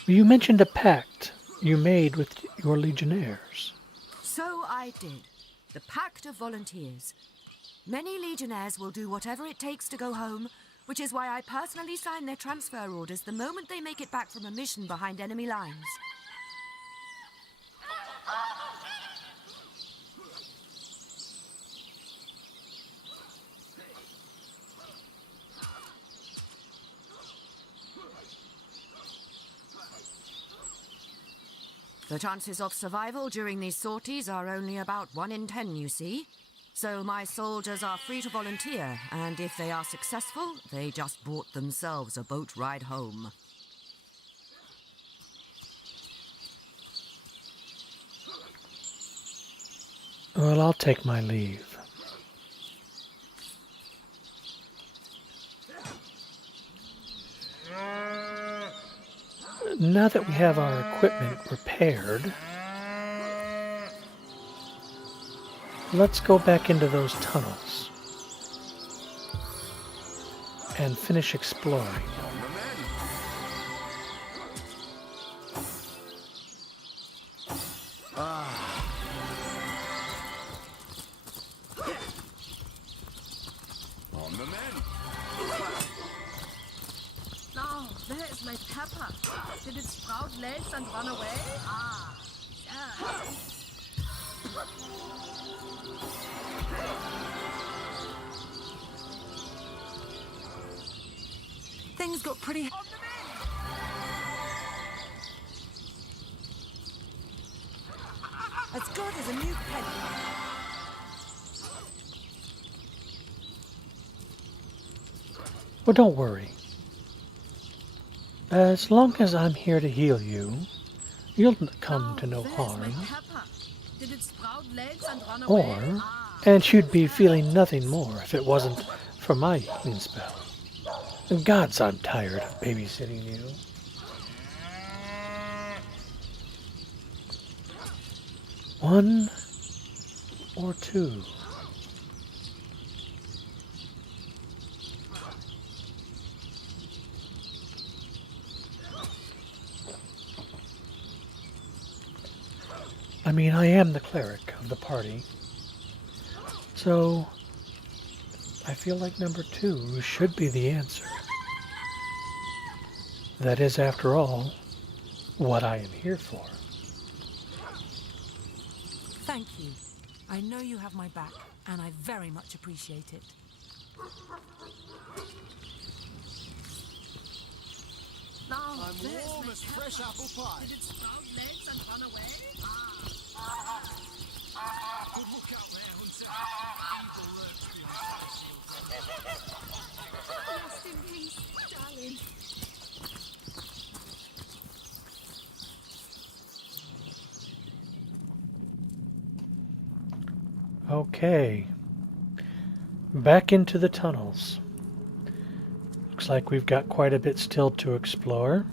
You mentioned a pact you made with your legionnaires. So I did. The Pact of Volunteers. Many legionnaires will do whatever it takes to go home, which is why I personally sign their transfer orders the moment they make it back from a mission behind enemy lines. The chances of survival during these sorties are only about 1 in 10, you see. So my soldiers are free to volunteer, and if they are successful, they just bought themselves a boat ride home. Well, I'll take my leave. Now that we have our equipment repaired, let's go back into those tunnels and finish exploring. On the men. Oh, where is my pepper? Did it sprout legs and run away? Ah, yeah. Things got pretty... As good as a new penny. Well, don't worry. As long as I'm here to heal you, you'll come to no harm. Did it sprout legs and run Or, and you'd be feeling nothing more if it wasn't for my healing spell. And gods, I'm tired of babysitting you. One or two. I mean, I am the cleric of the party. So, I feel like number 2 should be the answer. That is, after all, what I am here for. Thank you. I know you have my back, and I very much appreciate it. No, I'm warm as fresh apple pie. Did it sprout legs and run away? Good look out there, Hunter. Evil lurks behind the shield. Okay. Back into the tunnels. Looks like we've got quite a bit still to explore.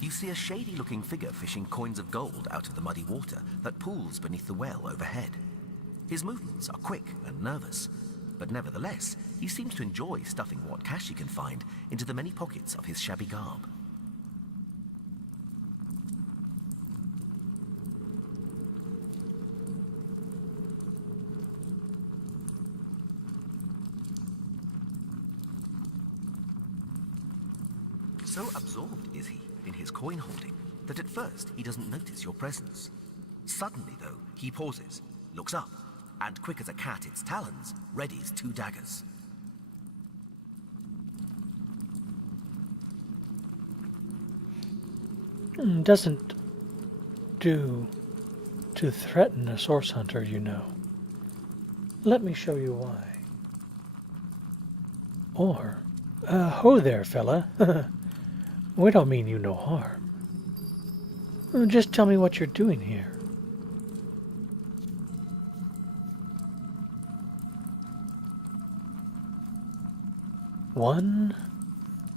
You see a shady-looking figure fishing coins of gold out of the muddy water that pools beneath the well overhead. His movements are quick and nervous, but nevertheless, he seems to enjoy stuffing what cash he can find into the many pockets of his shabby garb. So absorbed is he in his coin holding that at first he doesn't notice your presence. Suddenly, though, he pauses, looks up, and quick as a cat its talons, readies 2 daggers. Doesn't do to threaten a source hunter, you know. Let me show you why. Or, ho there, fella. We don't mean you no harm. Just tell me what you're doing here. One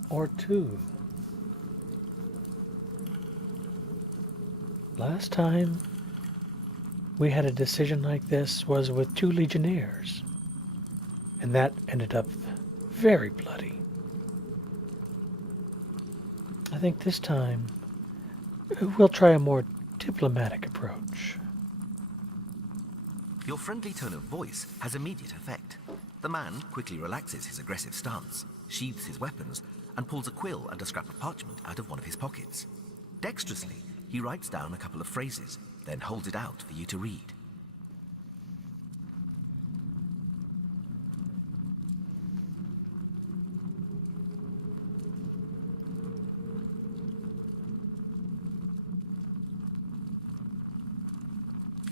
or two? Last time we had a decision like this was with 2 legionnaires, and that ended up very bloody. I think this time we'll try a more diplomatic approach. Your friendly tone of voice has immediate effect. The man quickly relaxes his aggressive stance, sheathes his weapons, and pulls a quill and a scrap of parchment out of one of his pockets. Dexterously, he writes down a couple of phrases, then holds it out for you to read.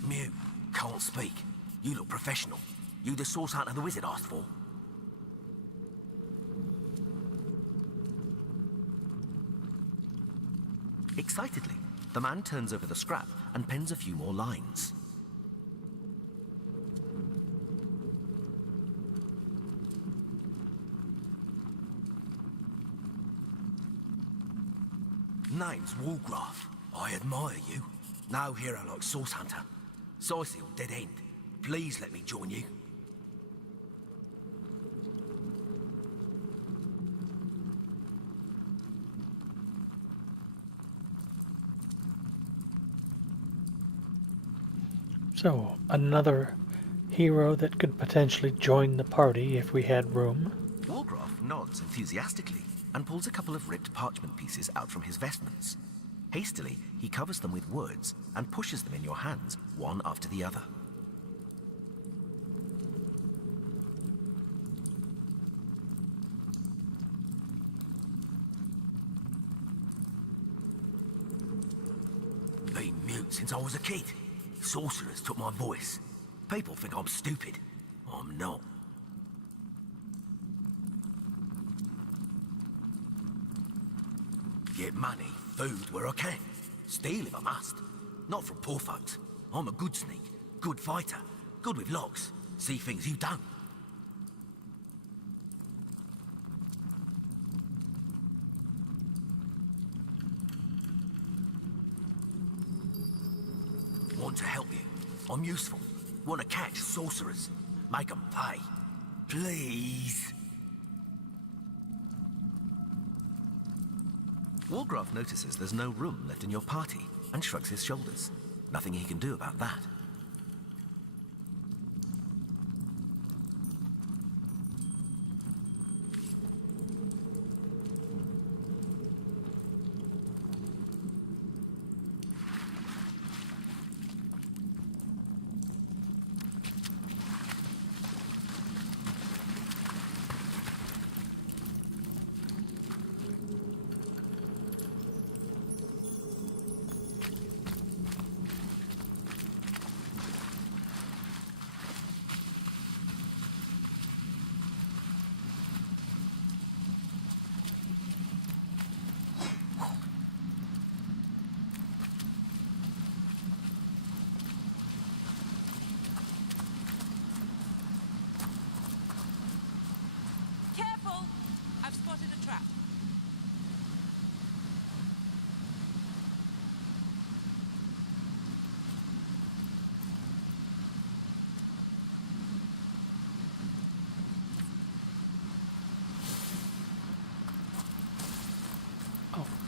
Mew, can't speak. You look professional. You the source hunter the wizard asked for? Excitedly, the man turns over the scrap and pens a few more lines. Name's Walgraf. I admire you. No hero like Source Hunter. Sicil, dead end. Please let me join you. So, another hero that could potentially join the party if we had room. Walgraf nods enthusiastically and pulls a couple of ripped parchment pieces out from his vestments. Hastily, he covers them with words and pushes them in your hands, one after the other. Been mute since I was a kid. Sorcerers took my voice. People think I'm stupid. I'm not. Get money, food where I can. Steal if I must. Not from poor folks. I'm a good sneak, good fighter, good with locks. See things you don't. Want to help you. I'm useful. Want to catch sorcerers. Make 'em pay. Please. Walgraf notices there's no room left in your party and shrugs his shoulders. Nothing he can do about that.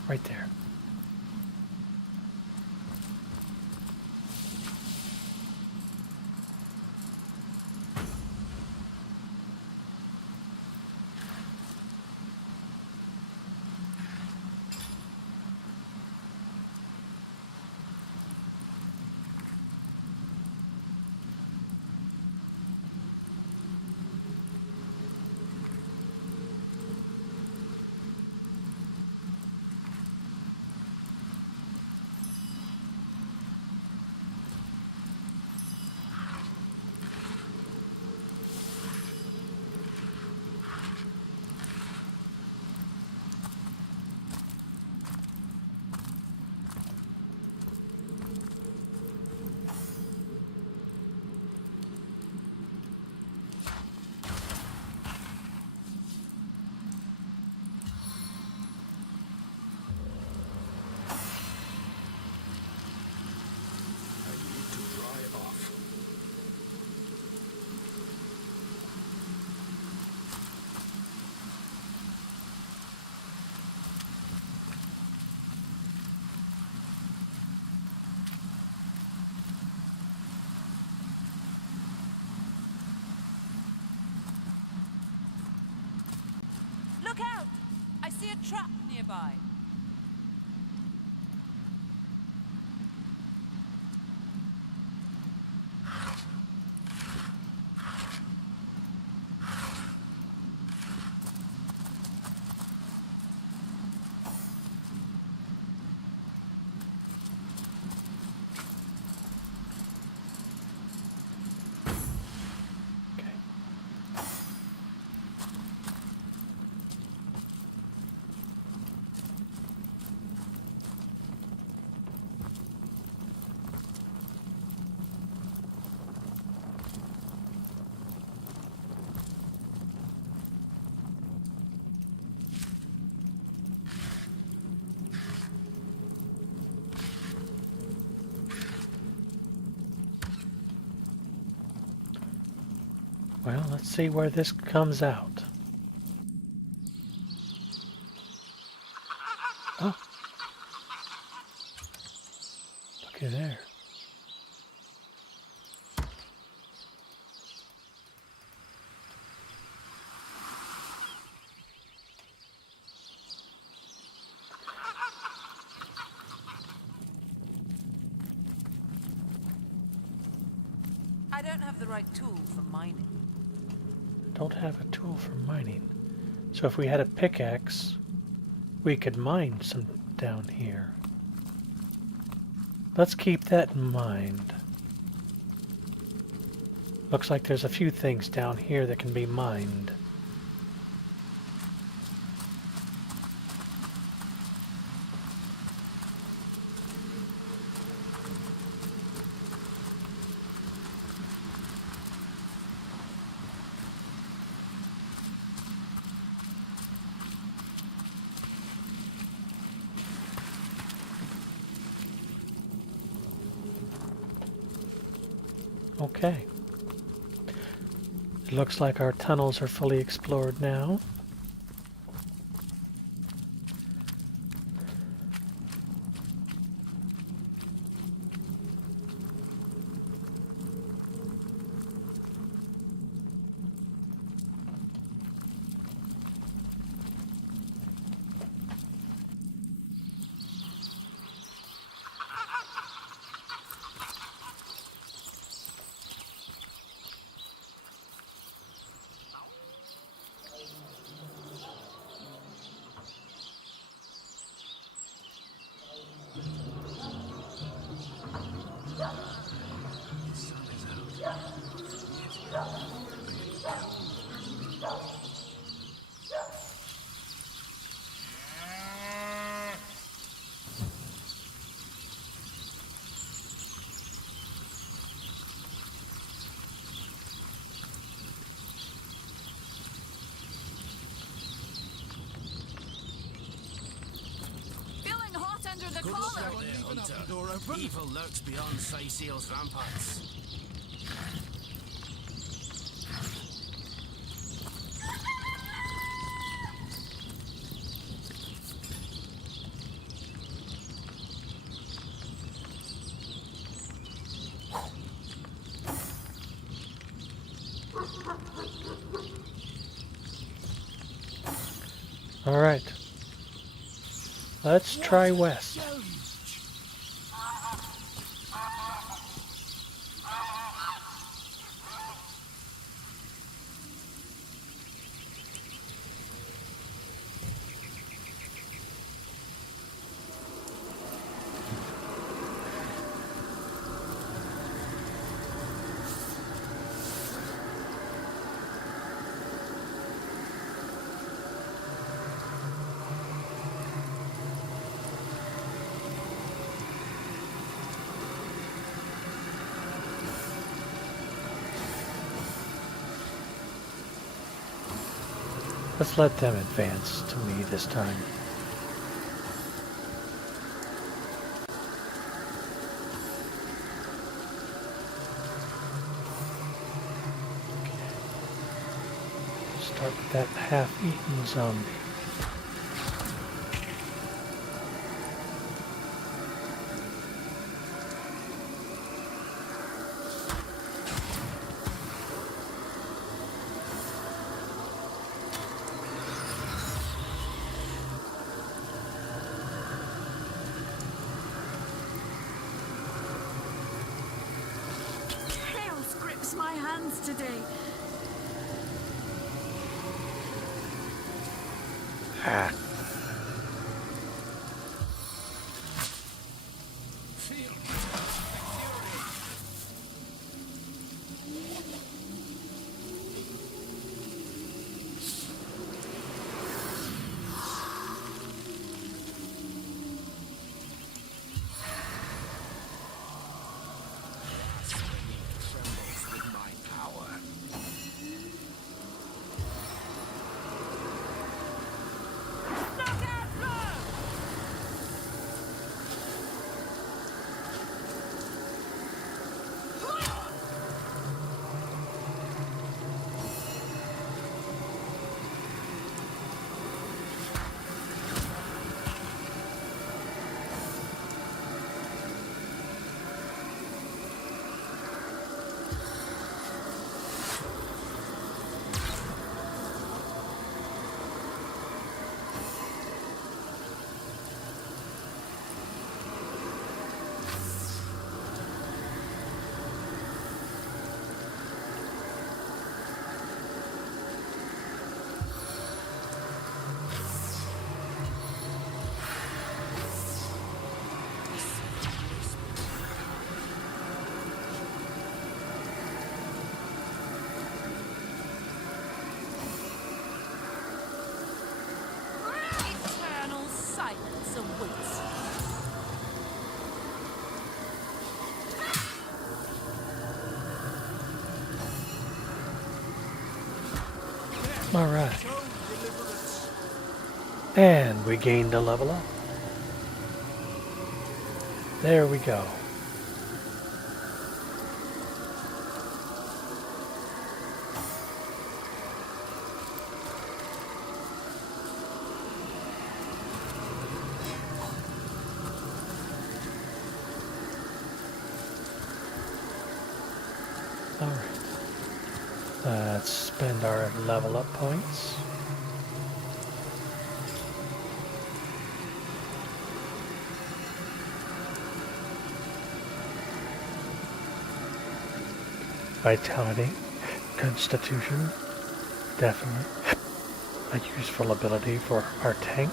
Right there. Look out! I see a trap nearby. Well, let's see where this comes out. Oh. Looky there. I don't have the right tool for mining. Don't have a tool for mining. So if we had a pickaxe, we could mine some down here. Let's keep that in mind. Looks like there's a few things down here that can be mined. Okay. It looks like our tunnels are fully explored now. Feeling hot under the Good luck collar. out there, Hunter. Evil lurks beyond Saisiel's ramparts. All right. Let's try west. Let's let them advance to me this time. Start with that half-eaten zombie. Chaos grips my hands today. Ah. Eternal silence awaits. All right. And we gained a level up. There we go. All right. Let's spend our level up points. Vitality, Constitution, definitely a useful ability for our tank.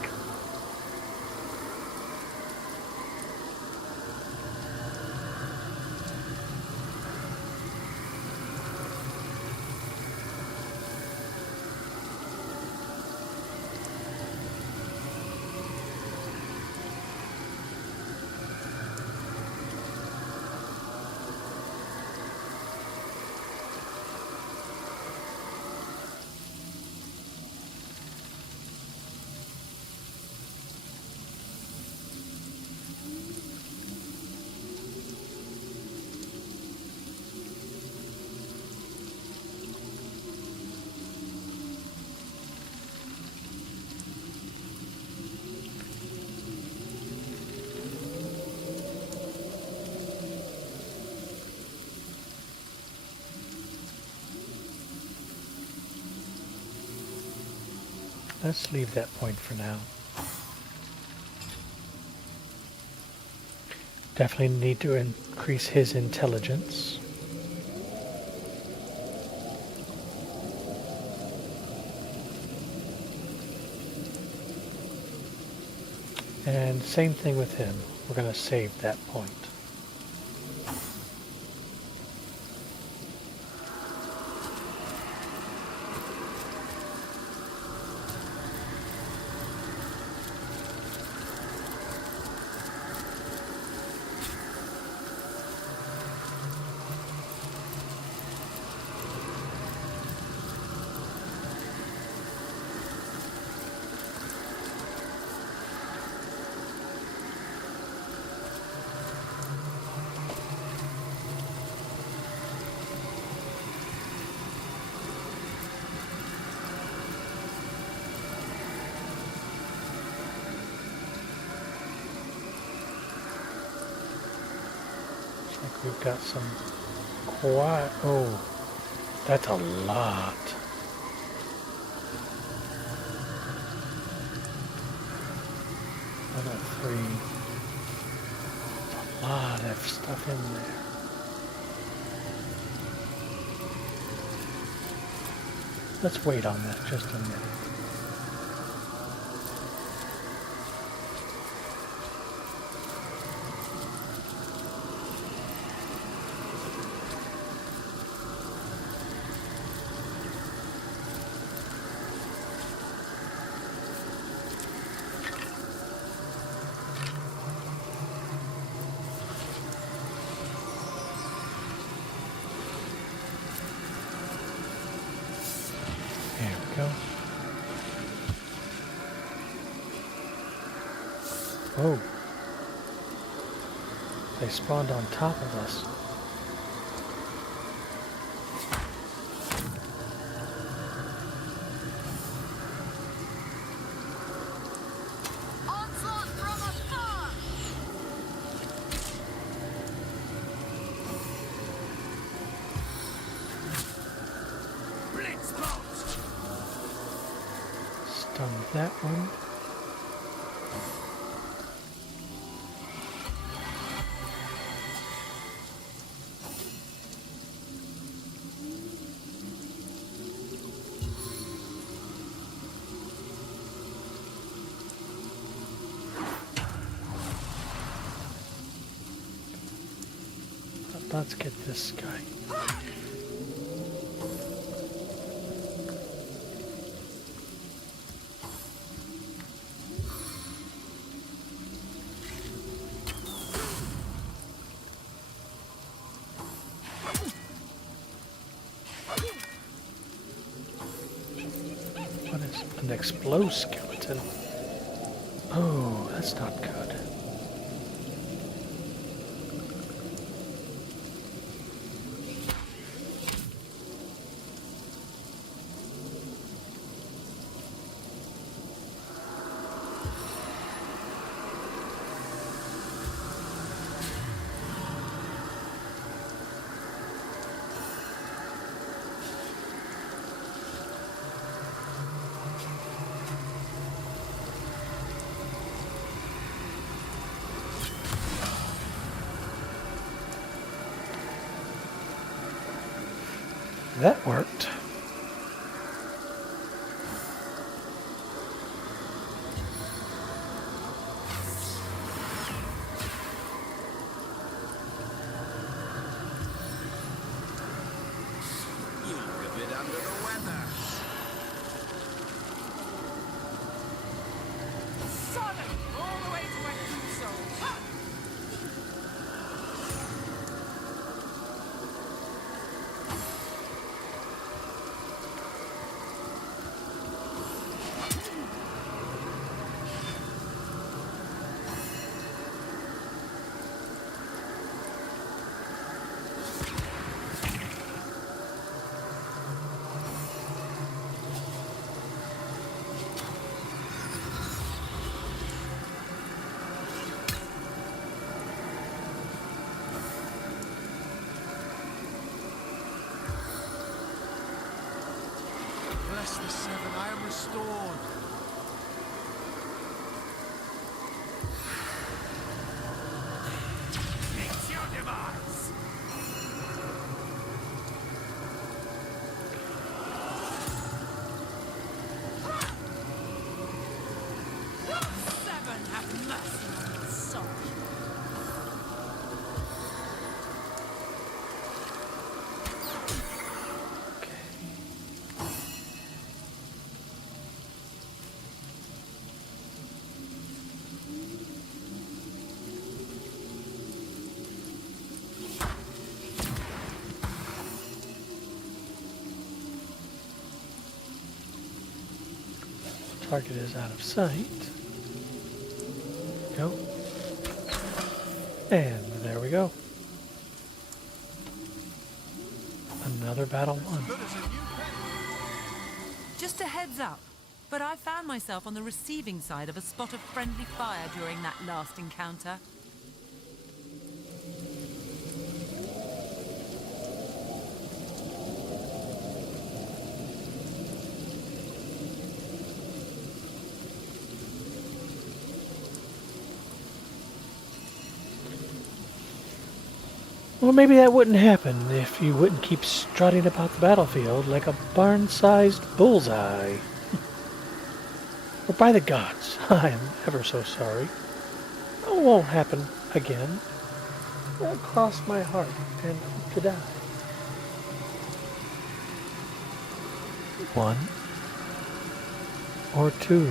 Let's leave that point for now. Definitely need to increase his intelligence. And same thing with him. We're going to save that point. We've got some quiet. Oh, that's a lot. Another 3. A lot of stuff in there. Let's wait on that just a minute. There we go. Oh. They spawned on top of us. Onslaught from afar! Blitzbolt! Stunned that one. Let's get this guy. What is an explosskeleton? Oh, that's not good. That worked. You look a bit under the weather. Solid! All the way to my true soul. Ha! Bless the seven, I am restored. target is out of sight. Go. And there we go. Another battle won. Just a heads up, but I found myself on the receiving side of a spot of friendly fire during that last encounter. Well, maybe that wouldn't happen if you wouldn't keep strutting about the battlefield like a barn-sized bullseye. Or by the gods, I am ever so sorry. It won't happen again. I'll cross my heart and hope to die. 1 or 2.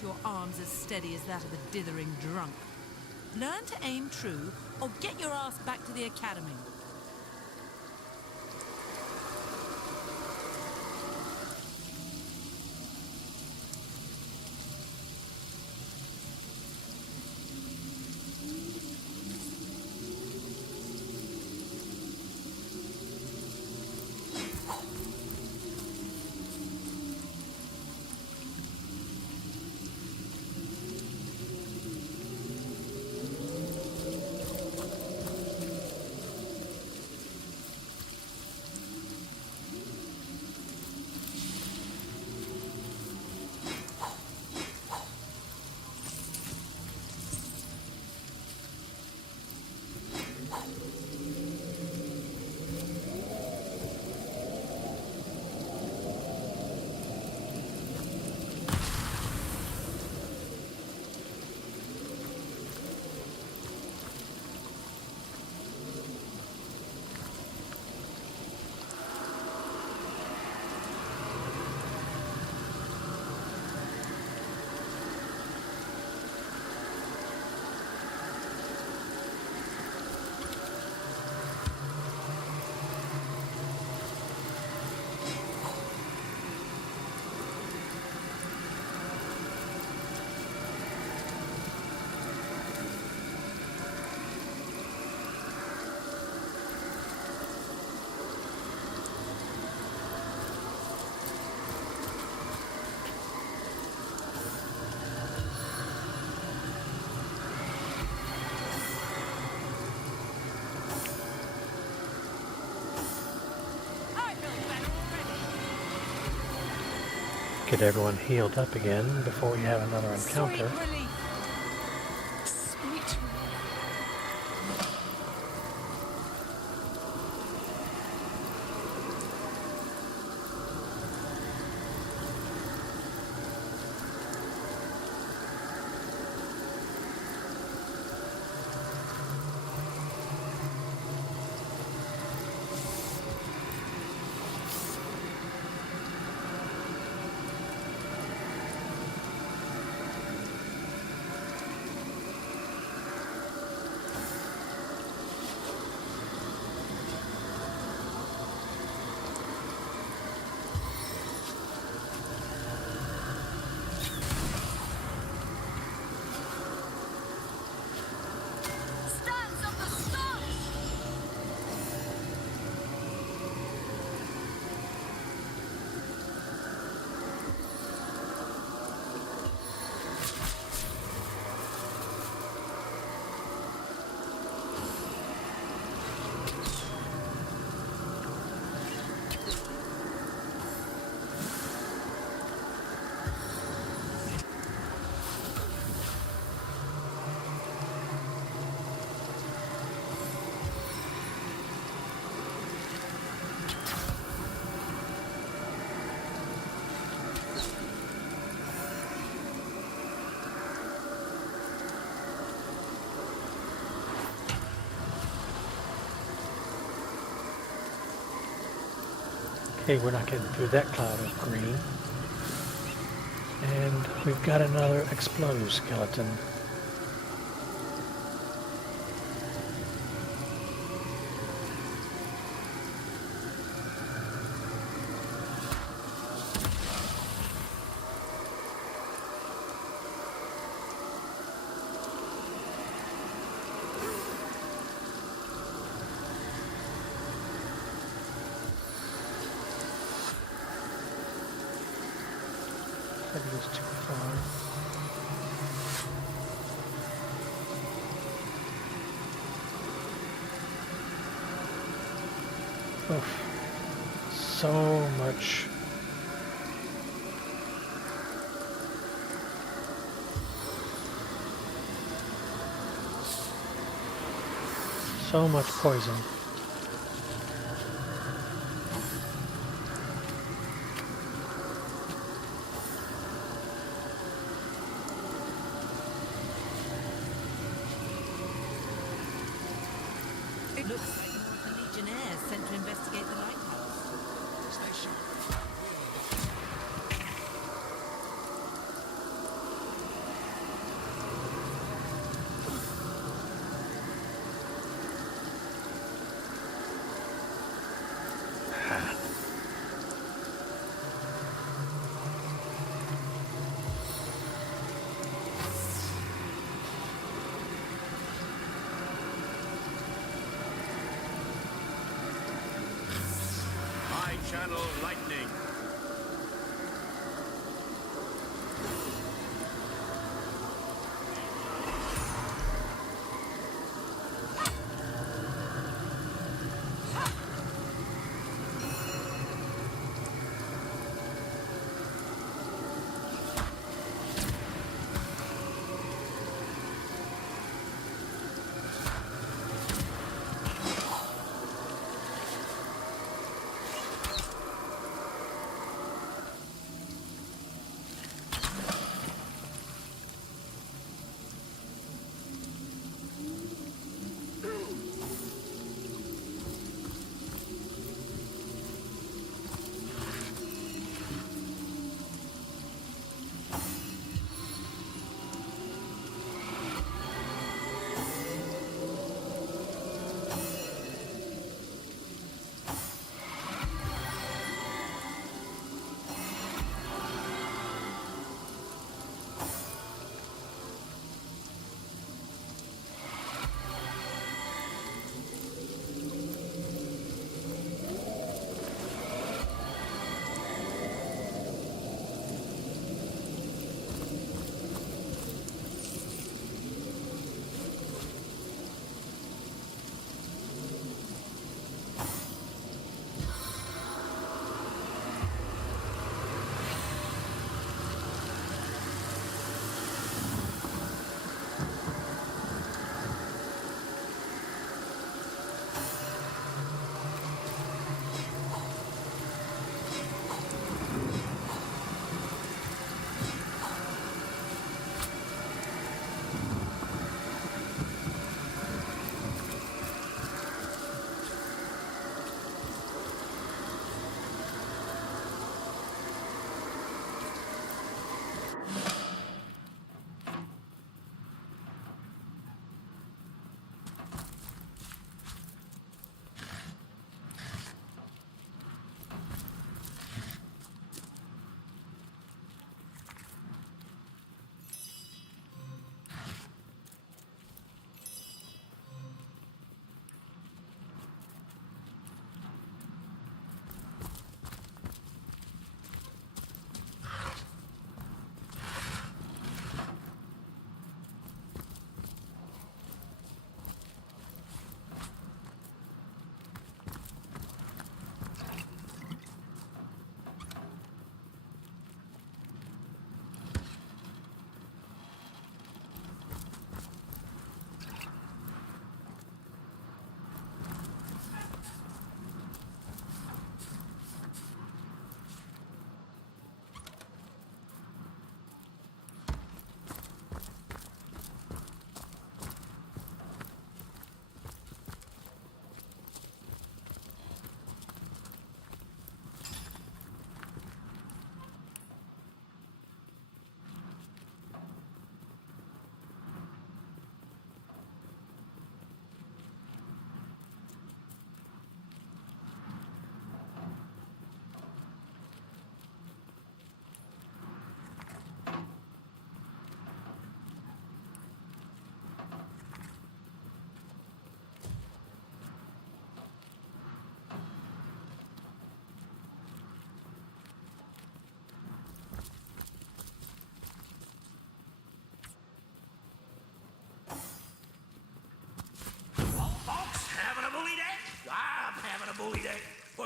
Your arm's as steady as that of a dithering drunk. Learn to aim true, or get your ass back to the academy. Get everyone healed up again before we have another encounter. Hey, we're not getting through that cloud of green. And we've got another exoskeleton. That is too far. Oof. So much. So much poison. It looks like more of the Legionnaires sent to investigate the lighthouse. Station. Channel lightning.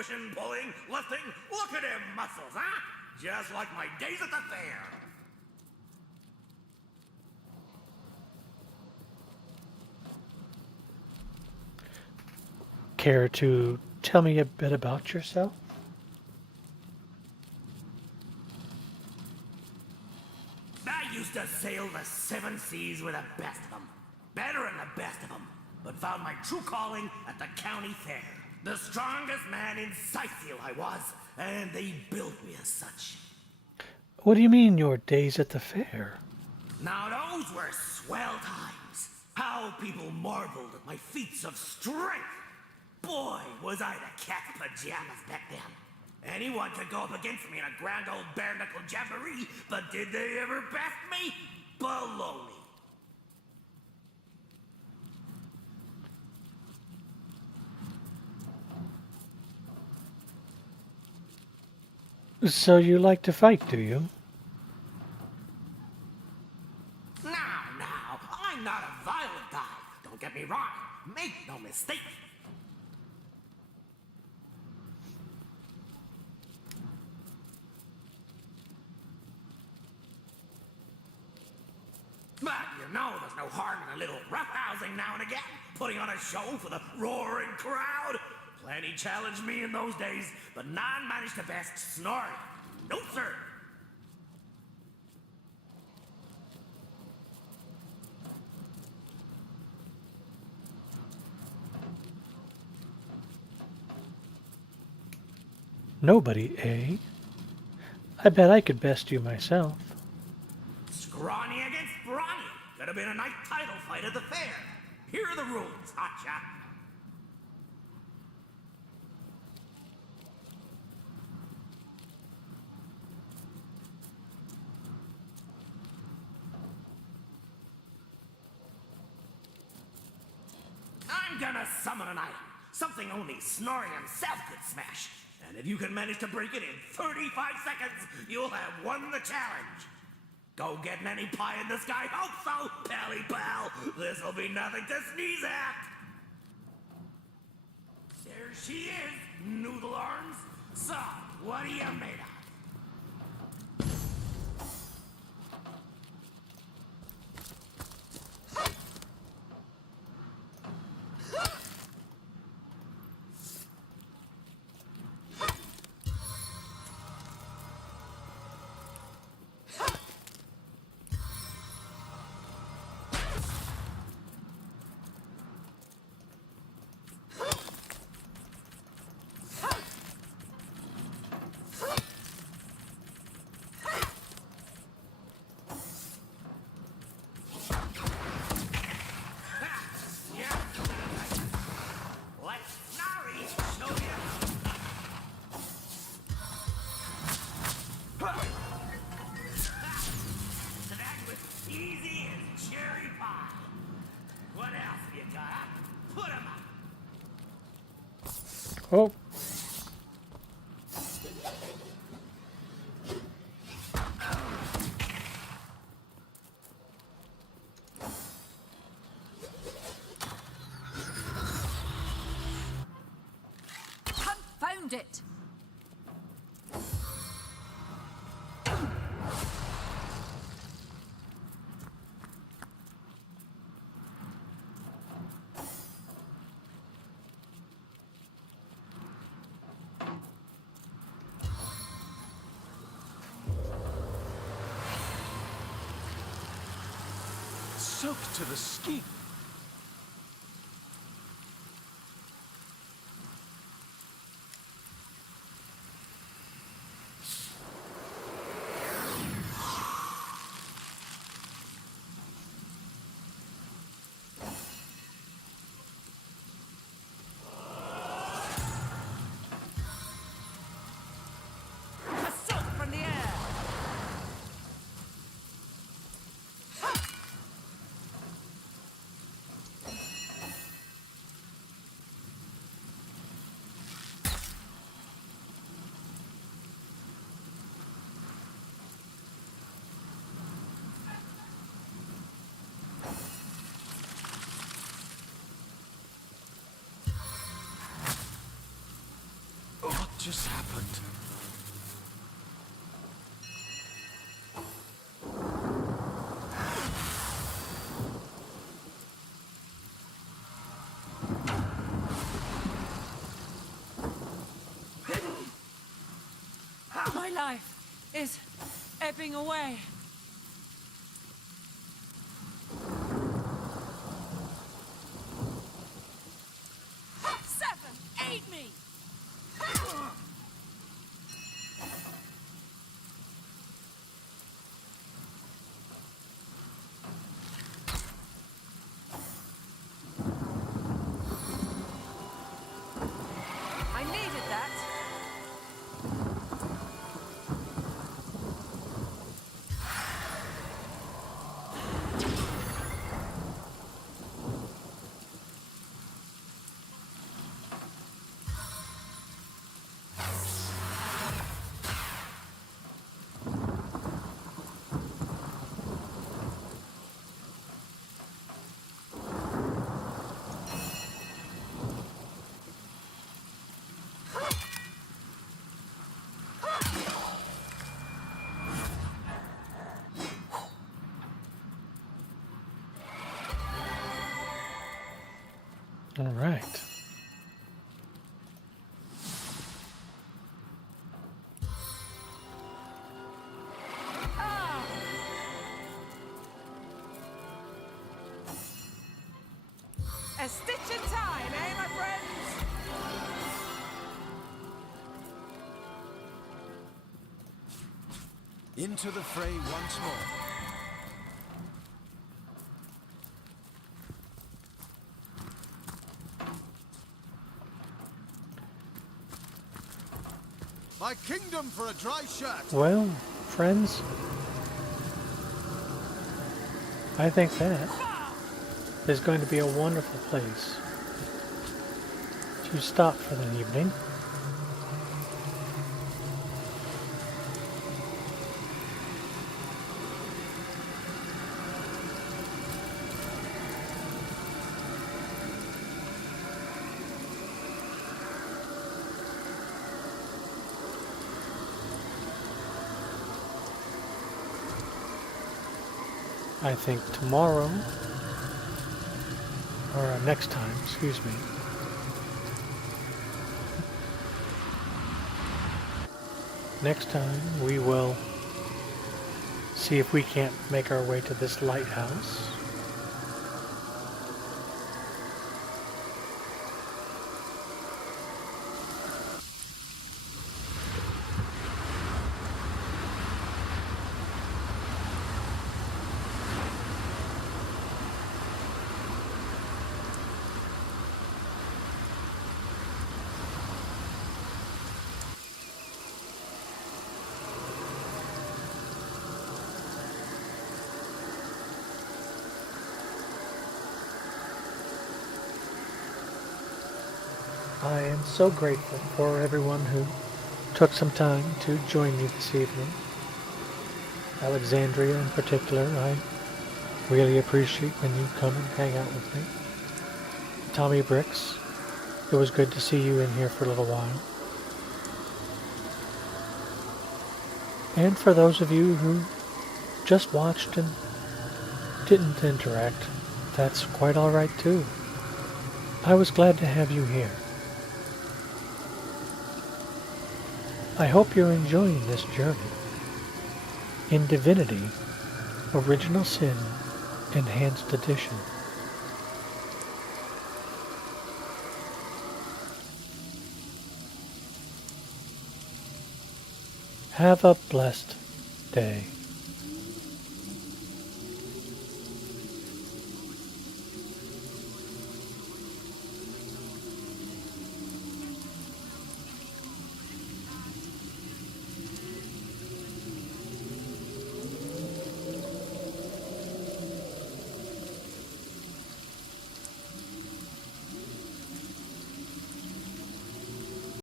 pushing, pulling, lifting. Look at them muscles, huh? Just like my days at the fair. Care to tell me a bit about yourself? I used to sail the 7 seas with the best of them. Better than the best of them. But found my true calling at the county fair. The strongest man in Scythiel I was, and they built me as such. What do you mean, your days at the fair? Now those were swell times. How people marveled at my feats of strength. Boy, was I the cat's pajamas back then. Anyone could go up against me in a grand old bare-knuckle jamboree, but did they ever best me? Baloney. So you like to fight, do you? Now, I'm not a violent guy. Don't get me wrong. Make no mistake. But you know there's no harm in a little roughhousing now and again. Putting on a show for the roaring crowd. Plenty challenged me in those days, but none managed to best Snorri. No, sir. Nobody, eh? I bet I could best you myself. Scrawny against brawny. Could have been a nice title fight at the fair. Here are the rules, hotshot. I'm gonna summon an item. Something only Snorri himself could smash. And if you can manage to break it in 35 seconds, you'll have won the challenge. Go get any pie in the sky. Hope so, pally pal. This'll be nothing to sneeze at. There she is, noodle arms. So, what are you made of? Oh. Confound it! Soaked to the skin. Assault from the air! just happened? My life is ebbing away. Seven, aid me! I needed that. All right. A stitch in time, eh, my friends? Into the fray once more. My kingdom for a dry shirt. Well, friends, I think that is going to be a wonderful place to stop for the evening. I think tomorrow, or next time, excuse me, next time we will see if we can't make our way to this lighthouse. I am so grateful for everyone who took some time to join me this evening. Alexandria in particular, I really appreciate when you come and hang out with me. Tommy Bricks, it was good to see you in here for a little while. And for those of you who just watched and didn't interact, that's quite alright too. I was glad to have you here. I hope you're enjoying this journey in Divinity, Original Sin, Enhanced Edition. Have a blessed day.